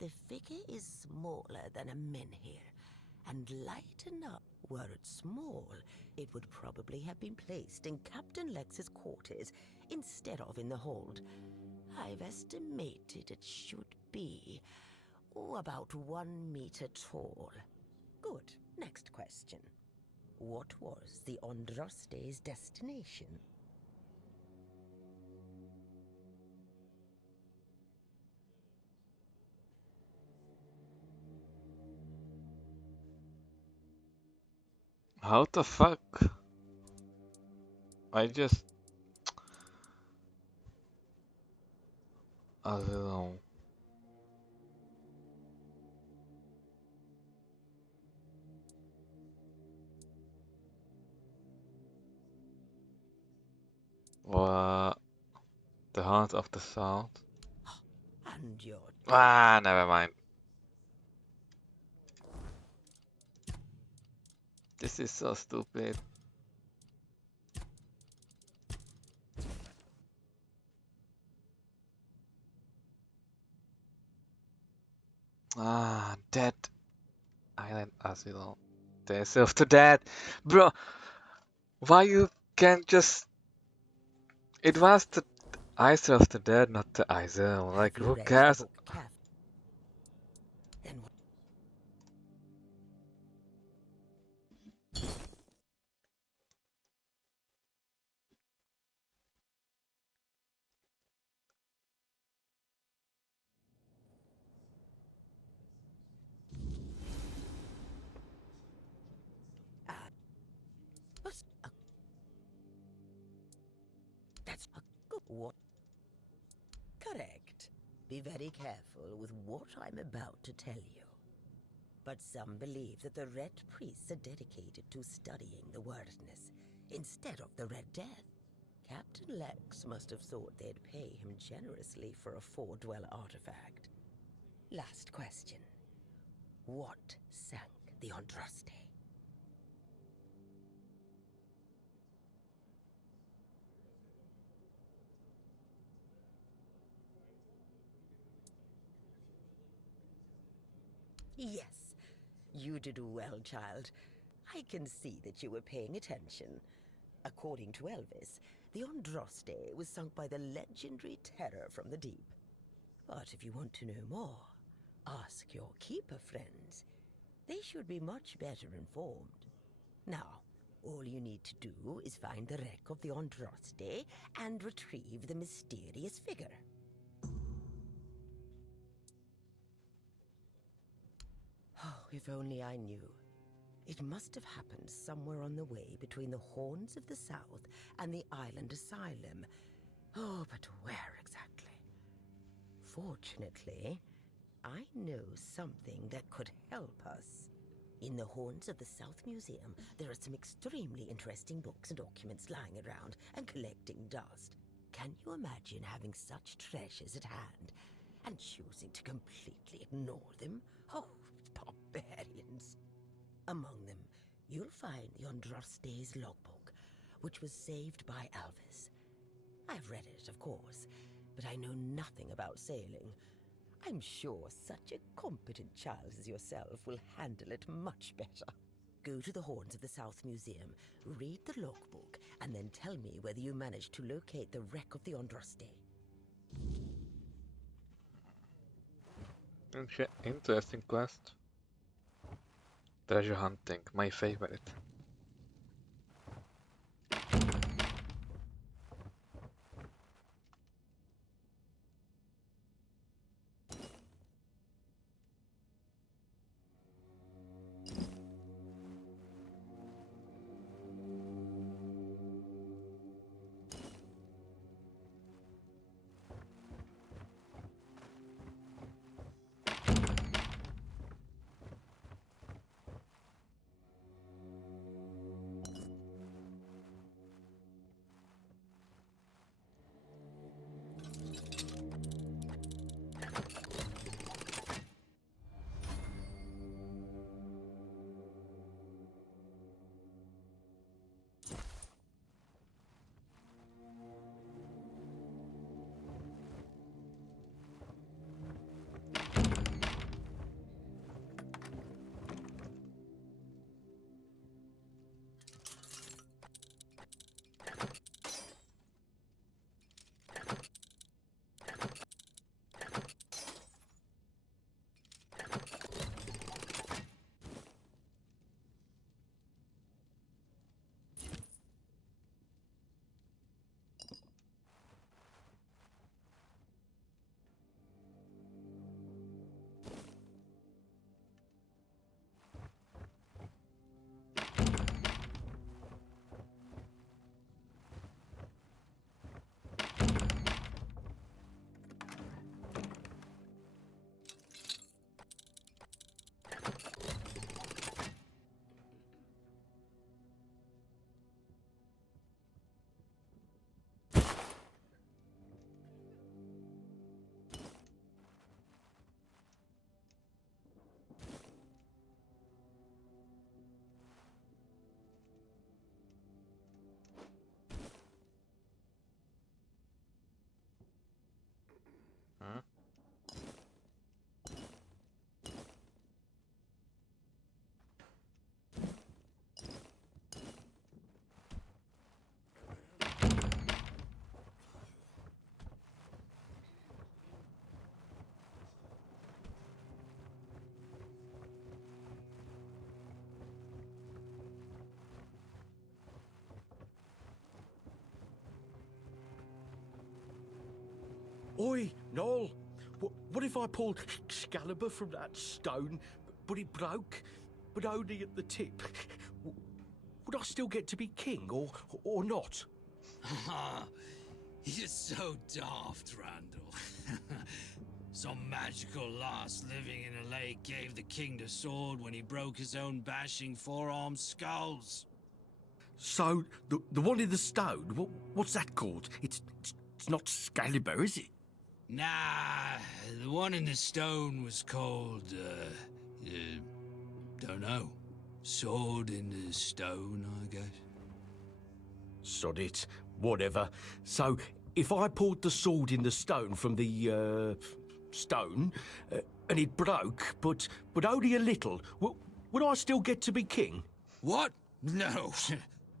the figure is smaller than a menhir, and light enough. Were it small, it would probably have been placed in Captain Lex's quarters instead of in the hold. I've estimated it should be about 1 meter tall. Good. Next question. What was the Andraste's destination? How the fuck? I just... I don't know. What? The Heart of the South? And your... Ah, never mind. This is so stupid. Ah, Dead Island Asylum. They serve to death. Bro, why you can't just... It was the I serve to dead, not the Isle. Like, who cares? Then what? That's a good one. Correct. Be very careful with what I'm about to tell you. But some believe that the Red Priests are dedicated to studying the wordness instead of the Red Death. Captain Lex must have thought they'd pay him generously for a four-dweller artifact. Last question. What sank the Andraste? Yes, you did well, child. I can see that you were paying attention. According to Elvis, the Andraste was sunk by the legendary terror from the deep. But if you want to know more, ask your keeper friends. They should be much better informed. Now, all you need to do is find the wreck of the Andraste and retrieve the mysterious figure. Oh, if only I knew. It must have happened somewhere on the way between the Horns of the South and the Island Asylum. Oh, but where exactly? Fortunately, I know something that could help us. In the Horns of the South Museum, there are some extremely interesting books and documents lying around and collecting dust. Can you imagine having such treasures at hand and choosing to completely ignore them? Oh, barbarians. Among them, you'll find the Andraste's logbook, which was saved by Alvis. I've read it, of course, but I know nothing about sailing. I'm sure such a competent child as yourself will handle it much better. Go to the Horns of the South Museum, read the logbook, and then tell me whether you managed to locate the wreck of the Andraste. Interesting quest. Treasure hunting, my favorite. Huh? Oi, Noel! What if I pulled Excalibur from that stone, but it broke, but only at the tip? Would I still get to be king, or not? You're so daft, Randall. Some magical lass living in a lake gave the king the sword when he broke his own bashing four-armed skulls. So, the one in the stone, what's that called? It's not Excalibur, is it? Nah, the one in the stone was called, don't know. Sword in the stone, I guess. Sod it, whatever. So, if I pulled the sword in the stone from the, stone, and it broke, but only a little, would I still get to be king? What? No,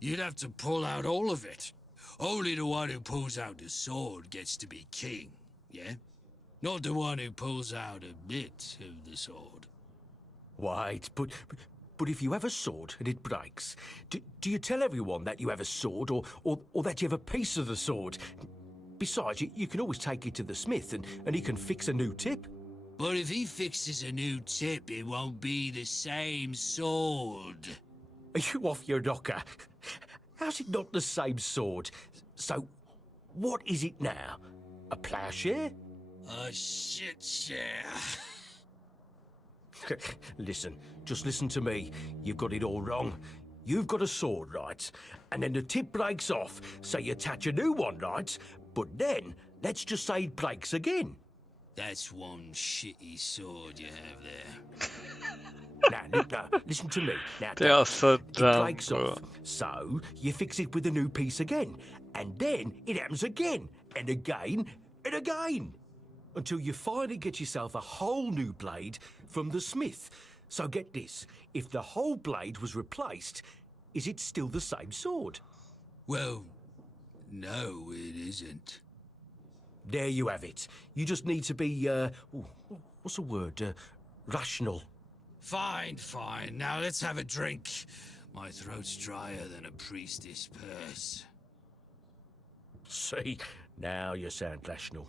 you'd have to pull out all of it. Only the one who pulls out the sword gets to be king, yeah? Not the one who pulls out a bit of the sword. Wait, but if you have a sword and it breaks, do you tell everyone that you have a sword, or that you have a piece of the sword? Besides, you can always take it to the smith and he can fix a new tip. But if he fixes a new tip, it won't be the same sword. Are you off your rocker? How's it not the same sword? So, what is it now? A ploughshare? A shit share. Listen, just listen to me. You've got it all wrong. You've got a sword, right? And then the tip breaks off, so you attach a new one, right? But then, let's just say it breaks again. That's one shitty sword you have there. Now, listen to me. Now, They are Gareth, so it dumb, breaks bro. off, so you fix it with a new piece again, and then it happens again, and again, and again, until you finally get yourself a whole new blade from the smith. So get this, if the whole blade was replaced, is it still the same sword? Well, no, it isn't. There you have it. You just need to be, what's the word? Rational. Fine, fine. Now let's have a drink. My throat's drier than a priestess purse. See, now you sound rational.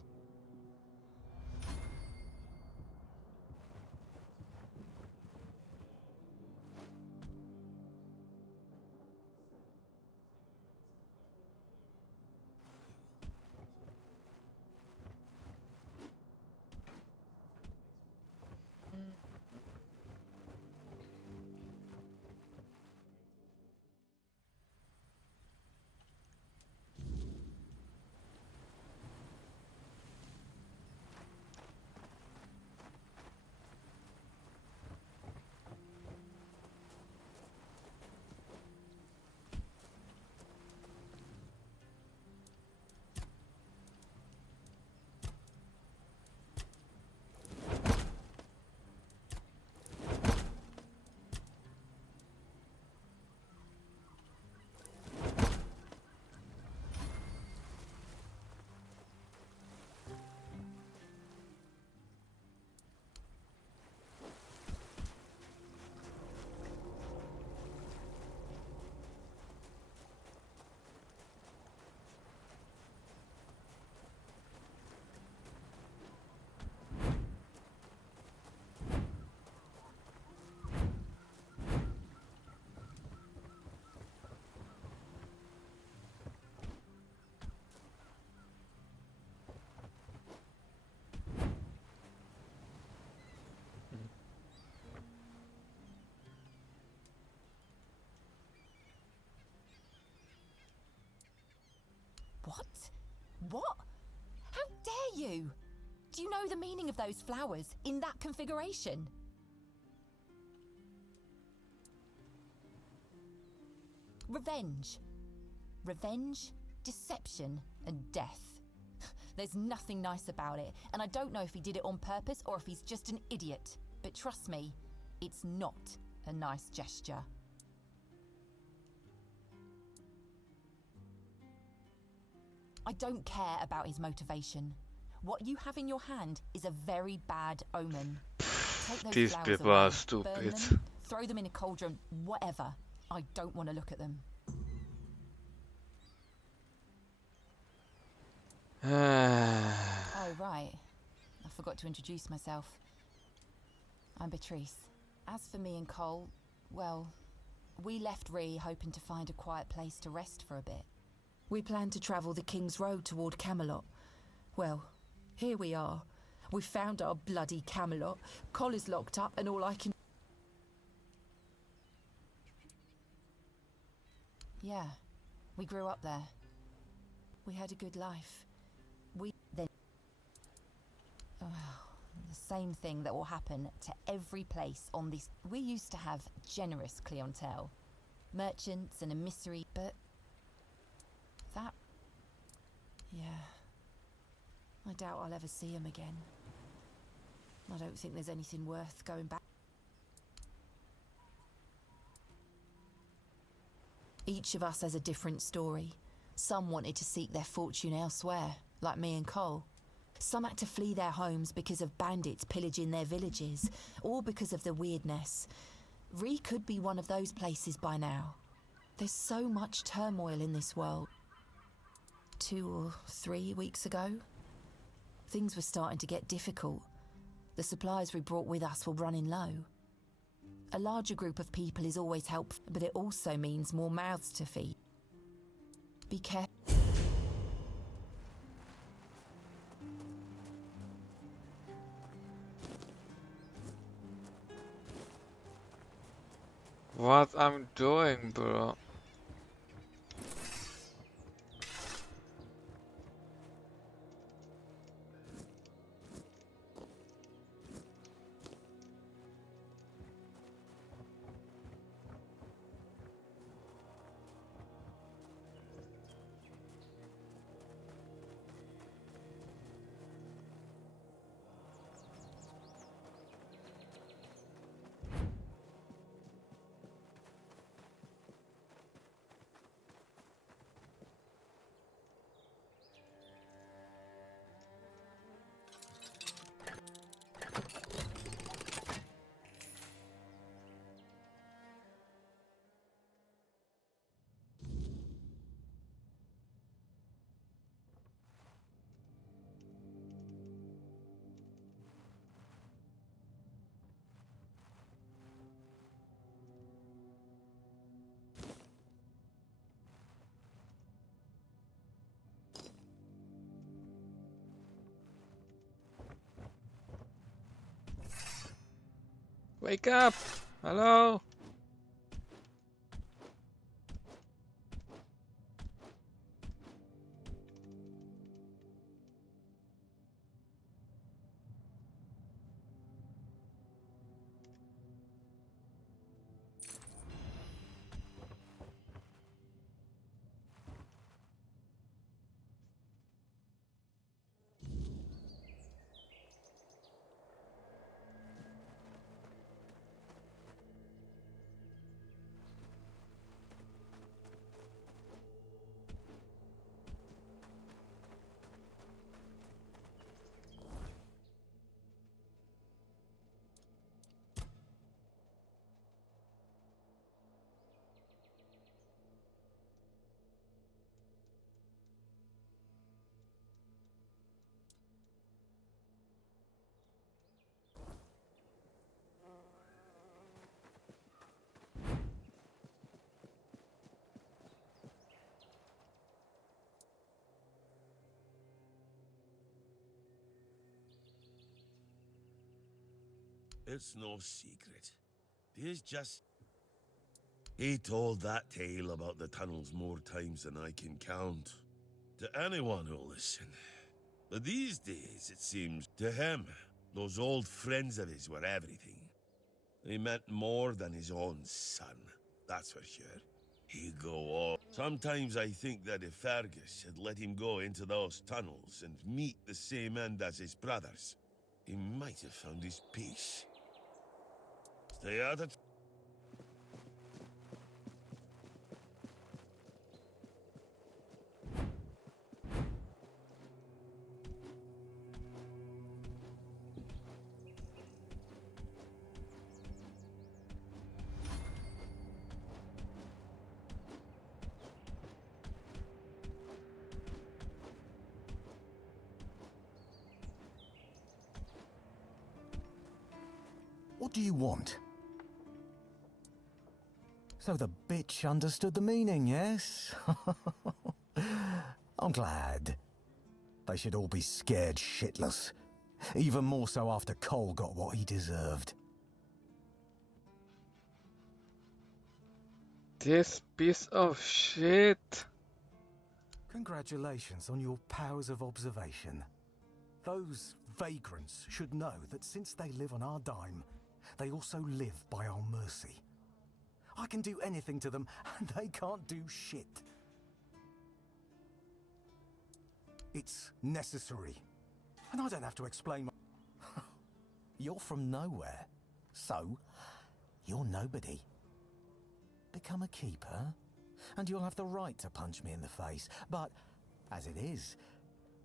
What? What? How dare you? Do you know the meaning of those flowers in that configuration? Revenge. Revenge, deception, and death. There's nothing nice about it, and I don't know if he did it on purpose or if he's just an idiot. But trust me, it's not a nice gesture. I don't care about his motivation. What you have in your hand is a very bad omen. Take those These flowers people away, are burn stupid. them, throw them in a cauldron, whatever. I don't want to look at them. Oh, right. I forgot to introduce myself. I'm Beatrice. As for me and Cole, well, we left Ree hoping to find a quiet place to rest for a bit. We planned to travel the King's Road toward Camelot. Well, here we are. We found our bloody Camelot. Cole is locked up and all I can... Yeah, we grew up there. We had a good life. We then... Oh, the same thing that will happen to every place on this... We used to have generous clientele. Merchants and emissary, but... That... Yeah. I doubt I'll ever see him again. I don't think there's anything worth going back. Each of us has a different story. Some wanted to seek their fortune elsewhere, like me and Cole. Some had to flee their homes because of bandits pillaging their villages, or because of the weirdness. Ree could be one of those places by now. There's so much turmoil in this world. 2 or 3 weeks ago, things were starting to get difficult. The supplies we brought with us were running low. A larger group of people is always helpful, but it also means more mouths to feed. Be careful. What I'm doing, bro? Wake up! Hello? It's no secret. There's just... He told that tale about the tunnels more times than I can count. To anyone who'll listen. But these days, it seems, to him, those old friends of his were everything. They meant more than his own son, that's for sure. He'd go all... Sometimes I think that if Fergus had let him go into those tunnels and meet the same end as his brothers, he might have found his peace. Stay out of... What do you want? So the bitch understood the meaning, yes? I'm glad. They should all be scared shitless. Even more so after Cole got what he deserved. This piece of shit. Congratulations on your powers of observation. Those vagrants should know that since they live on our dime, they also live by our mercy. I can do anything to them, and they can't do shit. It's necessary. And I don't have to explain my... You're from nowhere. So, you're nobody. Become a keeper, and you'll have the right to punch me in the face. But, as it is,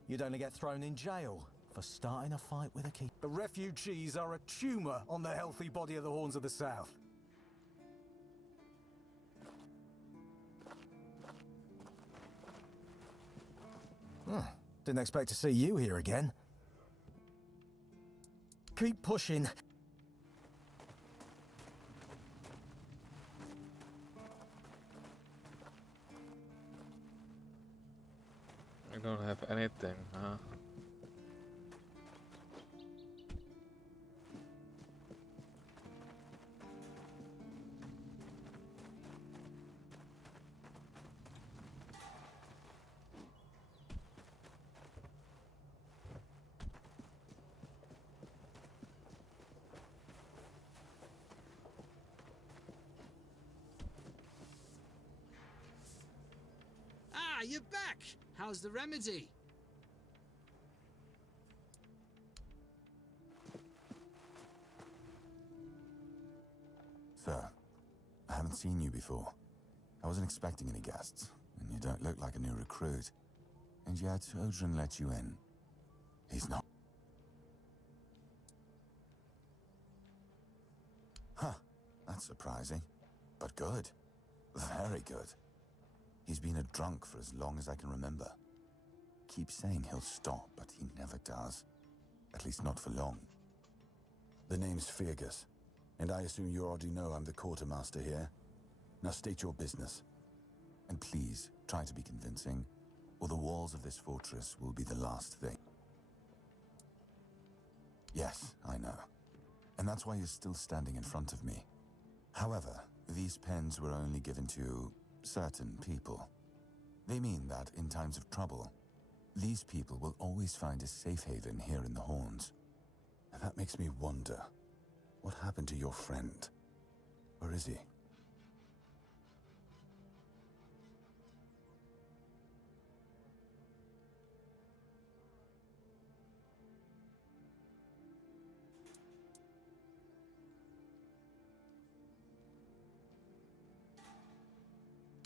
you'd only get thrown in jail for starting a fight with a keeper. The refugees are a tumour on the healthy body of the Horns of the South. Didn't expect to see you here again. Keep pushing. I don't have anything, huh? Ah, you're back! How's the remedy? Sir, I haven't seen you before. I wasn't expecting any guests, and you don't look like a new recruit. And yet, Odrin let you in. He's not... Huh, that's surprising. But good. Very good. He's been a drunk for as long as I can remember. Keeps saying he'll stop, but he never does. At least not for long. The name's Fergus, and I assume you already know I'm the quartermaster here. Now state your business. And please, try to be convincing, or the walls of this fortress will be the last thing. Yes, I know. and that's why you're still standing in front of me. However, these pens were only given to certain people. They mean that in times of trouble, these people will always find a safe haven here in the Horns. And that makes me wonder, what happened to your friend? Where is he?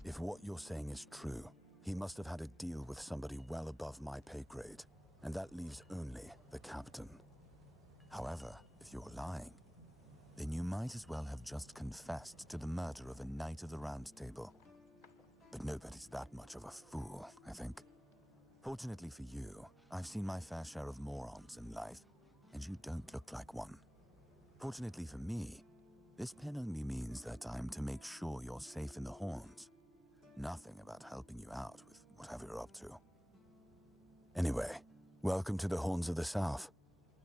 If what you're saying is true, he must have had a deal with somebody well above my pay grade, and that leaves only the captain. However, if you're lying, then you might as well have just confessed to the murder of a Knight of the Round Table. But nobody's that much of a fool, I think. Fortunately for you, I've seen my fair share of morons in life, and you don't look like one. Fortunately for me, this pen only means that I'm to make sure you're safe in the Horns. Nothing about helping you out with whatever you're up to. Anyway, welcome to the Horns of the South.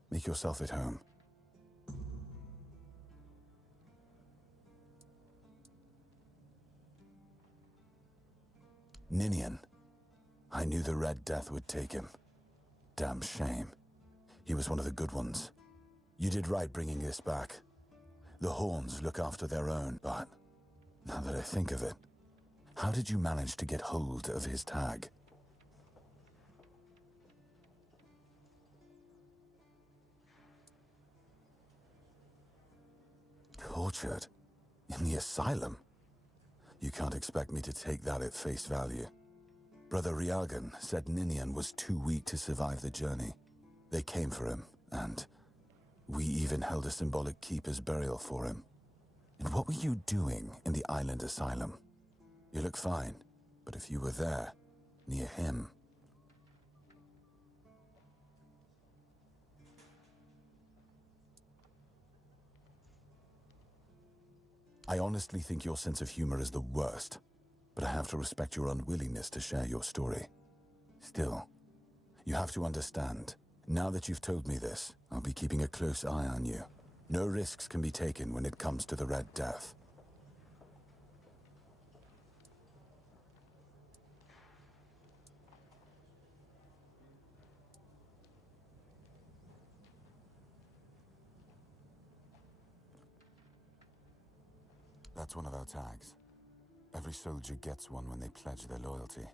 Make yourself at home. Ninian. I knew the Red Death would take him. Damn shame. He was one of the good ones. You did right bringing this back. The Horns look after their own, but now that I think of it, how did you manage to get hold of his tag? Tortured? In the asylum? You can't expect me to take that at face value. Brother Riagan said Ninian was too weak to survive the journey. They came for him, and we even held a symbolic keeper's burial for him. And what were you doing in the island asylum? You look fine, but if you were there, near him... I honestly think your sense of humor is the worst, but I have to respect your unwillingness to share your story. Still, you have to understand, now that you've told me this, I'll be keeping a close eye on you. No risks can be taken when it comes to the Red Death. That's one of our tags. Every soldier gets one when they pledge their loyalty.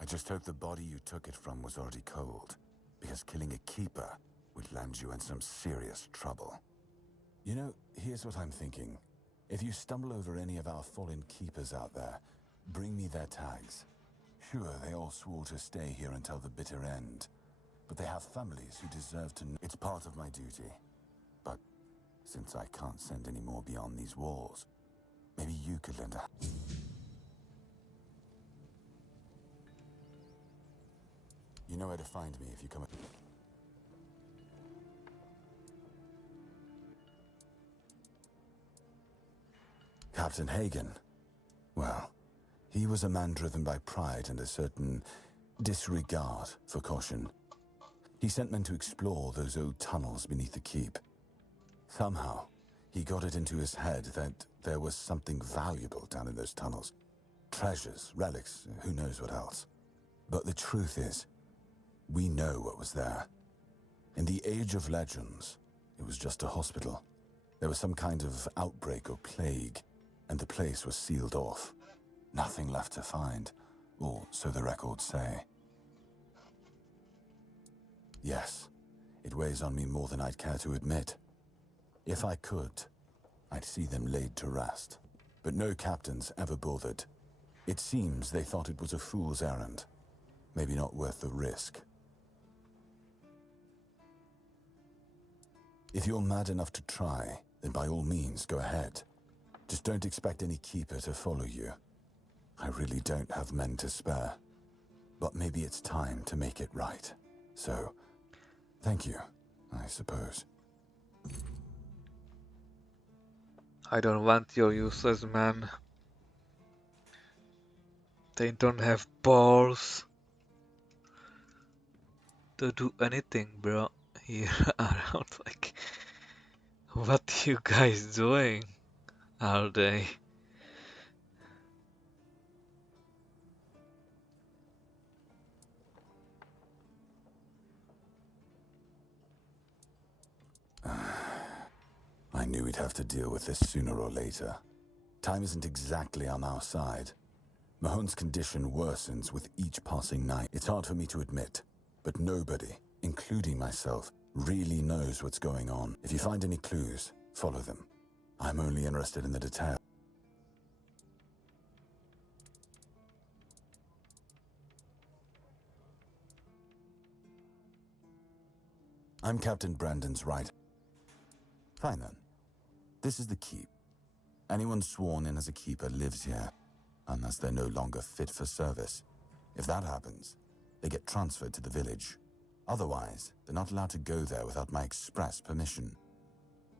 I just hope the body you took it from was already cold, because killing a keeper would land you in some serious trouble. You know, here's what I'm thinking. If you stumble over any of our fallen keepers out there, bring me their tags. Sure, they all swore to stay here until the bitter end, but they have families who deserve to know. It's part of my duty. But since I can't send any more beyond these walls, maybe you could lend a... You know where to find me if you come... Captain Hagen. Well, he was a man driven by pride and a certain disregard for caution. He sent men to explore those old tunnels beneath the keep. Somehow, he got it into his head that there was something valuable down in those tunnels. Treasures, relics, who knows what else. But the truth is, we know what was there. In the Age of Legends, it was just a hospital. There was some kind of outbreak or plague, and the place was sealed off. Nothing left to find, or so the records say. Yes, it weighs on me more than I'd care to admit. If I could, I'd see them laid to rest. But no captains ever bothered. It seems they thought it was a fool's errand. Maybe not worth the risk. If you're mad enough to try, then by all means, go ahead. Just don't expect any keeper to follow you. I really don't have men to spare. But maybe it's time to make it right. So, thank you, I suppose. I don't want your useless men. They don't have balls to do anything, bro. Here around, like, What you guys doing all day? I knew we'd have to deal with this sooner or later. Time isn't exactly on our side. Mahone's condition worsens with each passing night. It's hard for me to admit, but nobody, including myself, really knows what's going on. If you find any clues, follow them. I'm only interested in the detail. I'm Captain Brandon's right. Fine then. This is the keep. Anyone sworn in as a keeper lives here, unless they're no longer fit for service. If that happens, they get transferred to the village. Otherwise, they're not allowed to go there without my express permission.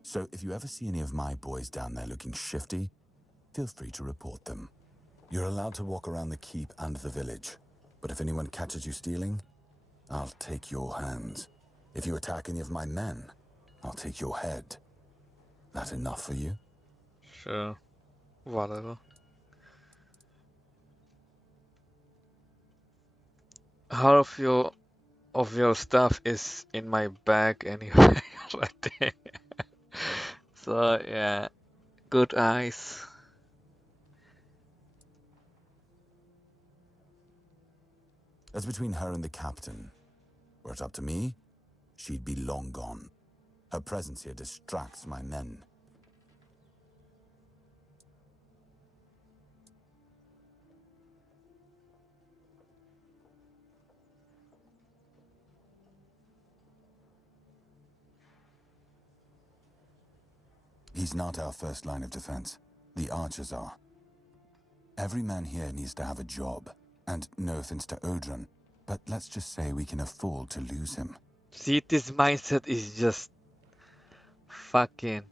So if you ever see any of my boys down there looking shifty, feel free to report them. You're allowed to walk around the keep and the village, but if anyone catches you stealing, I'll take your hands. If you attack any of my men, I'll take your head. That enough for you? Sure. Whatever. Half of your stuff is in my bag anyway already. So yeah, good eyes. That's between her and the captain. Were it up to me, she'd be long gone. Her presence here distracts my men. He's not our first line of defense. The archers are. Every man here needs to have a job. And no offense to Odrin, but let's just say we can afford to lose him. See, this mindset is just fucking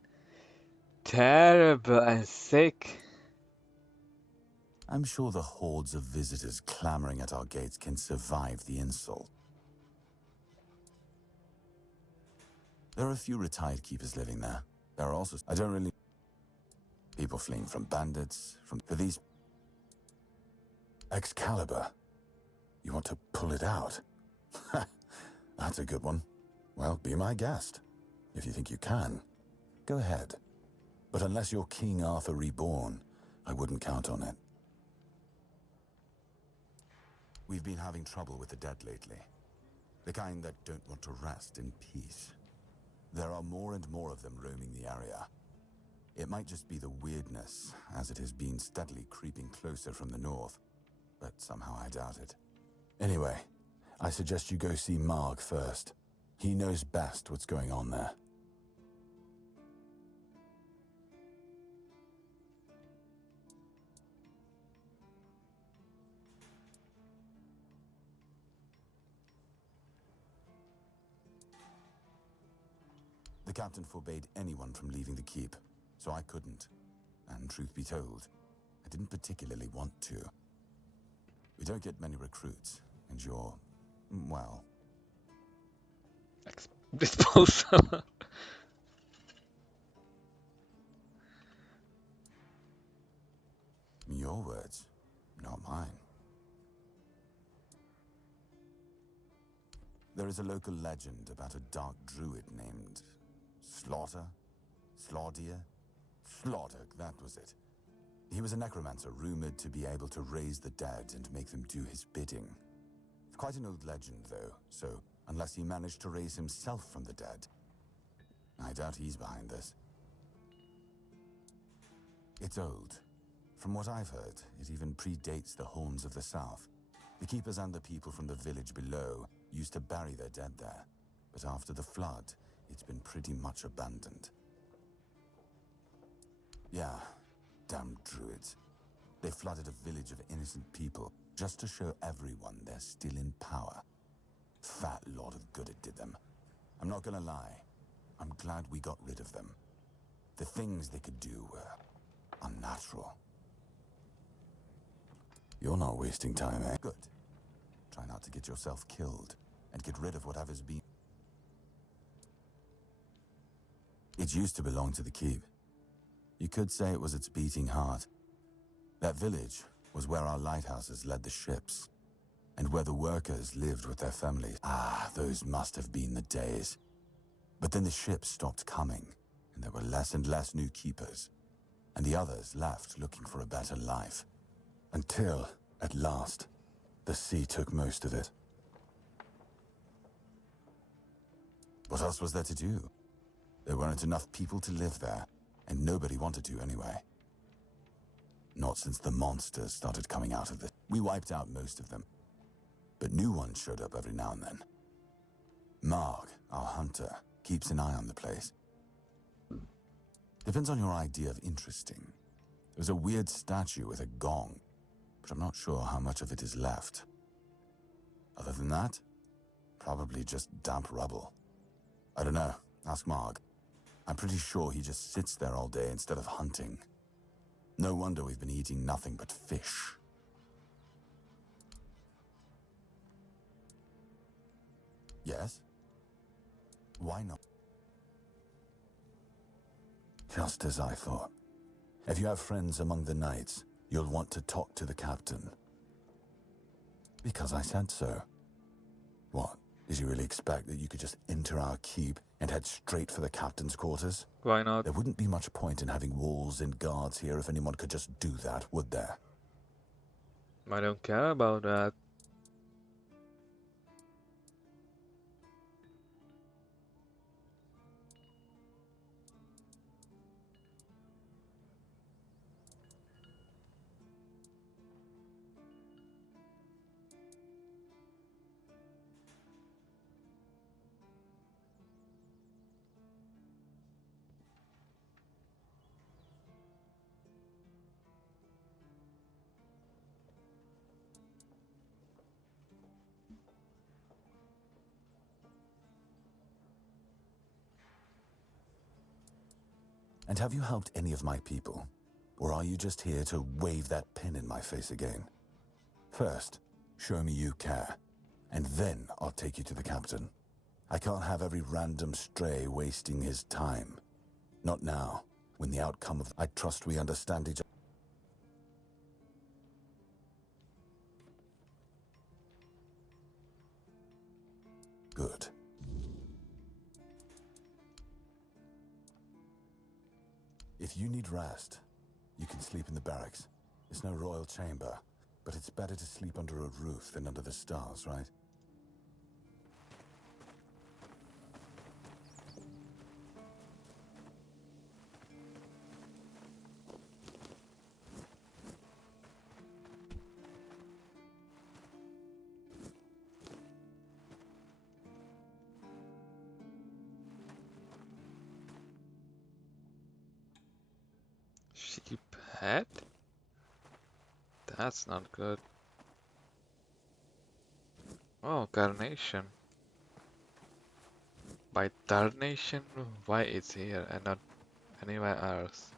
terrible and sick. I'm sure the hordes of visitors clamoring at our gates can survive the insult. There are a few retired keepers living there. There are also, I don't really... people fleeing from bandits, for these... Excalibur. You want to pull it out? That's a good one. Well, be my guest. If you think you can, go ahead. But unless you're King Arthur reborn, I wouldn't count on it. We've been having trouble with the dead lately. The kind that don't want to rest in peace. There are more and more of them roaming the area. It might just be the weirdness, as it has been steadily creeping closer from the north, but somehow I doubt it. Anyway, I suggest you go see Marg first. He knows best what's going on there. The captain forbade anyone from leaving the keep, so I couldn't. And truth be told, I didn't particularly want to. We don't get many recruits, and you're, well... disposal. Your words, not mine. There is a local legend about a dark druid named... Slaughter? Slaudier? Slaughter, that was it. He was a necromancer rumored to be able to raise the dead and make them do his bidding. It's quite an old legend, though, so unless he managed to raise himself from the dead, I doubt he's behind this. It's old. From what I've heard, it even predates the Horns of the South. The keepers and the people from the village below used to bury their dead there, but after the flood, it's been pretty much abandoned. Yeah, damn druids. They flooded a village of innocent people just to show everyone they're still in power. Fat lot of good it did them. I'm not gonna lie, I'm glad we got rid of them. The things they could do were unnatural. You're not wasting time, eh? Good. Try not to get yourself killed, and get rid of whatever's been... It used to belong to the keep. You could say it was its beating heart. That village was where our lighthouses led the ships, and where the workers lived with their families. Ah, those must have been the days. But then the ships stopped coming, and there were less and less new keepers, and the others left looking for a better life. Until, at last, the sea took most of it. What else was there to do? There weren't enough people to live there, and nobody wanted to anyway. Not since the monsters started coming out of it. We wiped out most of them, but new ones showed up every now and then. Marg, our hunter, keeps an eye on the place. Depends on your idea of interesting. There's a weird statue with a gong, but I'm not sure how much of it is left. Other than that, probably just damp rubble. I don't know. Ask Marg. I'm pretty sure he just sits there all day instead of hunting. No wonder we've been eating nothing but fish. Yes? Why not? Just as I thought. If you have friends among the knights, you'll want to talk to the captain. Because I said so. What? Did you really expect that you could just enter our keep and head straight for the captain's quarters? Why not? There wouldn't be much point in having walls and guards here if anyone could just do that, would there? I don't care about that. And have you helped any of my people? Or are you just here to wave that pen in my face again? First, show me you care, and then I'll take you to the captain. I can't have every random stray wasting his time. Not now, when the outcome of... I trust we understand each other. Good. If you need rest, you can sleep in the barracks. It's no royal chamber, but it's better to sleep under a roof than under the stars, right? Sheep head? That's not good. Oh, carnation. By tarnation, why it's here and not anywhere else?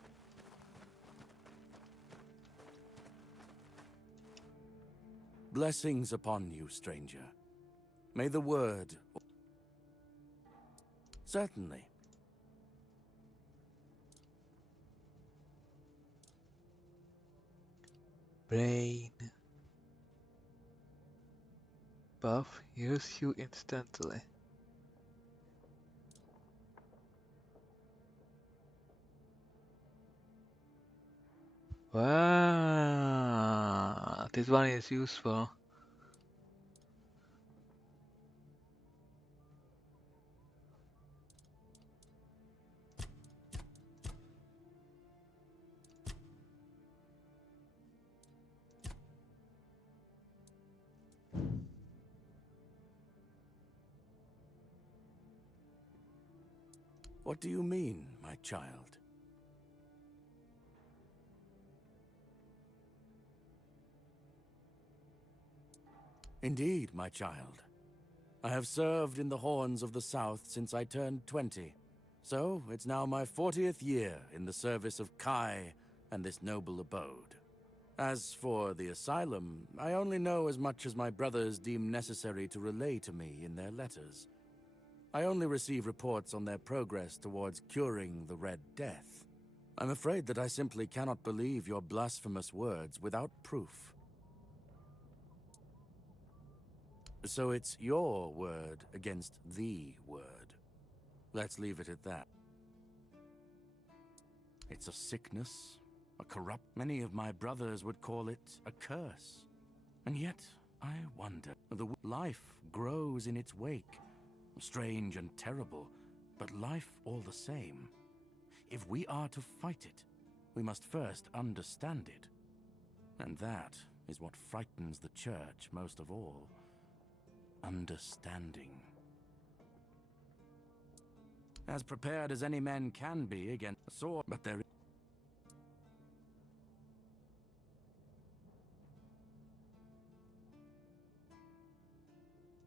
Blessings upon you, stranger. May the word... Certainly. Brain. Buff heals you instantly. Wow, this one is useful. What do you mean, my child? Indeed, my child. I have served in the Horns of the South since I turned 20. So, it's now my 40th year in the service of Kai and this noble abode. As for the asylum, I only know as much as my brothers deem necessary to relay to me in their letters. I only receive reports on their progress towards curing the Red Death. I'm afraid that I simply cannot believe your blasphemous words without proof. So it's your word against the word. Let's leave it at that. It's a sickness, a corrupt... Many of my brothers would call it a curse. And yet, I wonder. The life grows in its wake. Strange and terrible, but life all the same. If we are to fight it, we must first understand it. And that is what frightens the Church most of all. Understanding. As prepared as any man can be against a sword, but there is...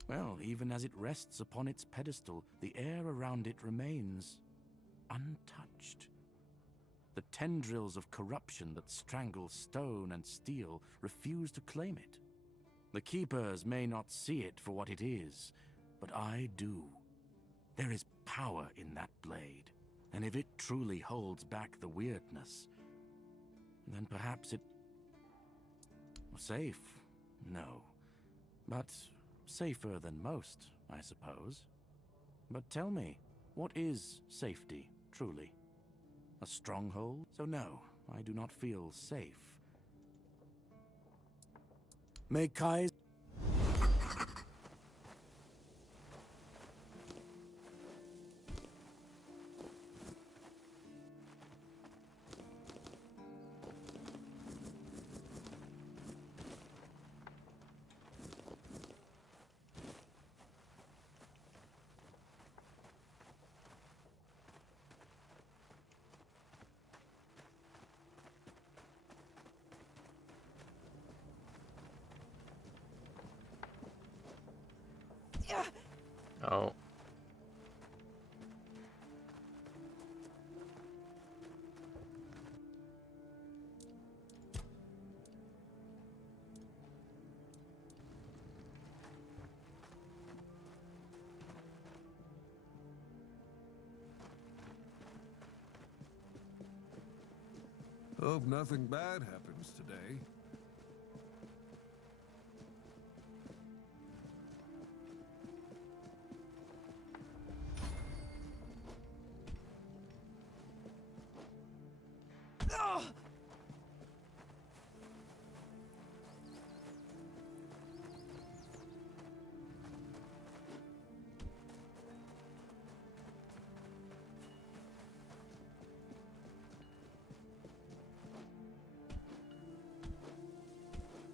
Well, even as it rests upon its pedestal, the air around it remains untouched. The tendrils of corruption that strangle stone and steel refuse to claim it. The Keepers may not see it for what it is, but I do. There is power in that blade, and if it truly holds back the weirdness, then perhaps it... Safe? No. But safer than most, I suppose. But tell me, what is safety, truly? A stronghold? So no, I do not feel safe. May Kai's... Oh. Hope nothing bad happens today.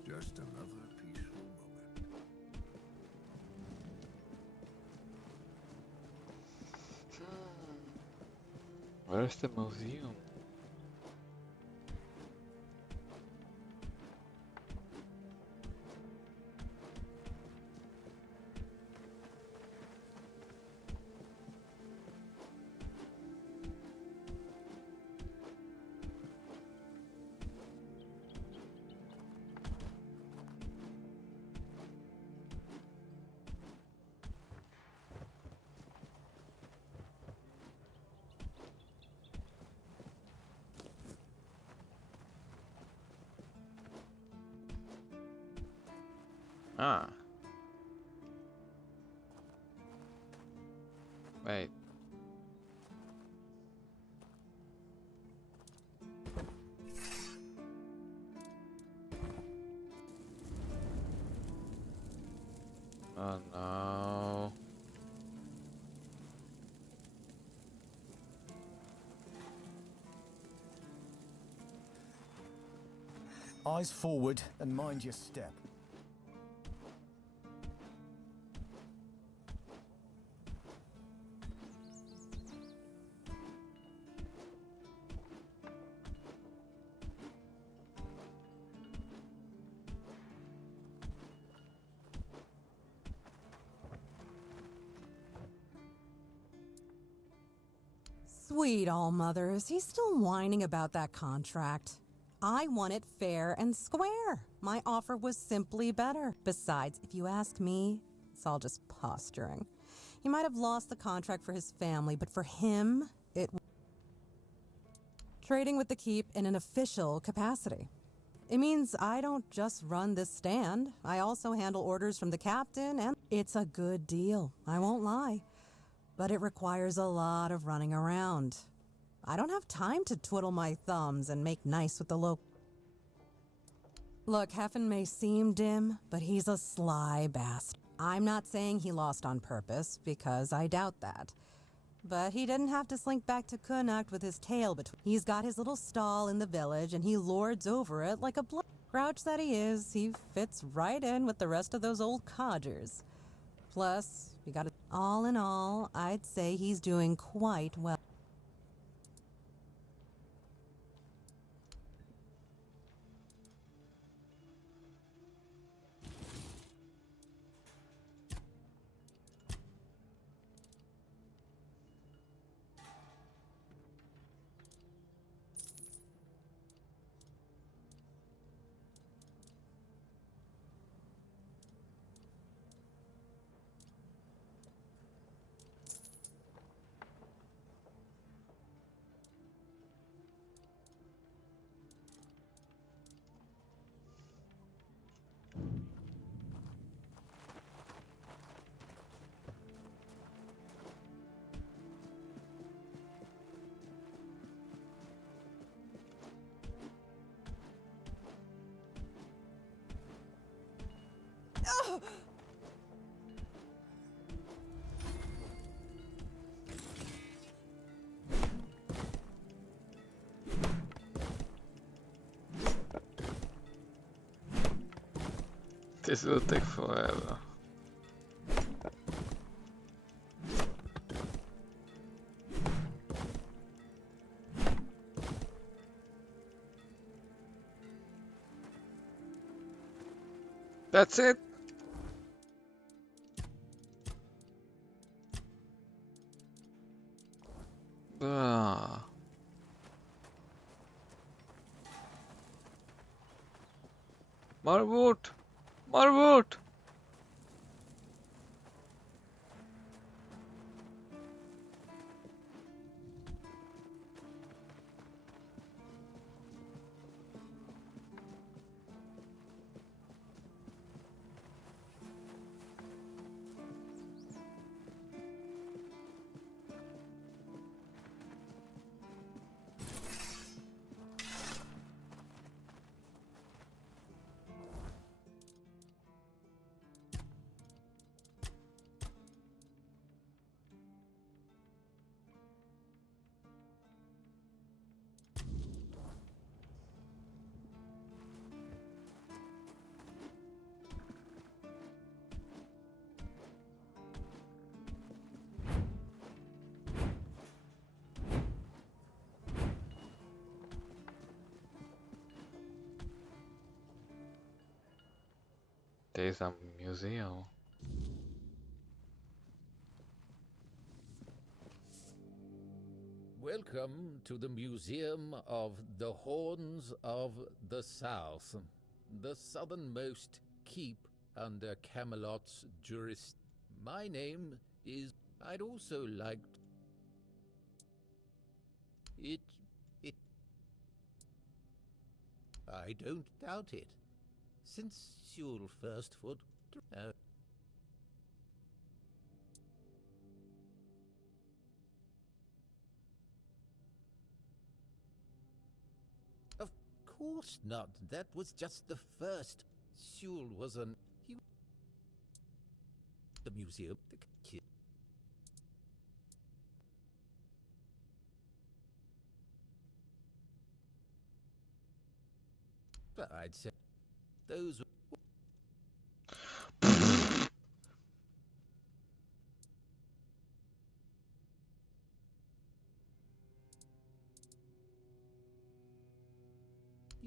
Just another peaceful moment. Where's the museum? Ah. Wait. Oh no. Eyes forward and mind your step. Sweet All-Mother, is he still whining about that contract? I want it fair and square. My offer was simply better. Besides, if you ask me, it's all just posturing. He might have lost the contract for his family, but for him, it was trading with the keep in an official capacity. It means I don't just run this stand. I also handle orders from the captain, and it's a good deal, I won't lie. But it requires a lot of running around. I don't have time to twiddle my thumbs and make nice with the local. Look, Heffen may seem dim, but he's a sly bastard. I'm not saying he lost on purpose, because I doubt that. But he didn't have to slink back to Connacht with his tail between. He's got his little stall in the village, and he lords over it like a grouch that he is. He fits right in with the rest of those old codgers. Plus, we got all in all, I'd say he's doing quite well. This will take forever. That's it. Marwood! Marwood! There's a museum. Welcome to the Museum of the Horns of the South, the southernmost keep under Camelot's jurisdiction. My name is... I'd also like... It... I don't doubt it. Since you'll first foot... Of course not. That was just the first. Sewell was an... The museum... The kid... But I'd say... Those...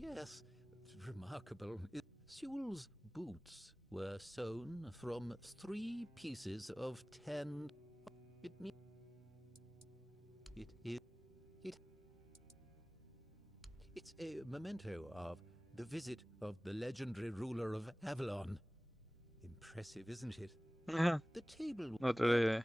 Yes, remarkable. Sewell's boots were sewn from 3 pieces of 10. It means it's a memento of the visit of the legendary ruler of Avalon. Impressive, isn't it? Yeah. The table. Not really.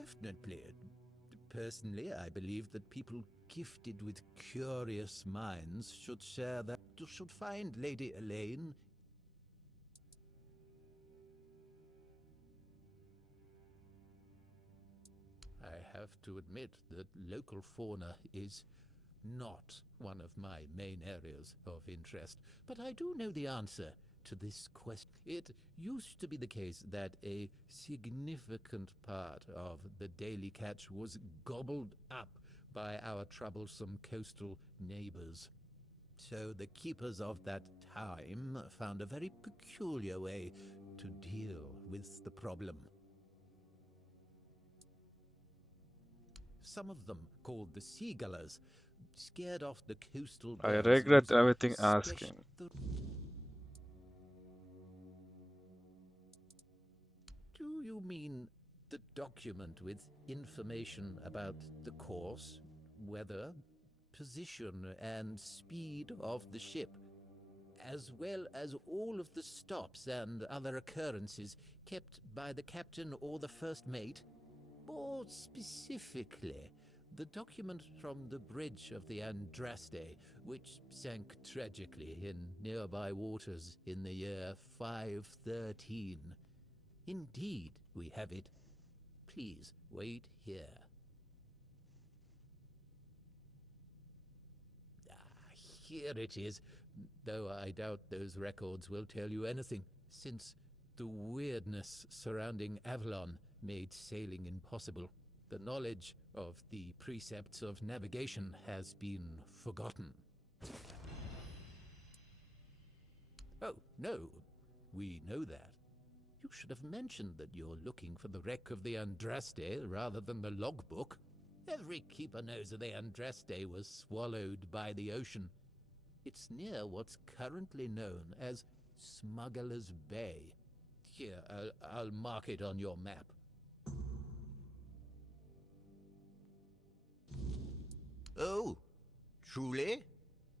definitely. Personally, I believe that people gifted with curious minds should share that. Should find Lady Elaine. I have to admit that local fauna is not one of my main areas of interest, but I do know the answer to this question. It used to be the case that a significant part of the daily catch was gobbled up by our troublesome coastal neighbors. So the keepers of that time found a very peculiar way to deal with the problem. Some of them, called the seagullers, scared off the coastal I birds regret using everything special- asking. Do you mean the document with information about the course, weather, position, and speed of the ship, as well as all of the stops and other occurrences kept by the captain or the first mate? More specifically, the document from the bridge of the Andraste, which sank tragically in nearby waters in the year 513. Indeed, we have it. Please wait here. Here it is, though I doubt those records will tell you anything, since the weirdness surrounding Avalon made sailing impossible. The knowledge of the precepts of navigation has been forgotten. Oh, no, we know that. You should have mentioned that you're looking for the wreck of the Andraste rather than the logbook. Every keeper knows that the Andraste was swallowed by the ocean. It's near what's currently known as Smuggler's Bay. Here, I'll mark it on your map. Oh, truly?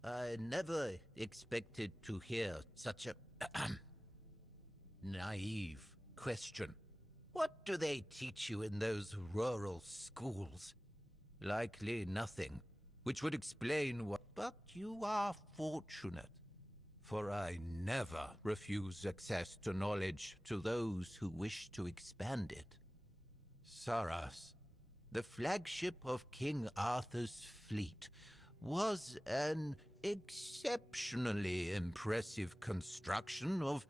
I never expected to hear such a naive question. What do they teach you in those rural schools? Likely nothing, which would explain what... But you are fortunate, for I never refuse access to knowledge to those who wish to expand it. Saras, the flagship of King Arthur's fleet, was an exceptionally impressive construction of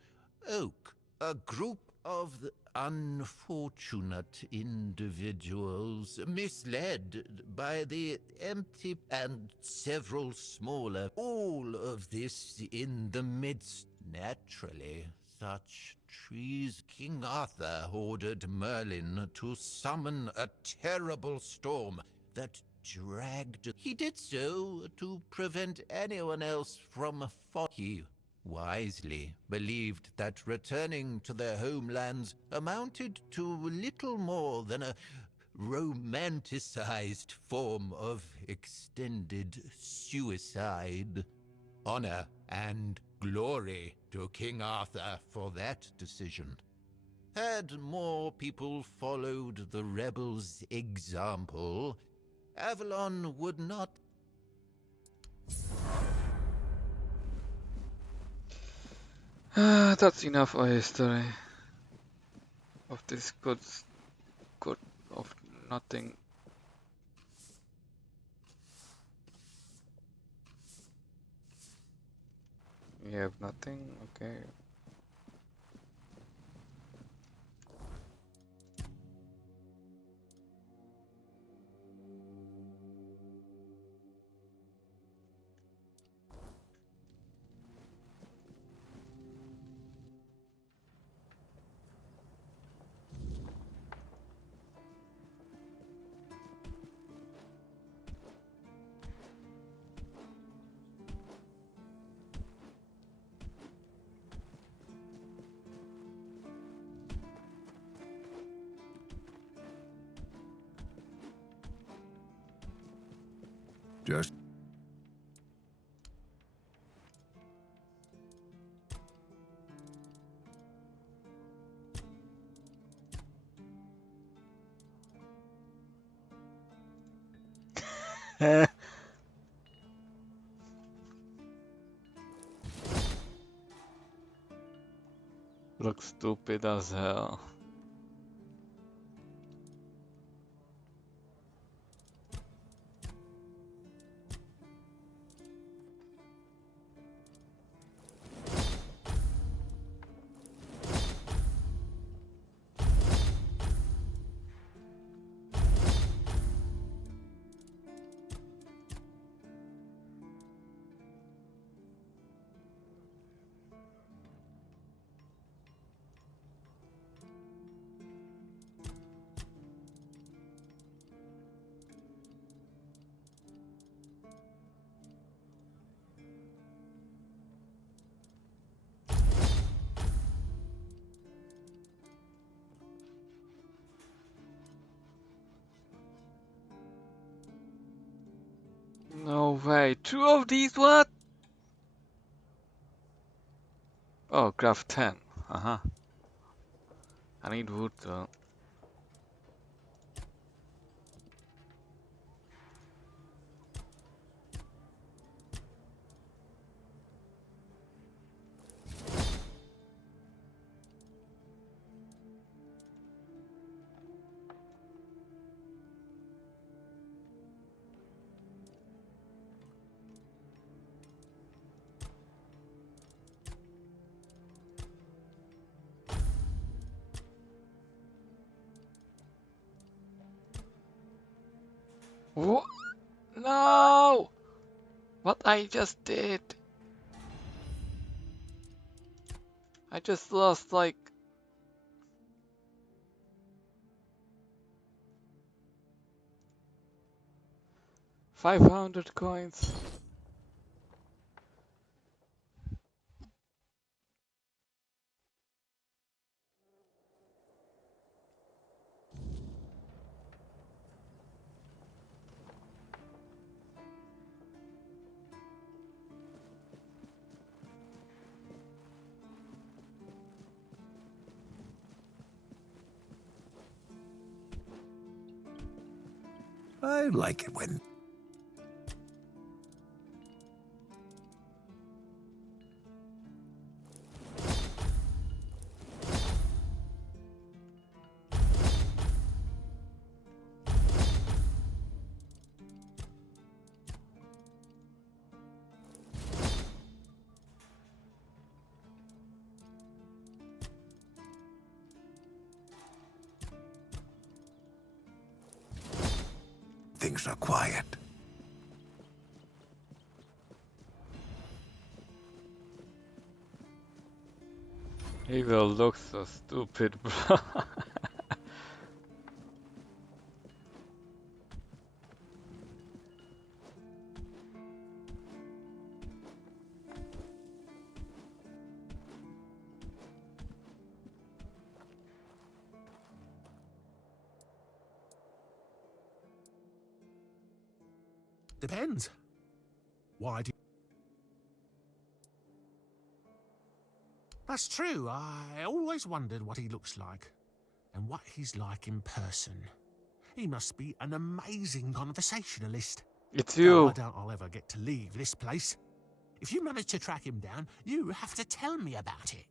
oak. A group of unfortunate individuals misled by the empty and several smaller. All of this in the midst, naturally. Such trees. King Arthur ordered Merlin to summon a terrible storm that dragged. He did so to prevent anyone else from he wisely believed that returning to their homelands amounted to little more than a romanticized form of extended suicide. Honor and glory to King Arthur for that decision. Had more people followed the rebels' example, Avalon would not... That's enough of history of this good of nothing. We have nothing, okay. Just Looks stupid as hell. No way, 2 of these, what? Oh, craft 10. Uh-huh. I need wood though. What? No! What I just did? I just lost like 500 coins. I like it when... things are quiet. He will look so stupid, bro. Depends. Why do... That's true. I always wondered what he looks like and what he's like in person. He must be an amazing conversationalist. It's Though you. I doubt I'll ever get to leave this place. If you manage to track him down, you have to tell me about it.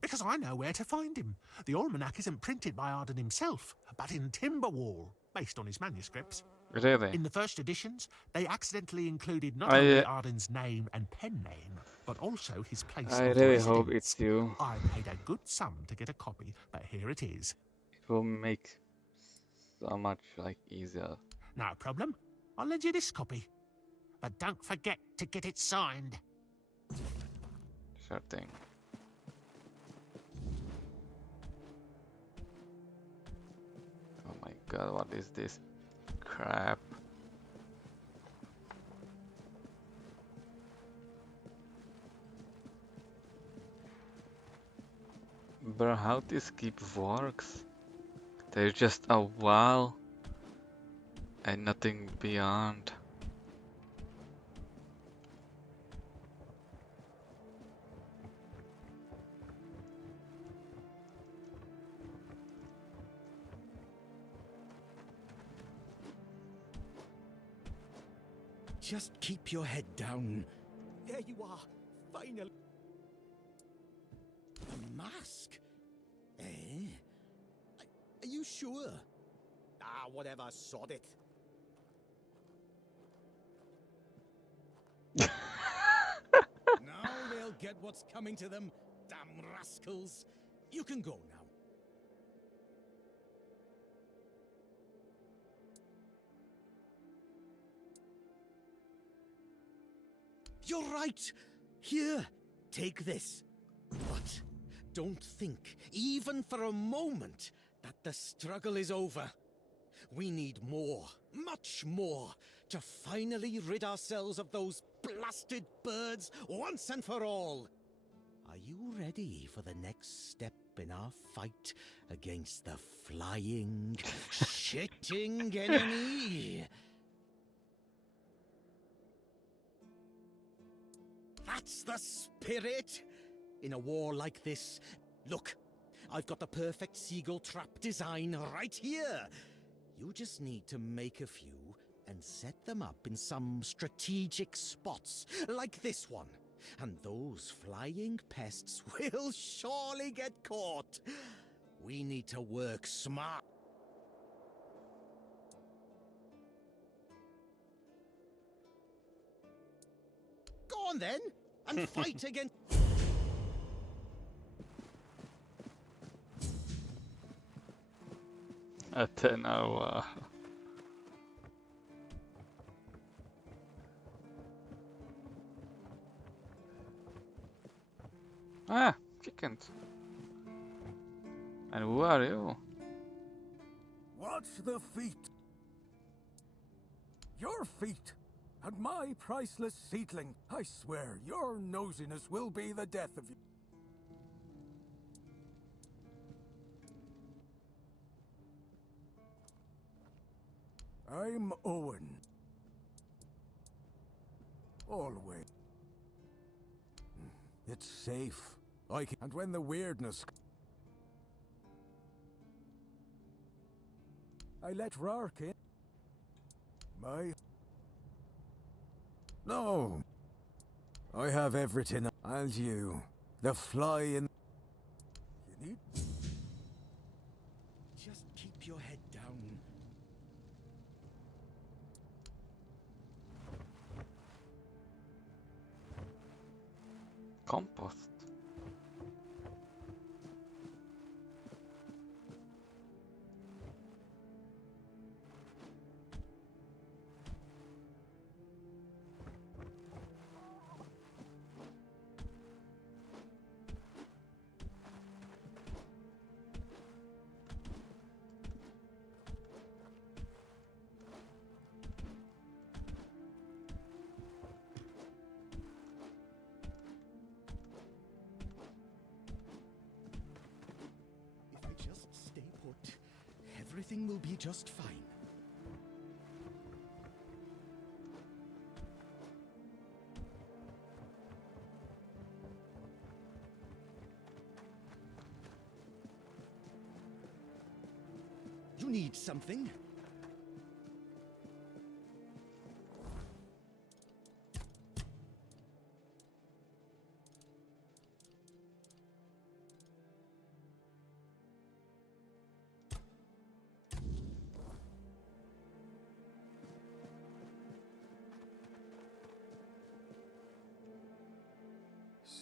Because I know where to find him. The almanac isn't printed by Arden himself, but in Timberwall, based on his manuscripts. Really? In the first editions, they accidentally included not I, only Arden's name and pen name, but also his place I of really residence. hope it's you. I paid a good sum to get a copy, but here it is. It will make so much like easier. No problem. I'll lend you this copy. But don't forget to get it signed. Sure thing. Oh my god, what is this crap? Bro, how this keep works? There's just a wall and nothing beyond. Just keep your head down. There you are, finally. A mask? Eh? Are you sure? Ah, whatever, sod it. Now they'll get what's coming to them, damn rascals. You can go now. You're right. Here, take this. But don't think, even for a moment, that the struggle is over. We need more, much more, to finally rid ourselves of those blasted birds once and for all. Are you ready for the next step in our fight against the flying, shitting enemy? That's the spirit! In a war like this, look, I've got the perfect seagull trap design right here. You just need to make a few and set them up in some strategic spots, like this one. And those flying pests will surely get caught. We need to work smart. Go on then, and fight against... Athena. Ah, chickens. And who are you? Watch the feet. Your feet. And my priceless seedling. I swear, your nosiness will be the death of you. I'm Owen. Always. It's safe. And when the weirdness... I let Rark in. No. I have everything. And you. The fly in... You need... Just keep your head down. Compost. Everything will be just fine. You need something?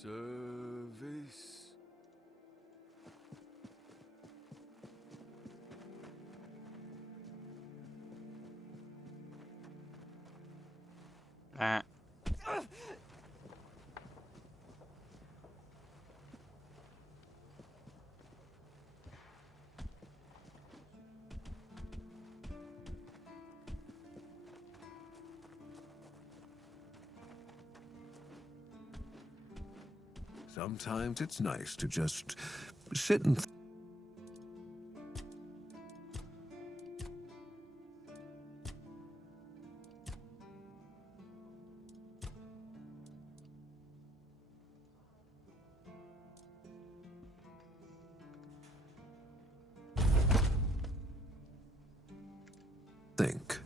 Service. Ah. Sometimes it's nice to just sit and think.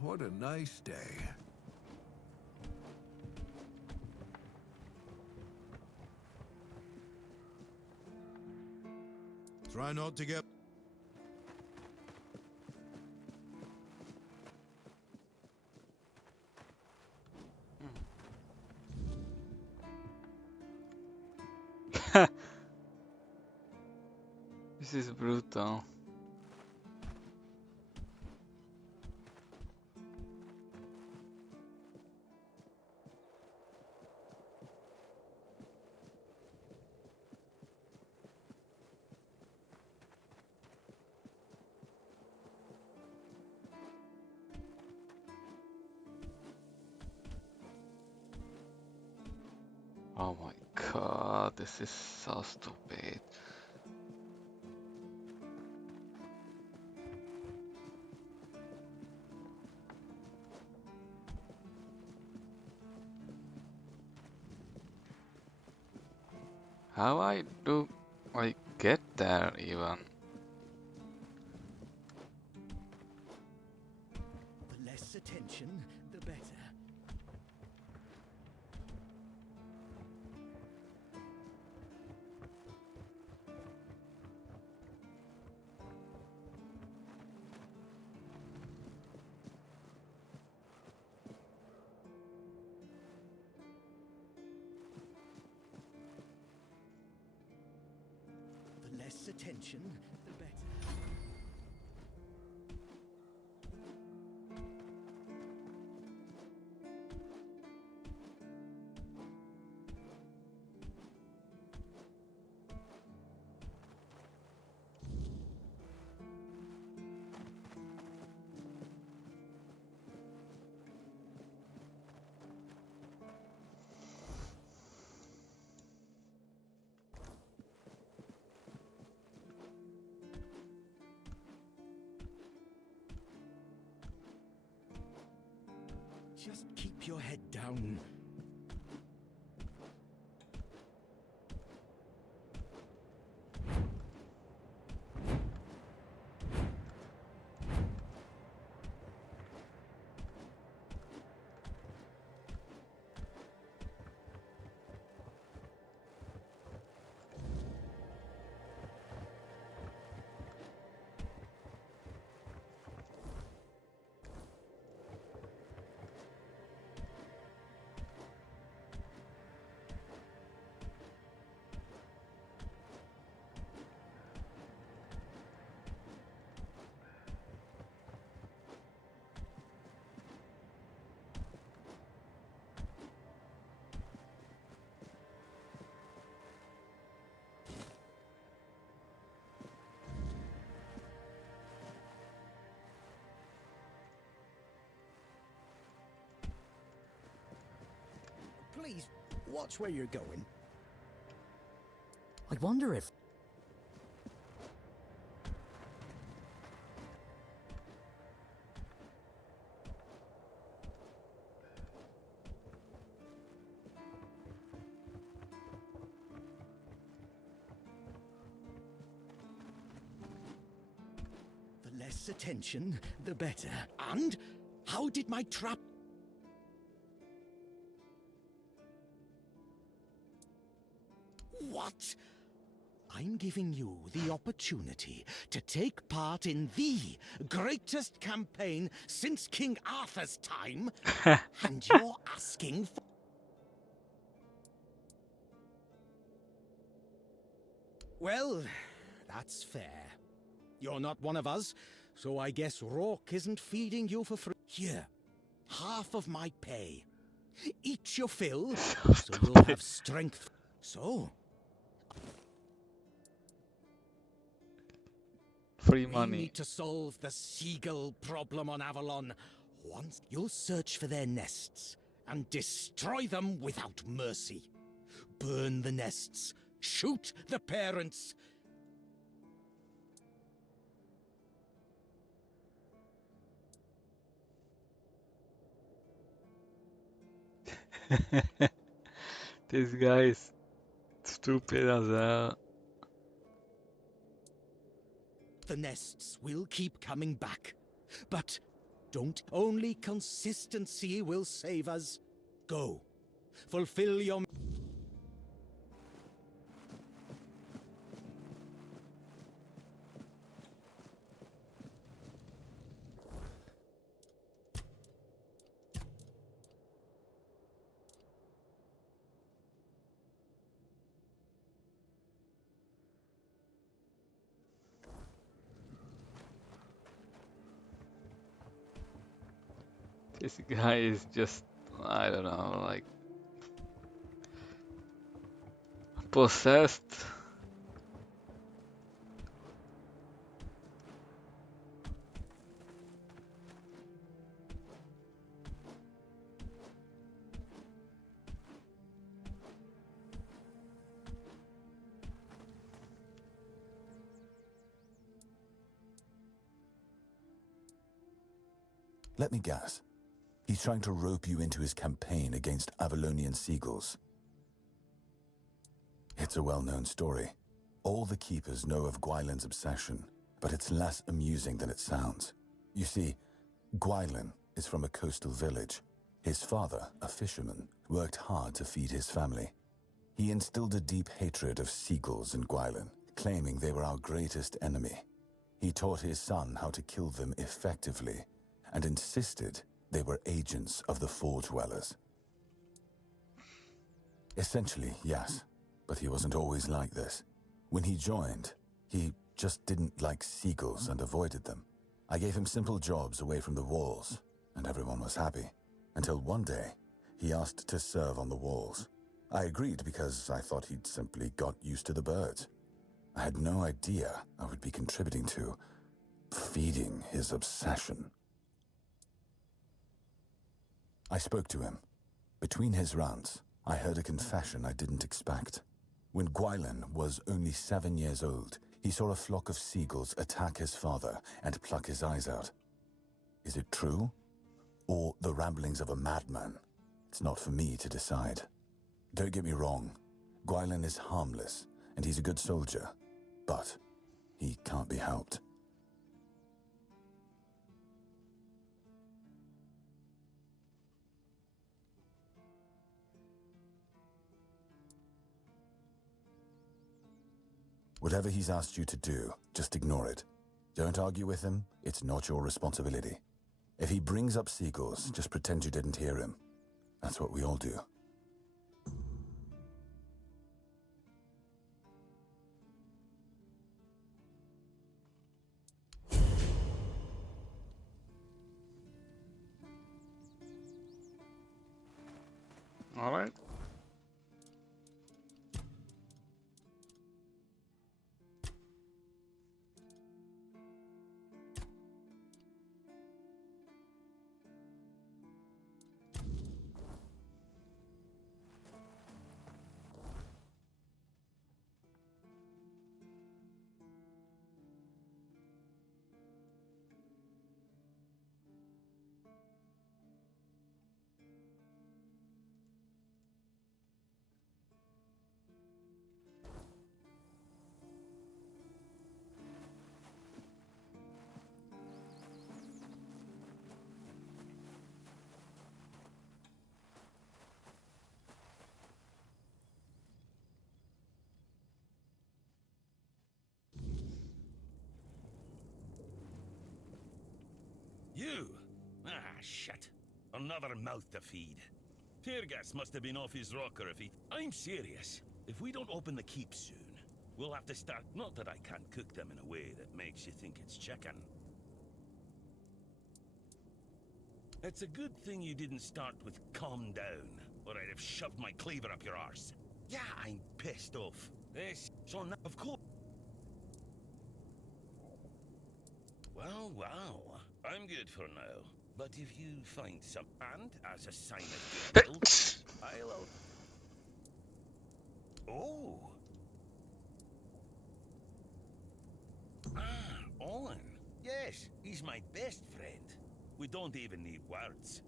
What a nice day. Try not to get... This is brutal. Oh my god, this is so stupid. How do I get there even? The less attention, the better. The less attention, the better. Just keep your head down. Please, watch where you're going. I wonder if... The less attention, the better. And how did my trap... What? I'm giving you the opportunity to take part in the greatest campaign since King Arthur's time, and you're asking for... Well, that's fair. You're not one of us, so I guess Rourke isn't feeding you for free. Here, half of my pay. Eat your fill, so you'll have strength. So... Free We money. need to solve the seagull problem on Avalon. Once you'll search for their nests and destroy them without mercy. Burn the nests. Shoot the parents. This guy is stupid as hell. The nests will keep coming back. But Don't. Only consistency will save us. Go. Fulfill your... This guy is just, I don't know, like possessed. Let me guess. He's trying to rope you into his campaign against Avalonian seagulls. It's a well-known story. All the keepers know of Gwylan's obsession, but it's less amusing than it sounds. You see, Gwylan is from a coastal village. His father, a fisherman, worked hard to feed his family. He instilled a deep hatred of seagulls in Gwylan, claiming they were our greatest enemy. He taught his son how to kill them effectively, and insisted they were agents of the Four Dwellers. Essentially, yes, but he wasn't always like this. When he joined, he just didn't like seagulls and avoided them. I gave him simple jobs away from the walls, and everyone was happy. Until one day, he asked to serve on the walls. I agreed because I thought he'd simply got used to the birds. I had no idea I would be contributing to feeding his obsession. I spoke to him. Between his rants, I heard a confession I didn't expect. When Gwylan was only 7 years old, he saw a flock of seagulls attack his father and pluck his eyes out. Is it true? Or the ramblings of a madman? It's not for me to decide. Don't get me wrong, Gwylan is harmless, and he's a good soldier, but he can't be helped. Whatever he's asked you to do, just ignore it. Don't argue with him, it's not your responsibility. If he brings up seagulls, just pretend you didn't hear him. That's what we all do. All right. You? Ah, shit. Another mouth to feed. Teargas must have been off his rocker if he... I'm serious. If we don't open the keep soon, we'll have to start... Not that I can't cook them in a way that makes you think it's chicken. It's a good thing you didn't start with calm down, or I'd have shoved my cleaver up your arse. Yeah, I'm pissed off. This... So now, of course... Well, I'm good for now. But if you find some... And as a sign of goodwill, Oh! Ah, Owen. Yes, he's my best friend. We don't even need words.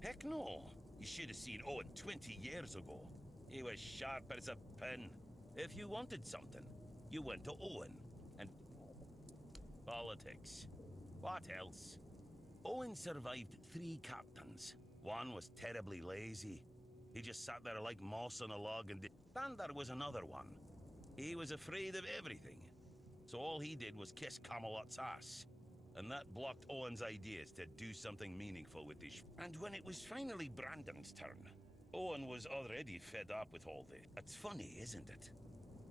Heck no. You should have seen Owen 20 years ago. He was sharp as a pin. If you wanted something, you went to Owen. And... politics. What else? Owen survived 3 captains. One was terribly lazy. He just sat there like moss on a log and did. Then there was another one. He was afraid of everything. So all he did was kiss Camelot's ass. And that blocked Owen's ideas to do something meaningful with this. And when it was finally Brandon's turn, Owen was already fed up with all this. It's funny, isn't it?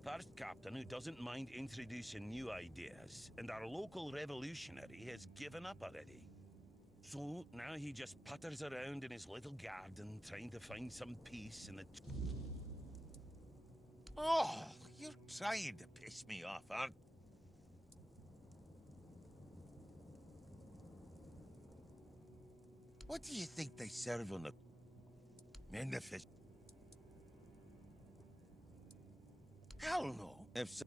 First captain who doesn't mind introducing new ideas, and our local revolutionary has given up already. So now he just putters around in his little garden trying to find some peace in the... Oh, you're trying to piss me off, aren't you? What do you think they serve on the... in the fish? Hell no. If so...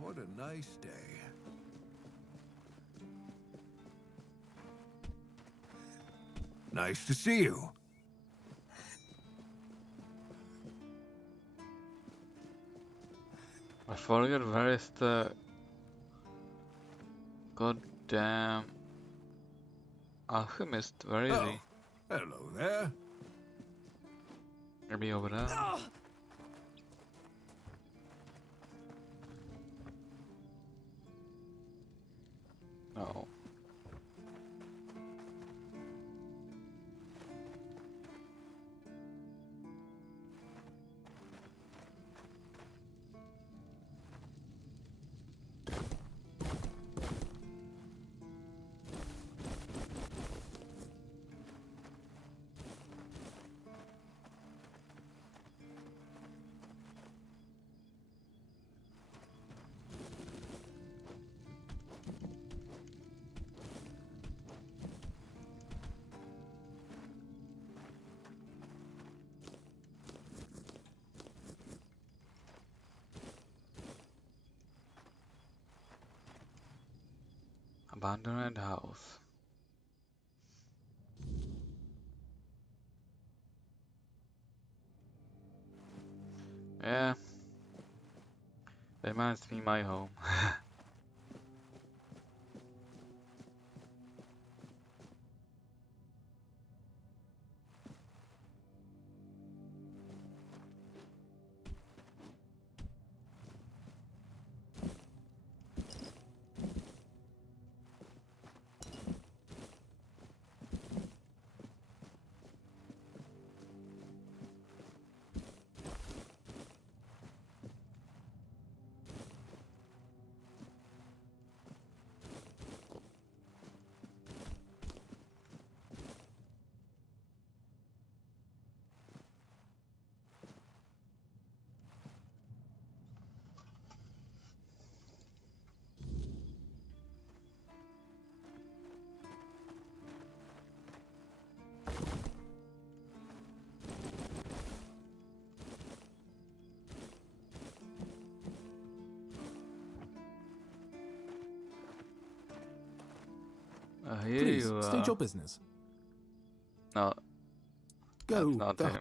What a nice day. Nice to see you. I forget where is the goddamn alchemist. Where is he? Hello there. Maybe over there. No. Abandoned house. Yeah. Reminds me my home. Here Please, you state your business. No. Go. That's not him.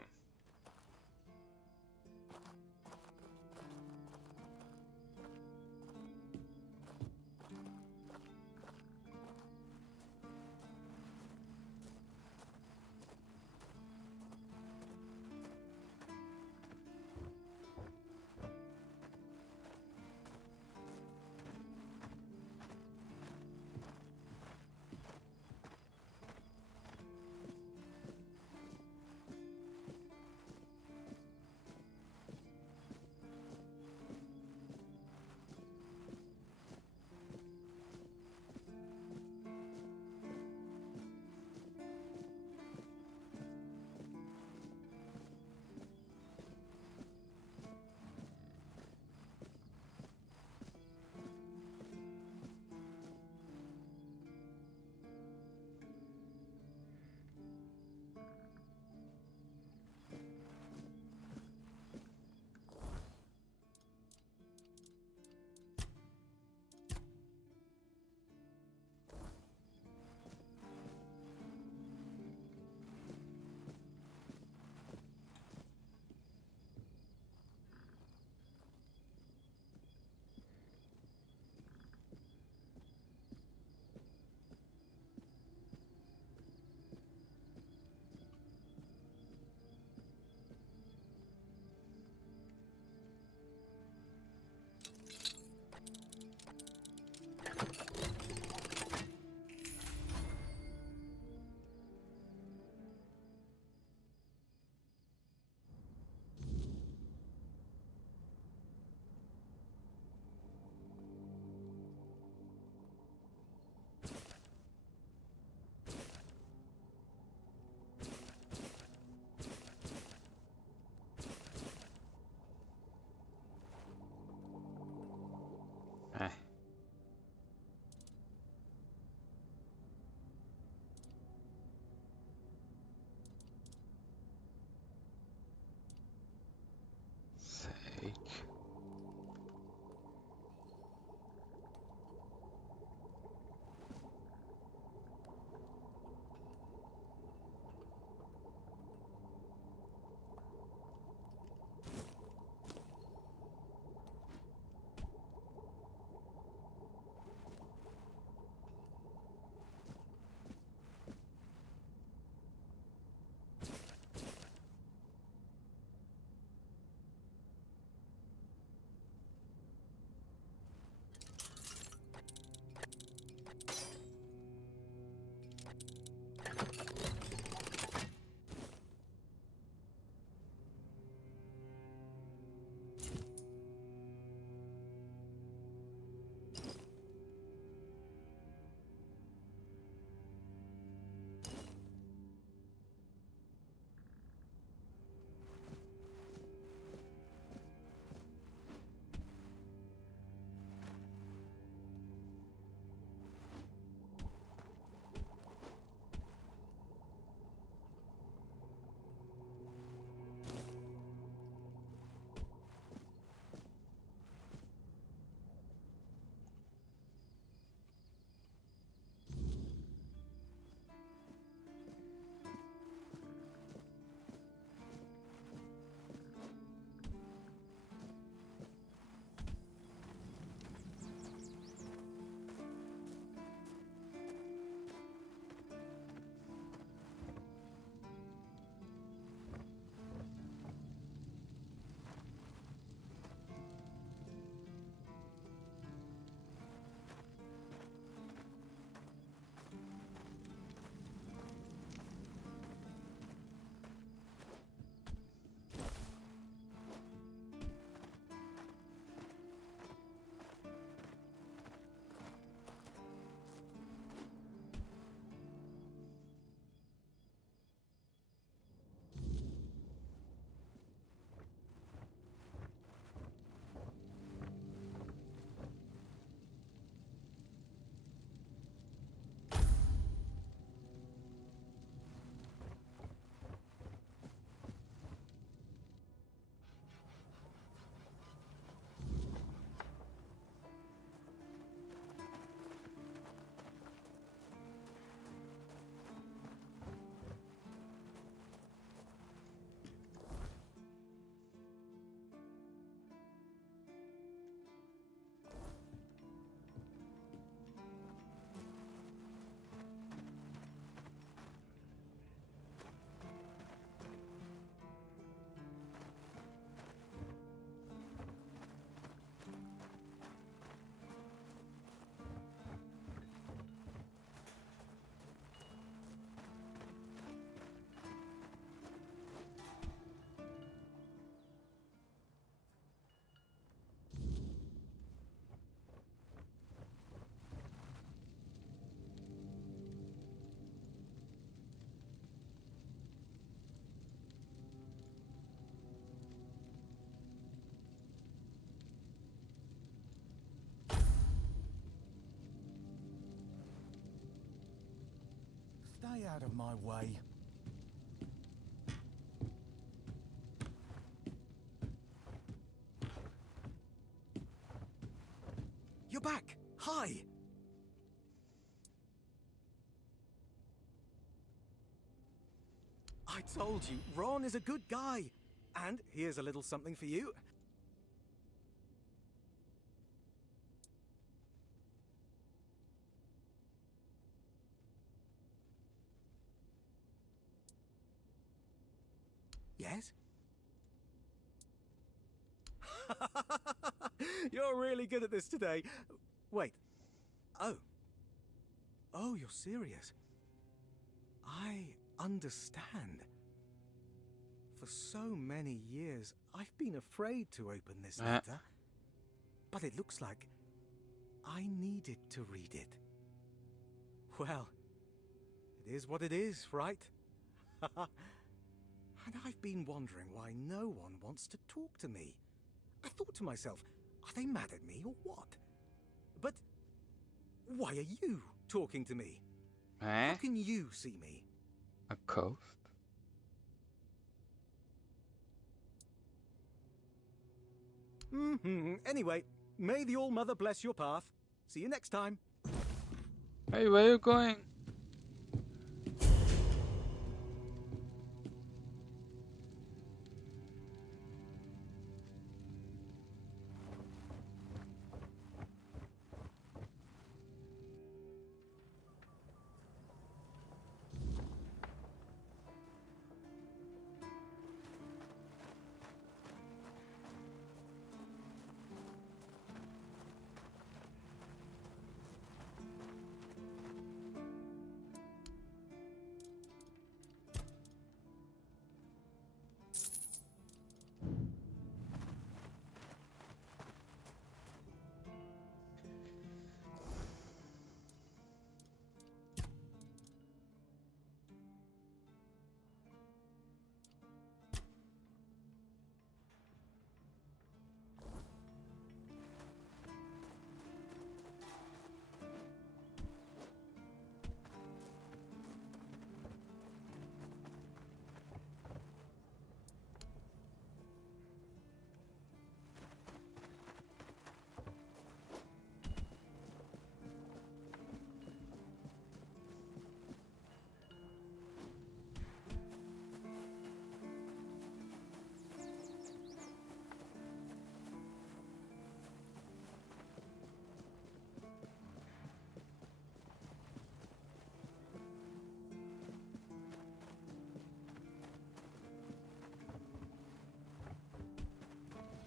Stay out of my way. You're back! Hi! I told you, Ron is a good guy. And here's a little something for you. Yes? You're really good at this today. Wait. Oh. Oh, you're serious. I understand. For so many years, I've been afraid to open this letter. But it looks like I needed to read it. Well, it is what it is, right? And I've been wondering why no one wants to talk to me. I thought to myself, are they mad at me or what? But why are you talking to me? How can you see me? A coast? Anyway, may the All-Mother bless your path. See you next time. Hey, where are you going?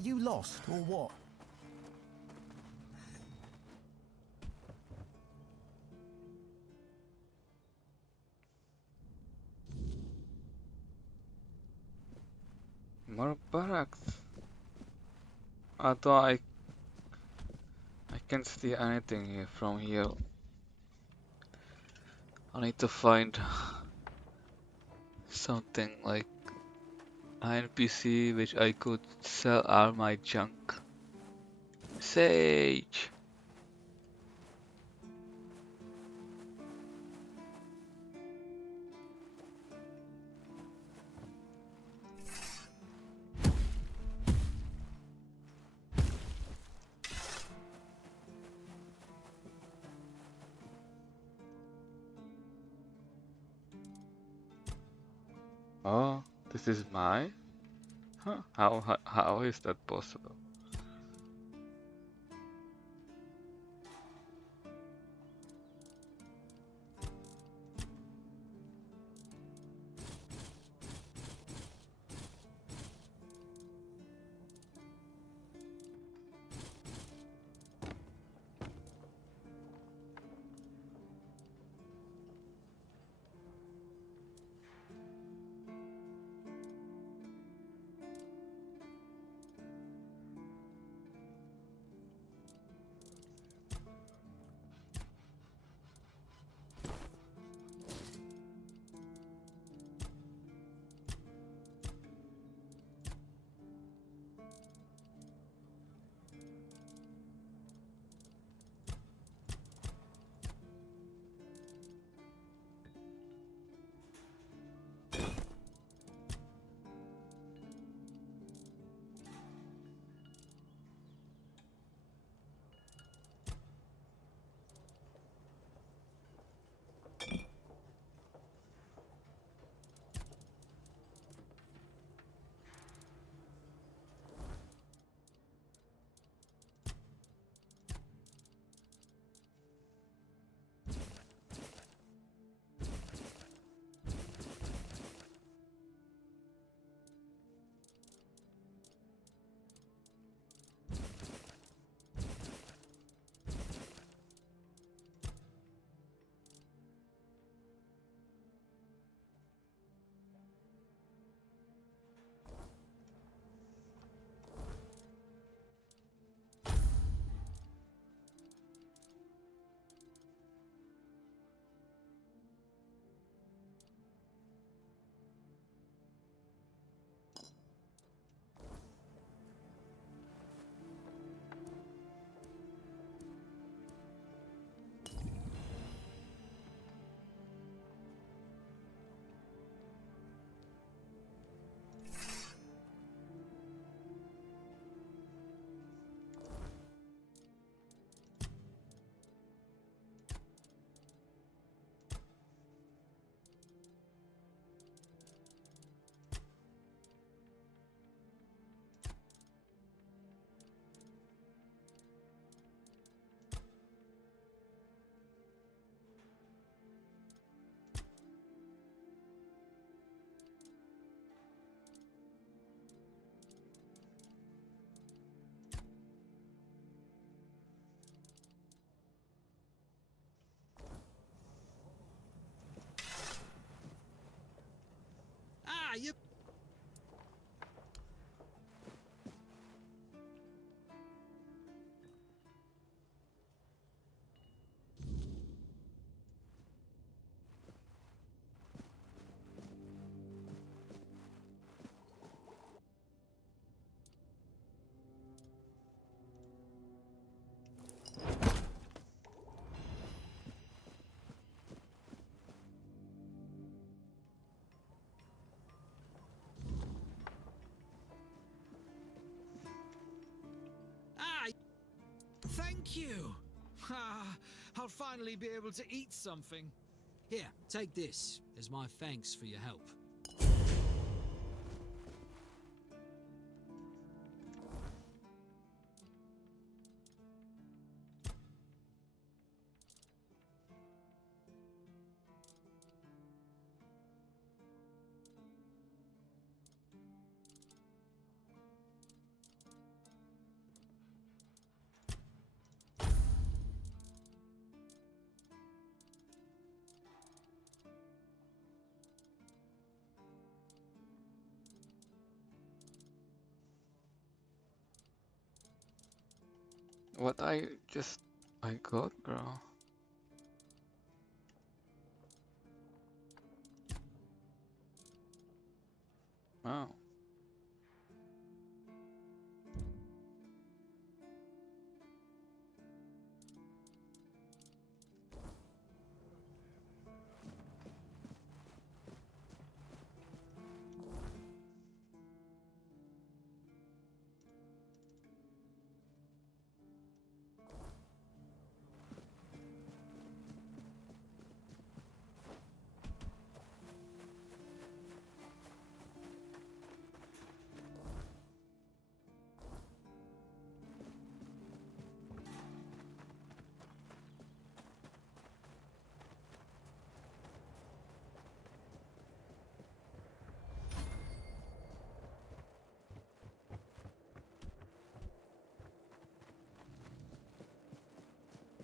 You lost, or what? More barracks. Although I can't see anything here from here. I need to find something like an NPC which I could sell all my junk. Sage! Oh, this is mine? Huh? How is that possible? Ah, you... Thank you! I'll finally be able to eat something. Here, take this as my thanks for your help. What I got, bro. Wow.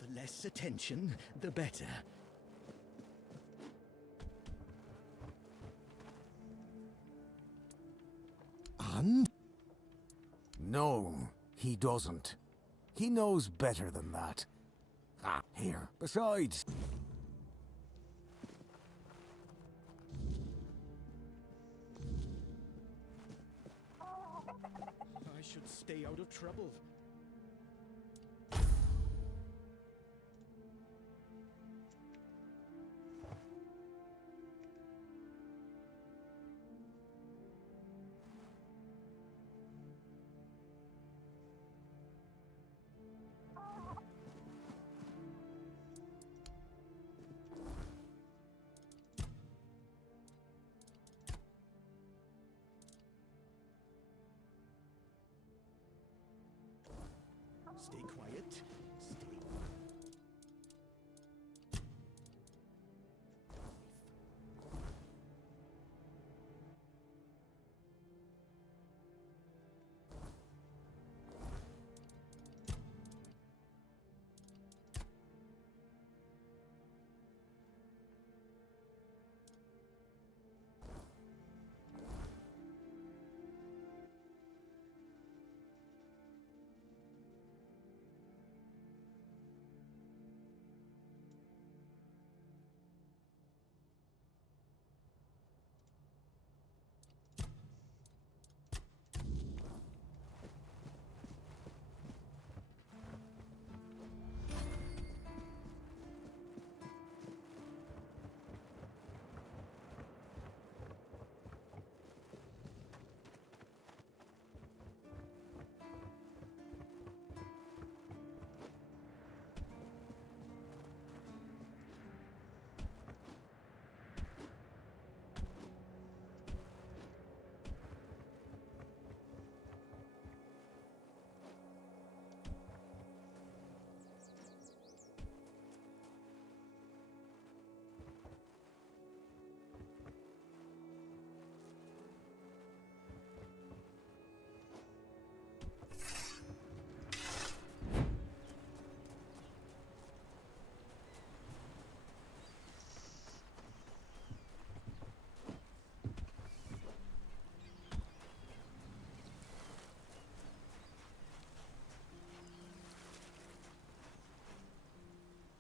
The less attention, the better. And? No, he doesn't. He knows better than that. Ah, here. Besides... I should stay out of trouble. Stay quiet.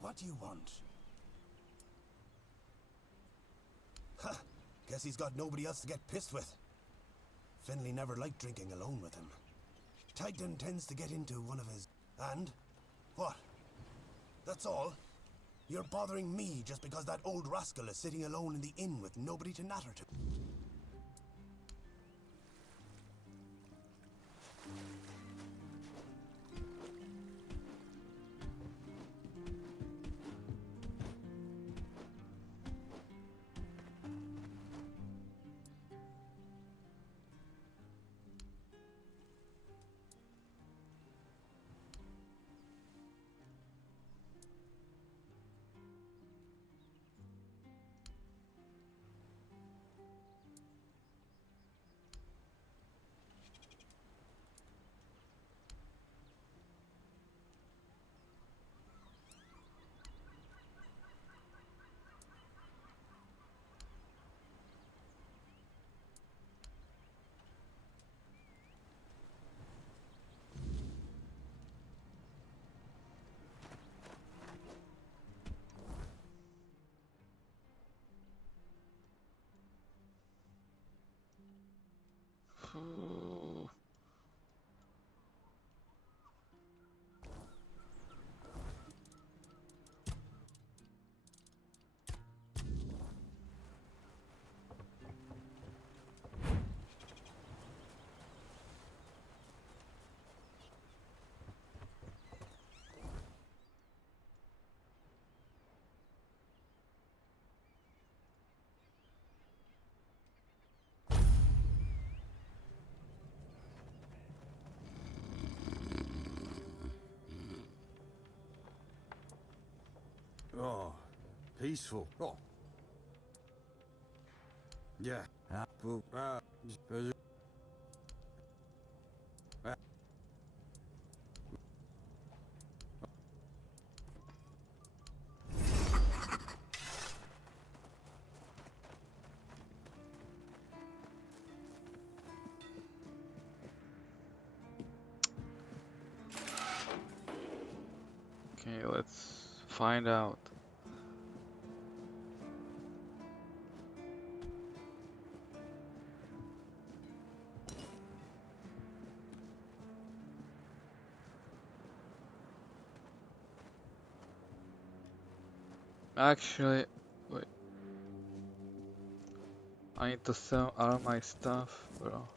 What do you want? Ha! Guess he's got nobody else to get pissed with. Finley never liked drinking alone with him. Tigden tends to get into one of his... And? What? That's all? You're bothering me just because that old rascal is sitting alone in the inn with nobody to natter to. Oh, peaceful. Oh. Yeah. Okay, let's find out. Actually, wait. I need to sell all my stuff, bro.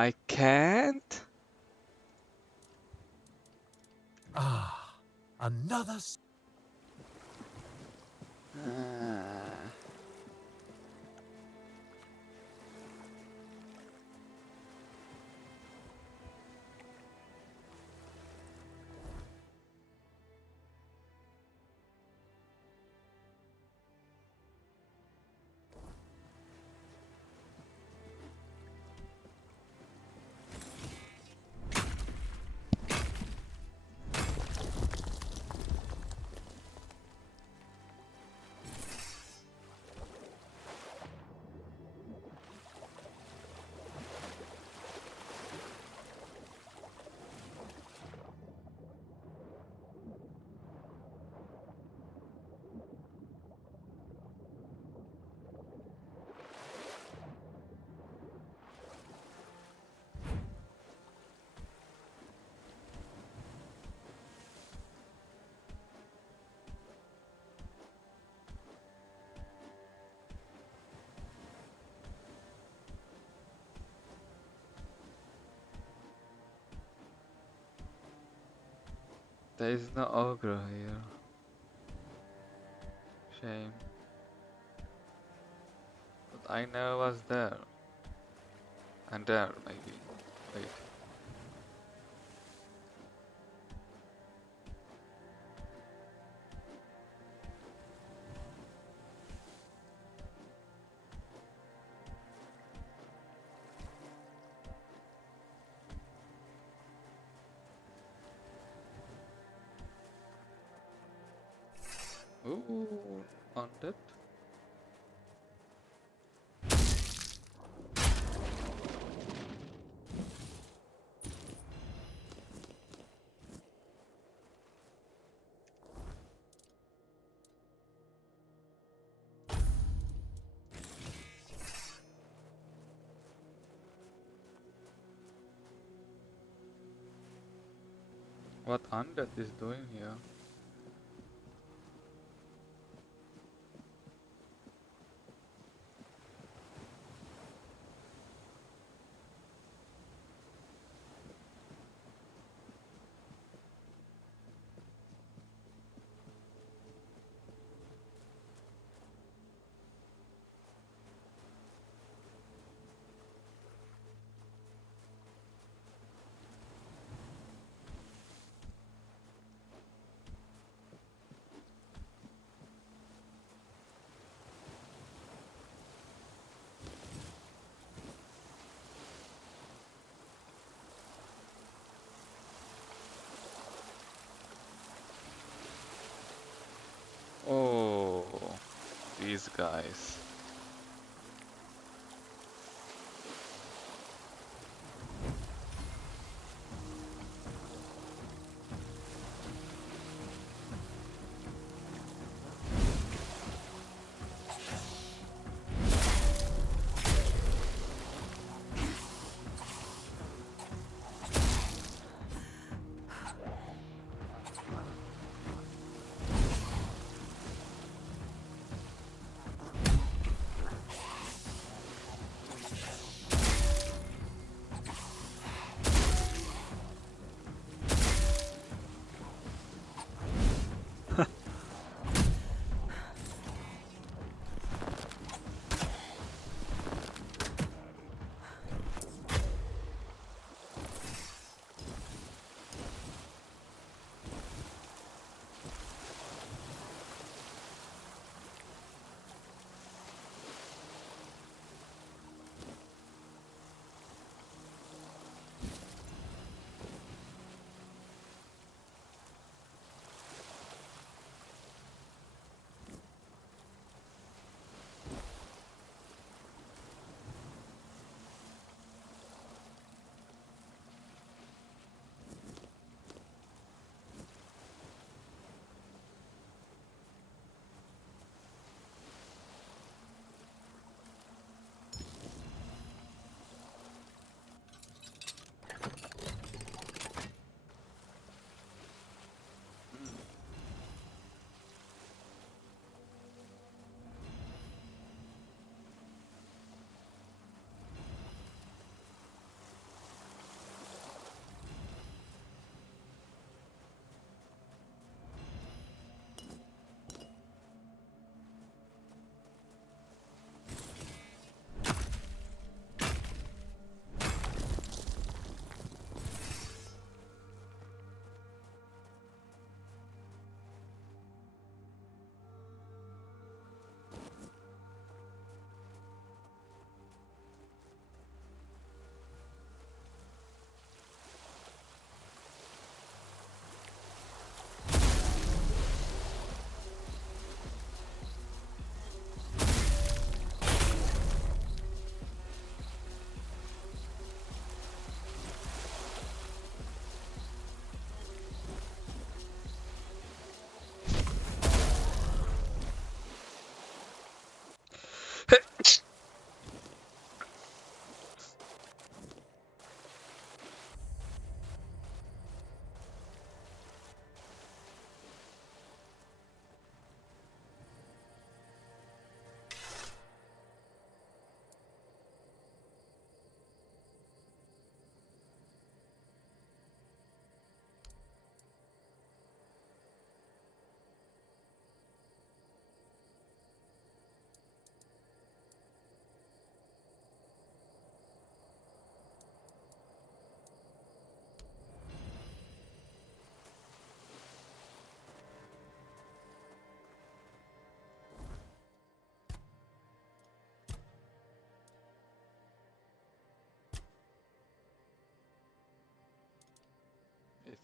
I can't. Ah, another. There is no ogre here. Shame. But I know was there. And there, maybe. Wait. Ooh, on that. What Undead is doing here? Oh, these guys.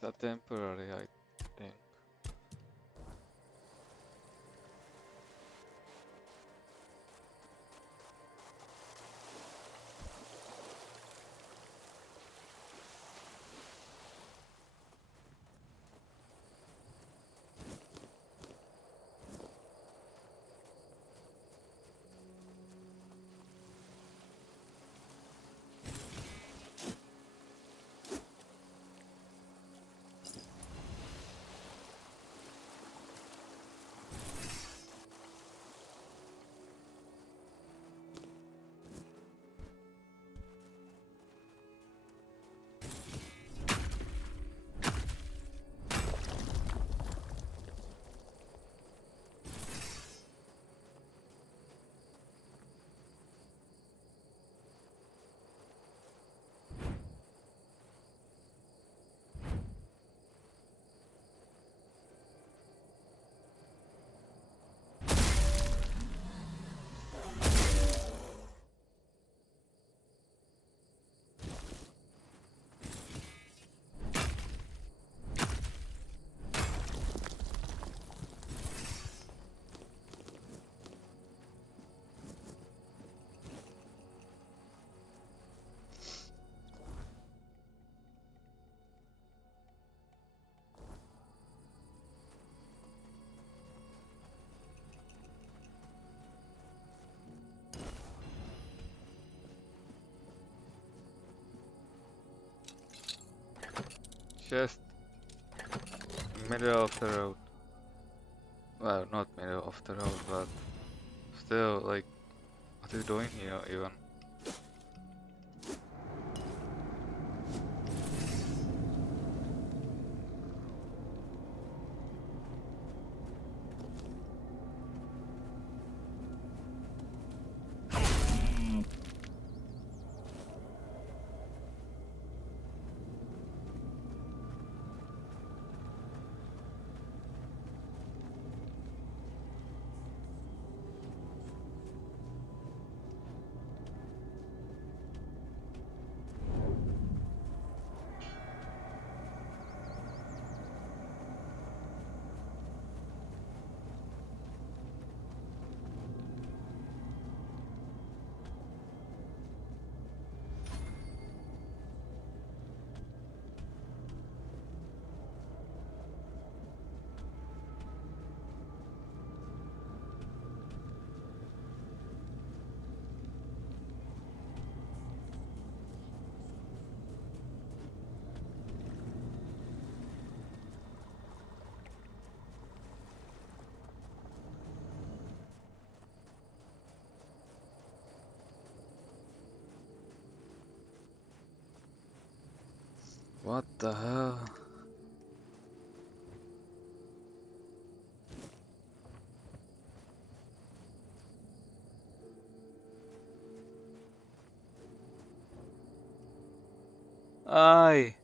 a temporary, I think. Just middle of the road. Well, not middle of the road, but still, like, what are you doing here even? What the hell? Aye.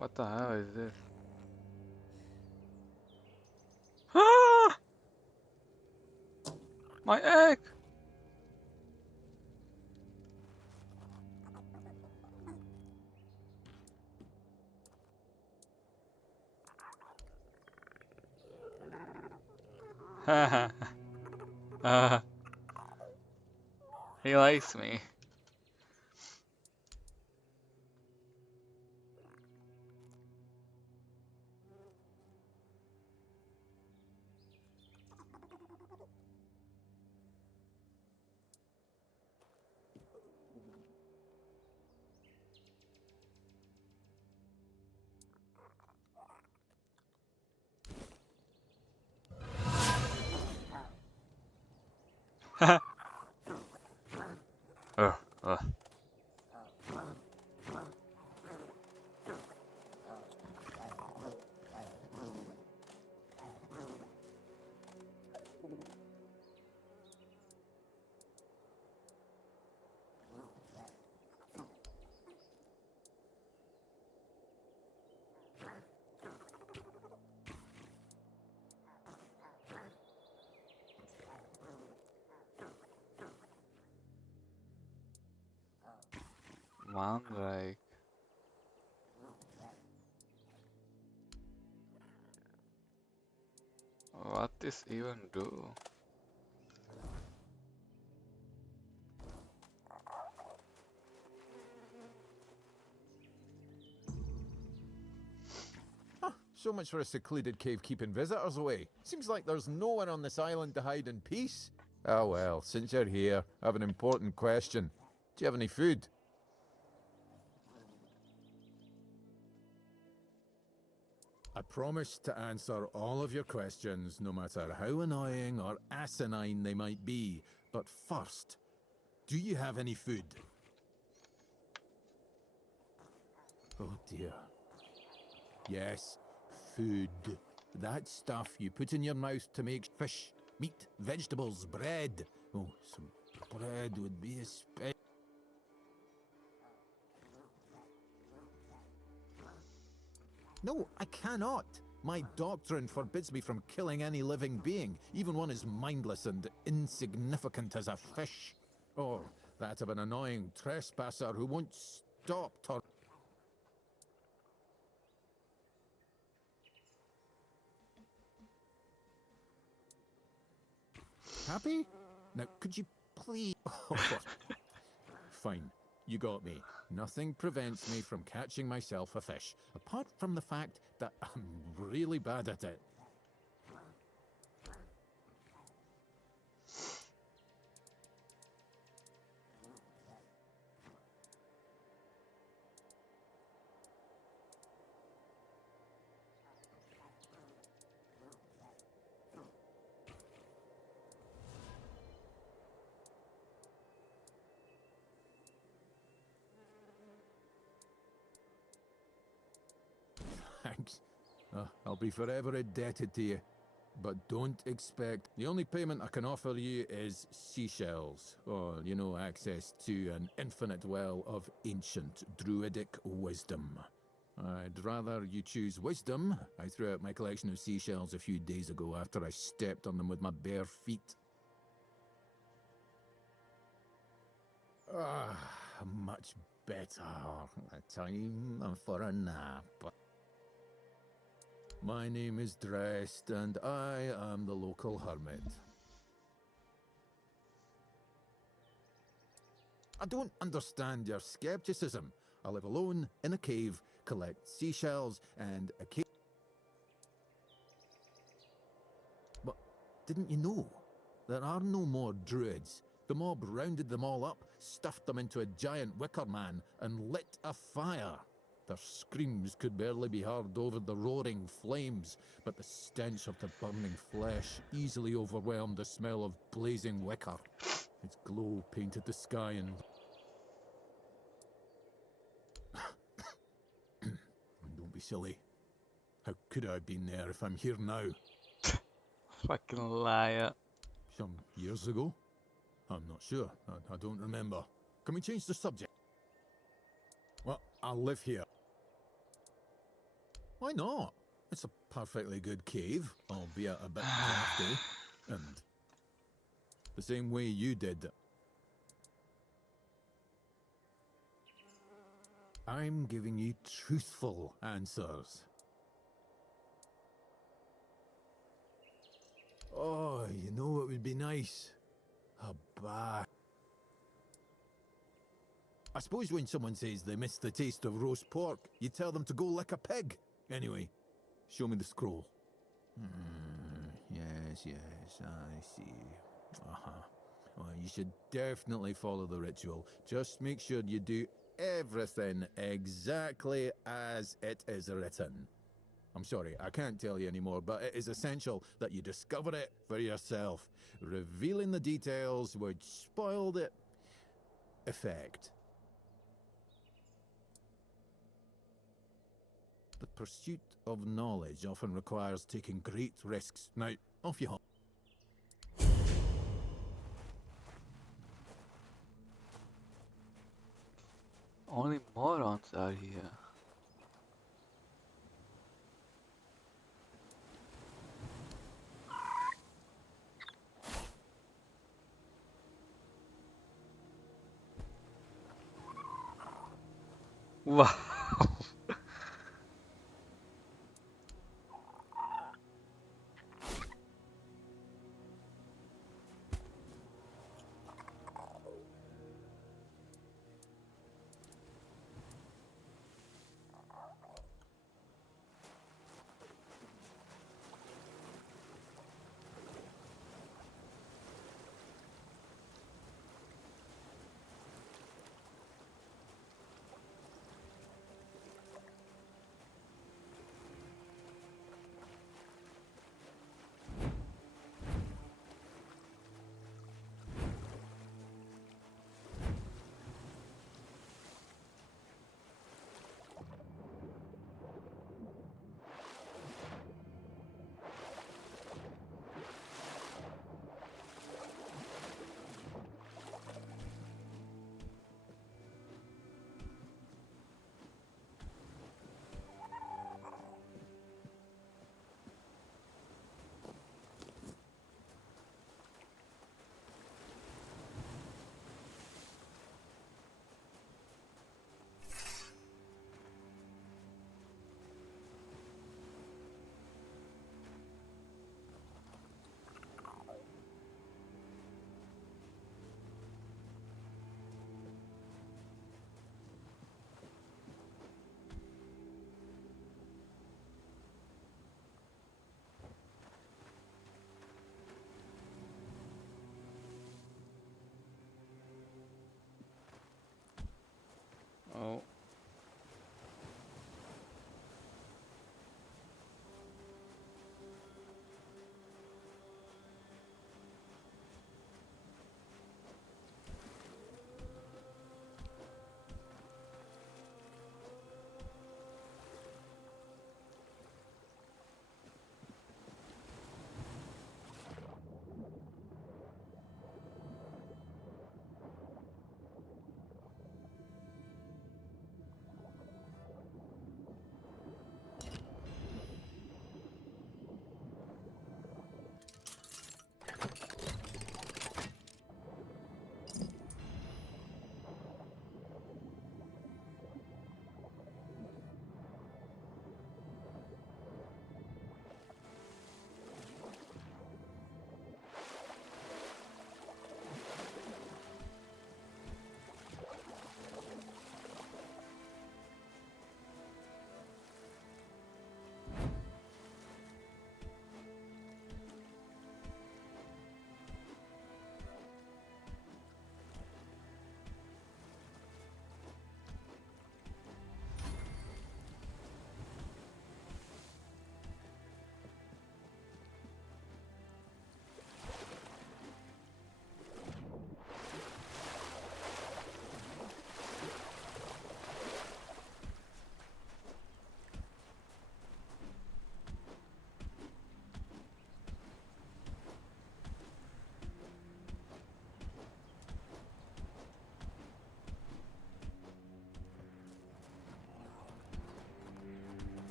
What the hell is this? Ah! My egg! He likes me. uh, uh. Mandrake. What this even do? So much for a secluded cave keeping visitors away. Seems like there's no one on this island to hide in peace. Oh well, since you're here, I have an important question. Do you have any food? I promise to answer all of your questions, no matter how annoying or asinine they might be. But first, do you have any food? Oh dear. Yes, food. That stuff you put in your mouth to make fish, meat, vegetables, bread. Oh, some bread would be a special. No, I cannot. My doctrine forbids me from killing any living being, even one as mindless and insignificant as a fish. Or that of an annoying trespasser who won't stop Happy? Now, could you please... Fine, you got me. Nothing prevents me from catching myself a fish, apart from the fact that I'm really bad at it. Thanks. I'll be forever indebted to you. But don't expect... The only payment I can offer you is seashells. Or, you know, access to an infinite well of ancient druidic wisdom. I'd rather you choose wisdom. I threw out my collection of seashells a few days ago after I stepped on them with my bare feet. Much better. Time for a nap. My name is Drest, and I am the local hermit. I don't understand your skepticism. I live alone, in a cave, collect seashells, and a cave... But didn't you know? There are no more druids. The mob rounded them all up, stuffed them into a giant wicker man, and lit a fire. Their screams could barely be heard over the roaring flames, but the stench of the burning flesh easily overwhelmed the smell of blazing wicker. Its glow painted the sky and... Don't be silly. How could I have been there if I'm here now? Fucking liar. Some years ago? I'm not sure. I don't remember. Can we change the subject? Well, I live here. Why not? It's a perfectly good cave, albeit a bit crafty. And the same way you did. I'm giving you truthful answers. Oh, you know what would be nice? A bath. I suppose when someone says they miss the taste of roast pork, you tell them to go lick a pig. Anyway, show me the scroll. Yes, I see. Well, you should definitely follow the ritual. Just make sure you do everything exactly as it is written. I'm sorry, I can't tell you anymore, but it is essential that you discover it for yourself. Revealing the details would spoil the effect. The pursuit of knowledge often requires taking great risks. Now, off you hop. Only morons are here. Wow.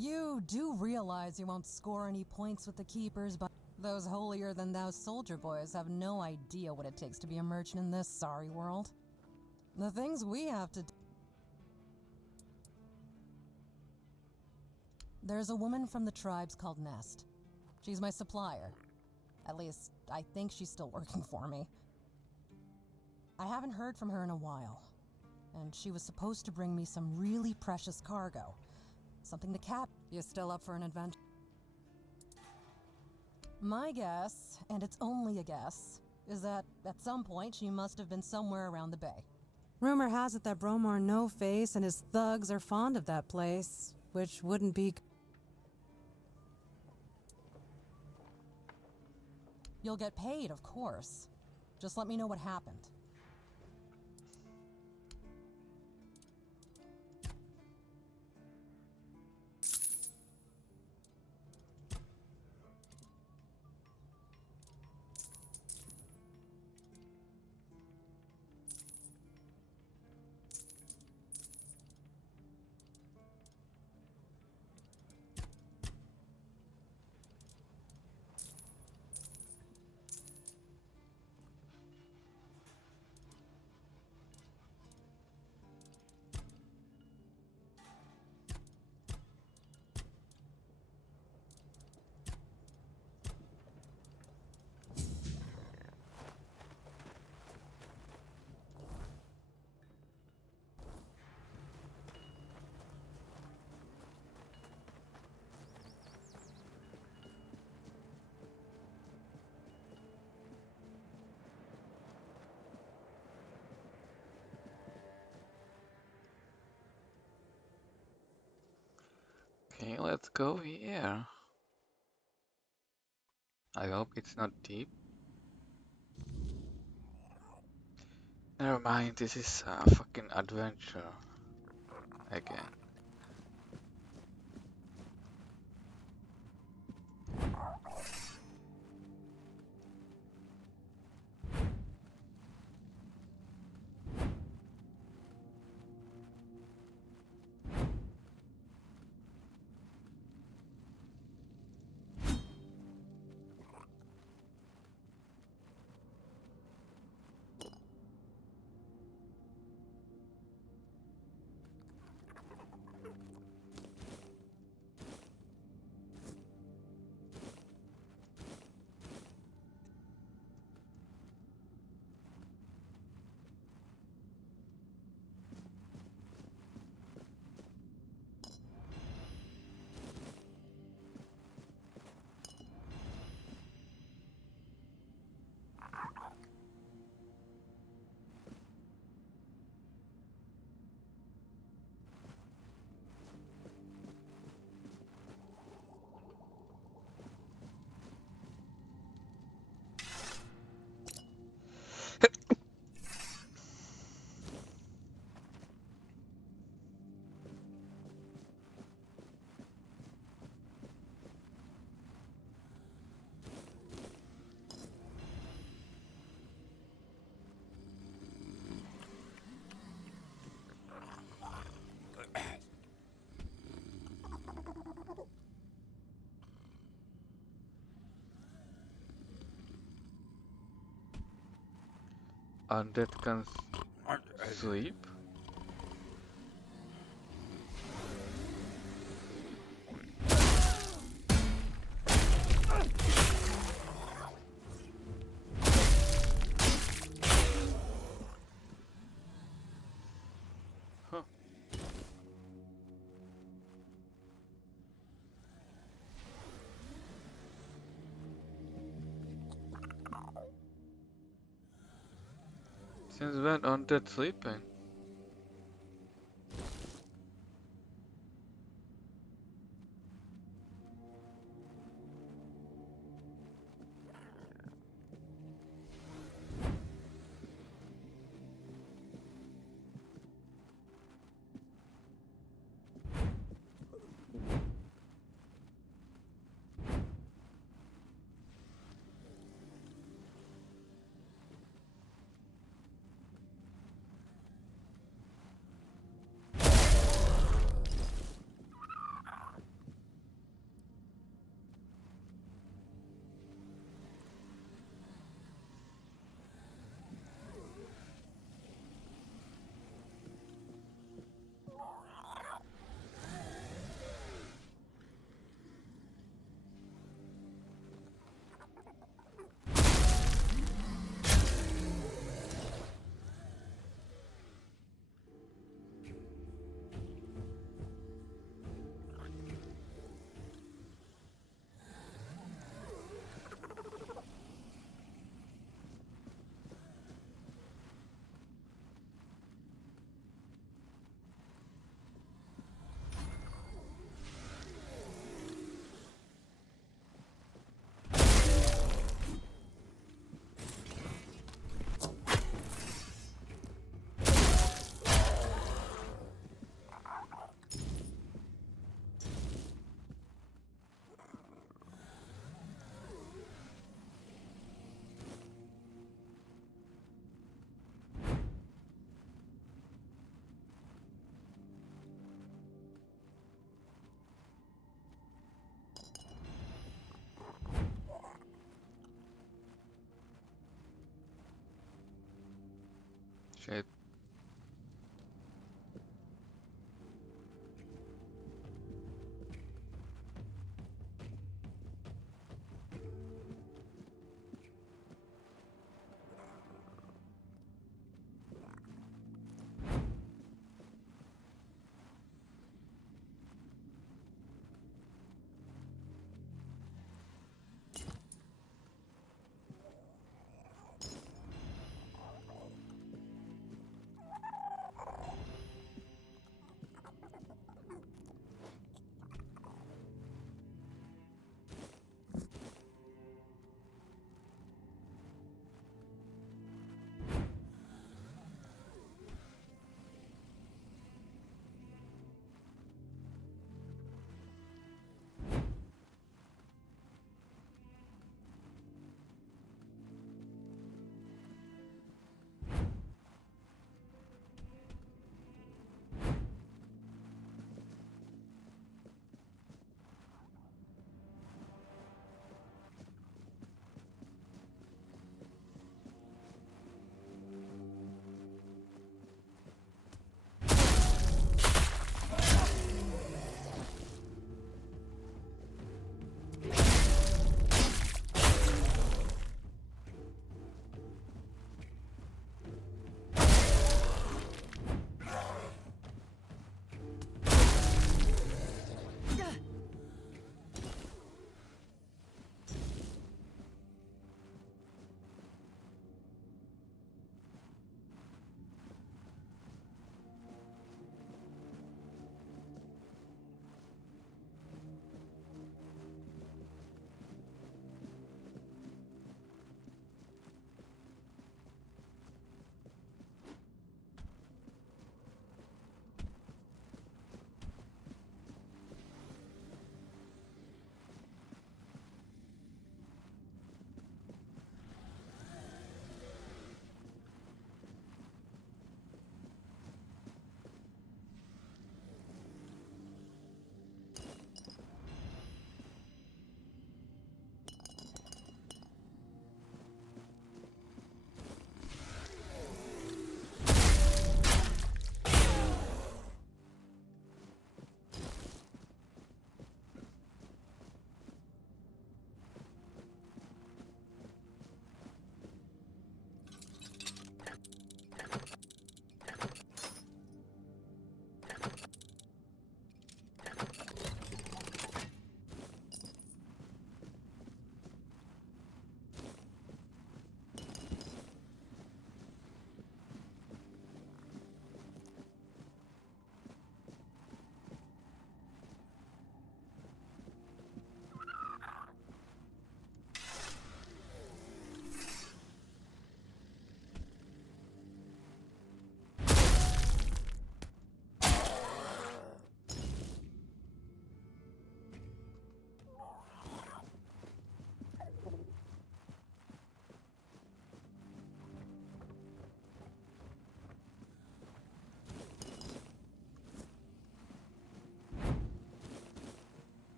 You do realize you won't score any points with the Keepers, but those holier-than-thou soldier boys have no idea what it takes to be a merchant in this sorry world. The things we have to do. There's a woman from the tribes called Nest. She's my supplier. At least, I think she's still working for me. I haven't heard from her in a while, and she was supposed to bring me some really precious cargo. Something to cap. You still up for an adventure? My guess, and it's only a guess, is that at some point she must have been somewhere around the bay. Rumor has it that Bromar No-Face and his thugs are fond of that place, which wouldn't be... You'll get paid, of course. Just let me know what happened. Okay, let's go here. I hope it's not deep. Never mind, this is a fucking adventure again. Undead can sleep? Huh. Since when undead sleeping? Shit.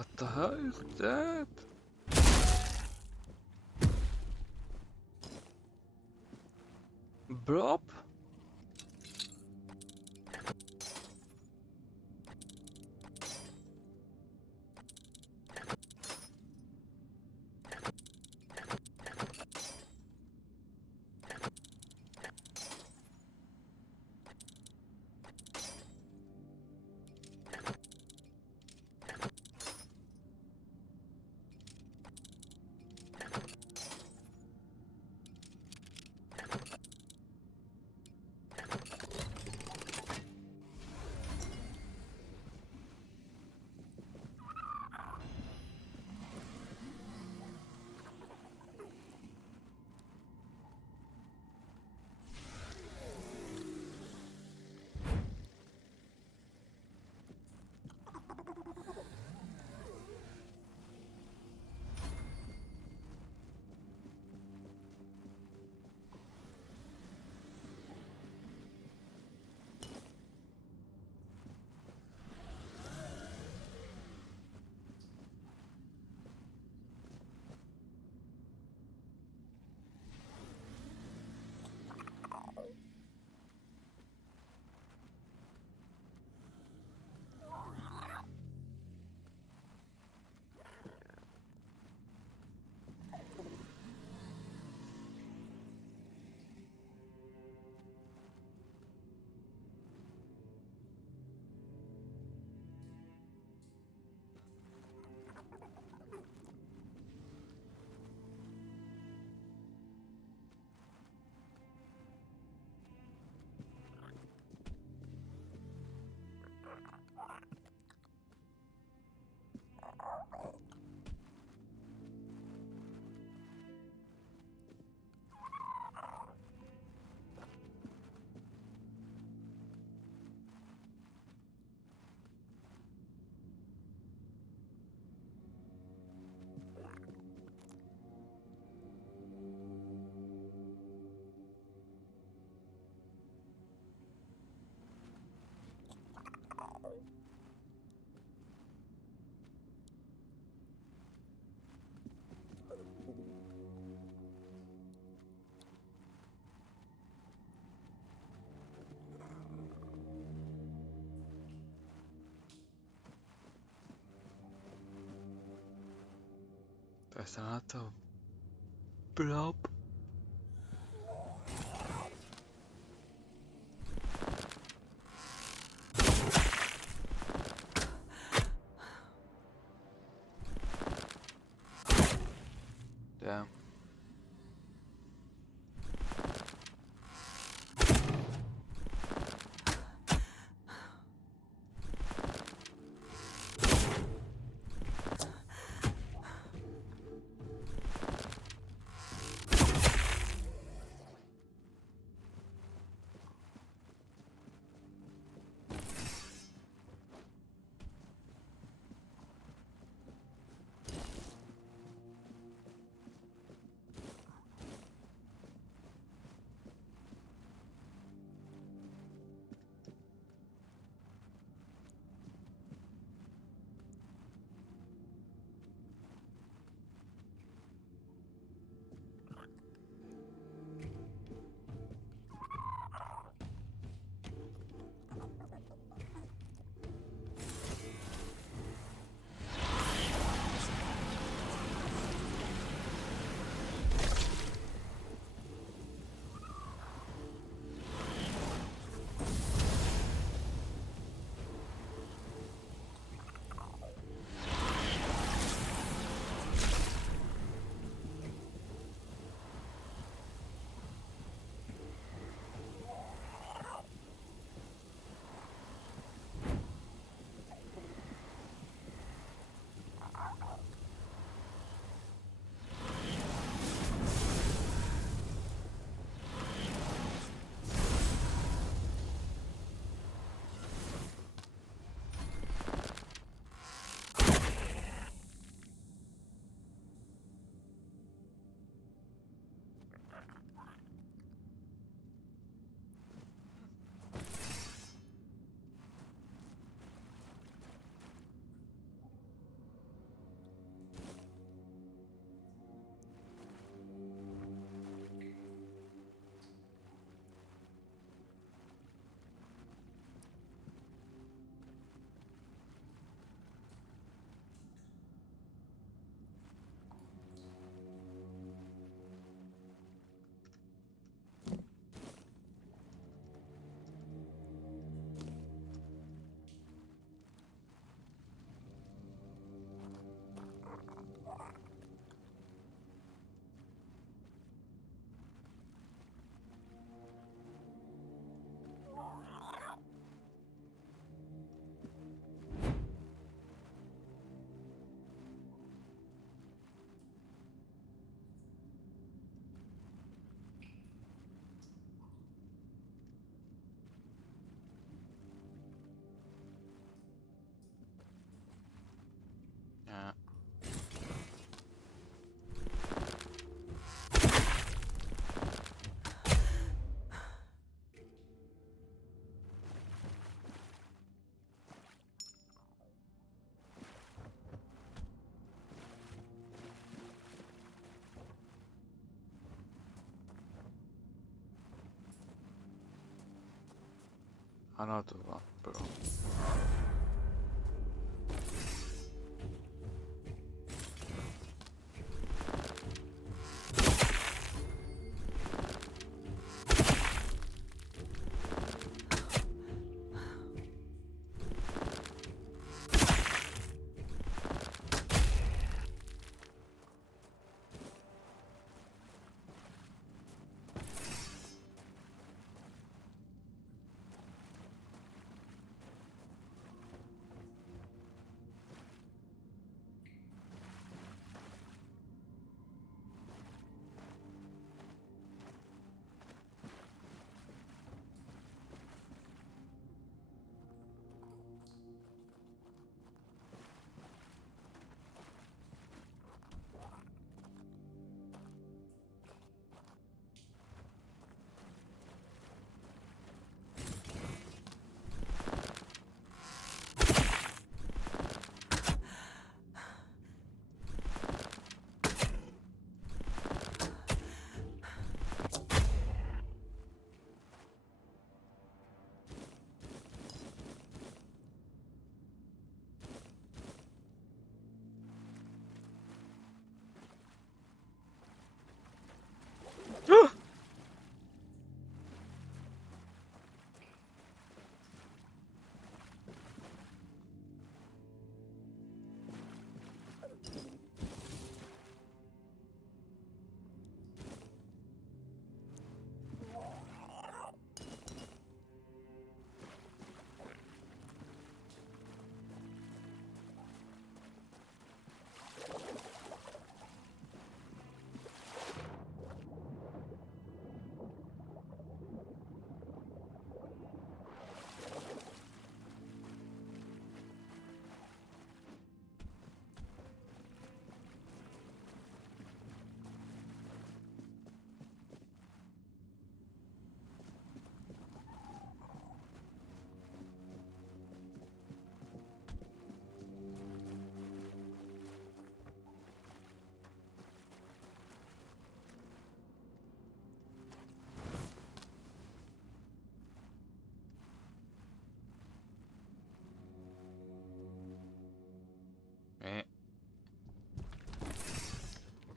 What the hell is that? Blob? There's another blob. Damn. Another one, bro.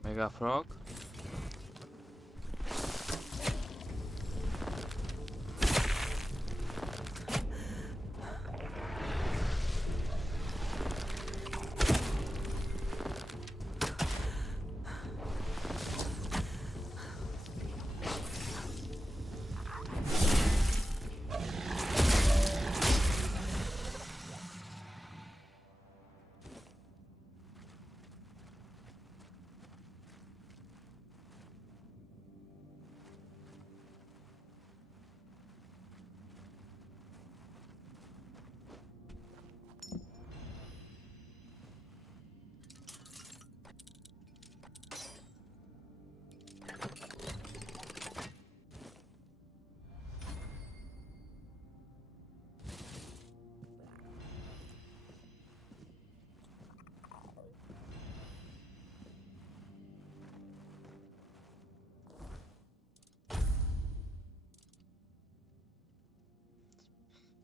Mega Frog.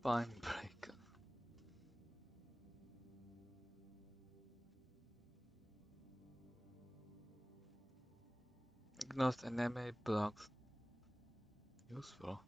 Spine breaker. Ignores enemy blocks. Useful.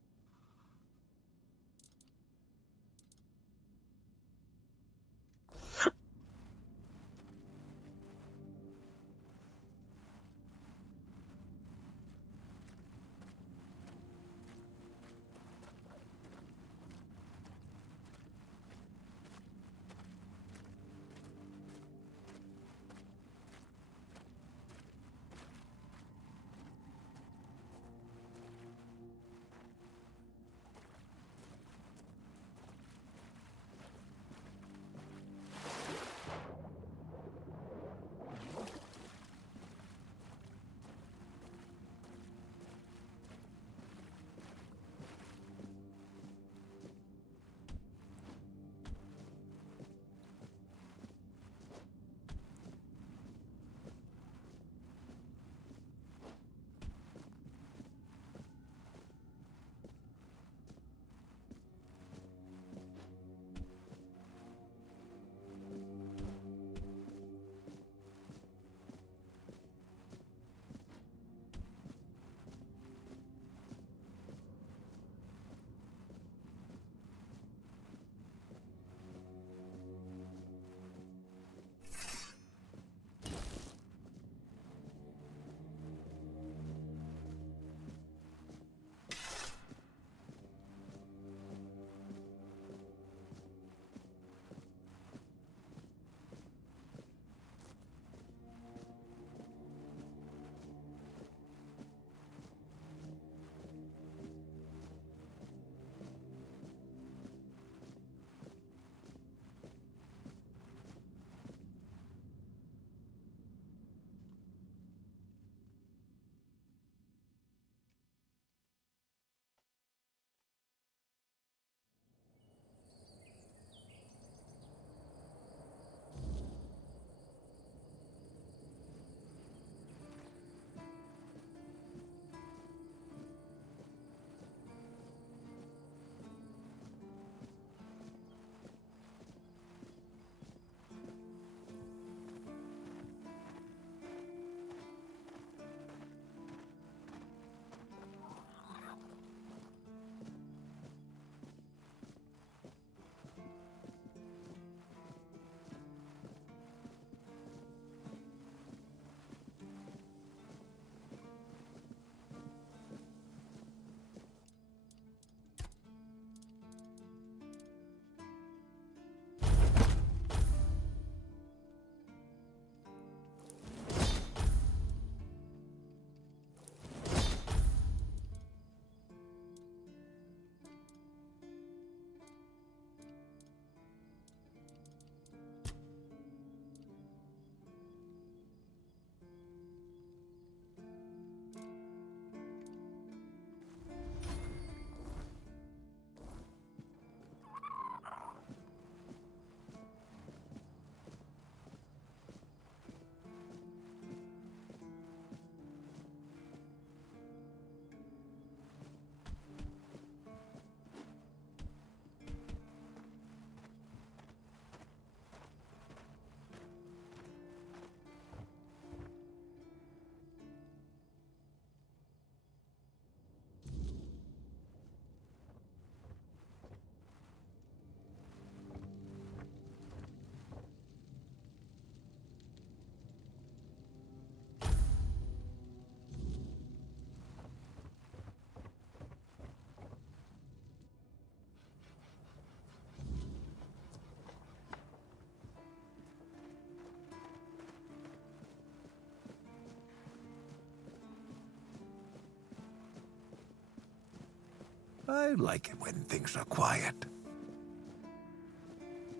I like it when things are quiet.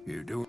You do.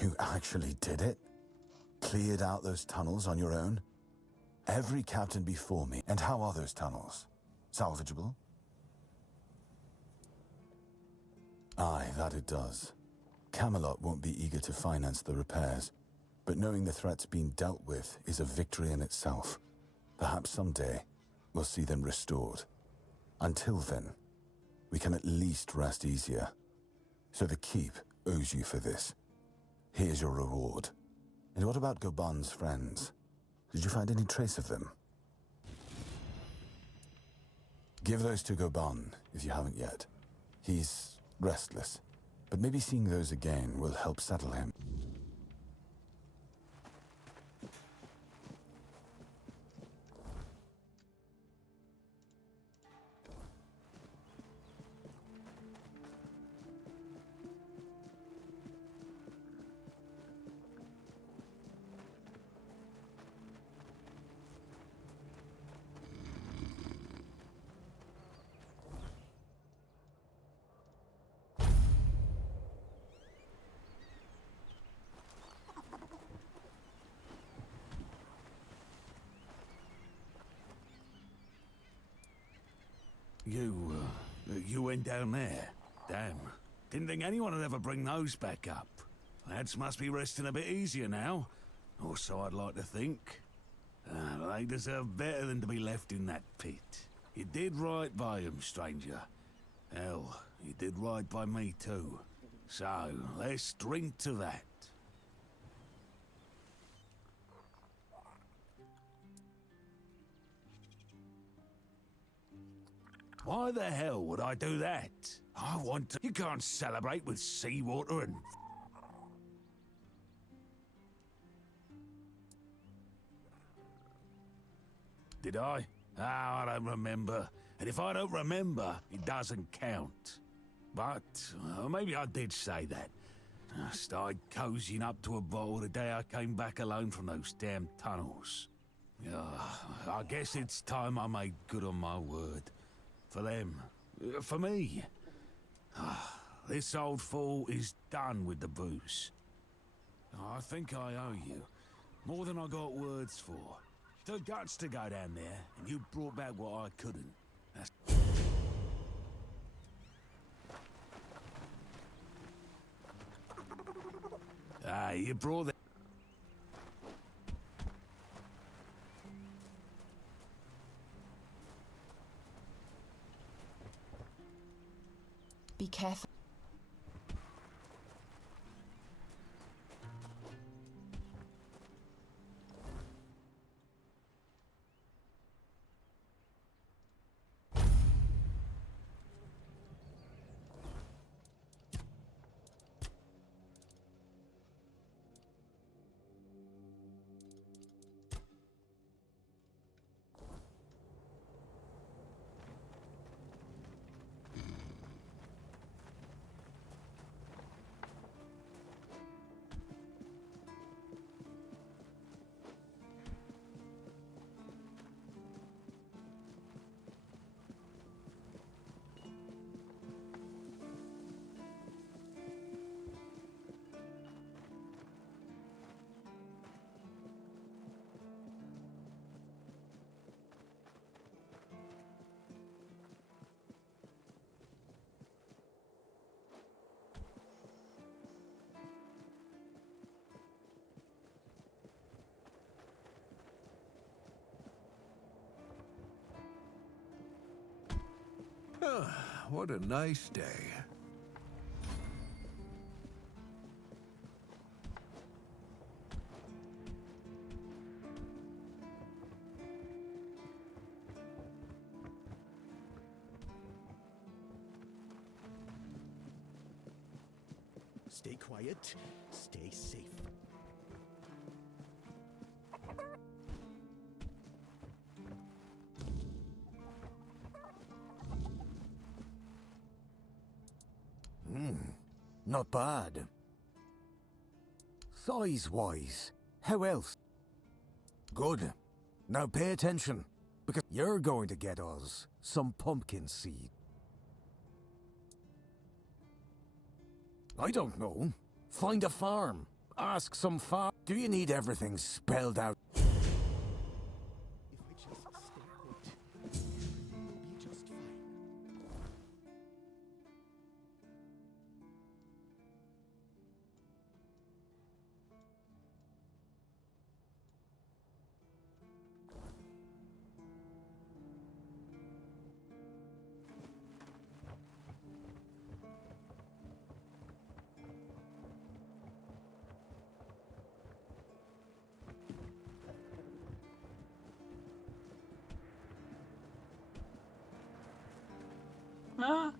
You actually did it? Cleared out those tunnels on your own? Every captain before me. And how are those tunnels? Salvageable? Aye, that it does. Camelot won't be eager to finance the repairs, but knowing the threat's been dealt with is a victory in itself. Perhaps someday we'll see them restored. Until then, we can at least rest easier. So the Keep owes you for this. Here's your reward. And what about Goban's friends? Did you find any trace of them? Give those to Goban, if you haven't yet. He's restless, but maybe seeing those again will help settle him. You went down there? Damn. Didn't think anyone would ever bring those back up. Lads must be resting a bit easier now. Or so I'd like to think. They deserve better than to be left in that pit. You did right by them, stranger. Hell, you did right by me too. So, let's drink to that. Why the hell would I do that? I want to... You can't celebrate with seawater and... Did I? I don't remember. And if I don't remember, it doesn't count. But maybe I did say that. I started cozying up to a bottle the day I came back alone from those damn tunnels. I guess it's time I made good on my word. For them. For me. This old fool is done with the booze. I think I owe you. More than I got words for. The guts to go down there, and you brought back what I couldn't. You brought that. Be careful. What a nice day. Stay quiet, stay safe. Not bad. Size-wise, how else? Good. Now pay attention, because you're going to get us some pumpkin seed. I don't know. Find a farm. Ask some farm. Do you need everything spelled out? Ah.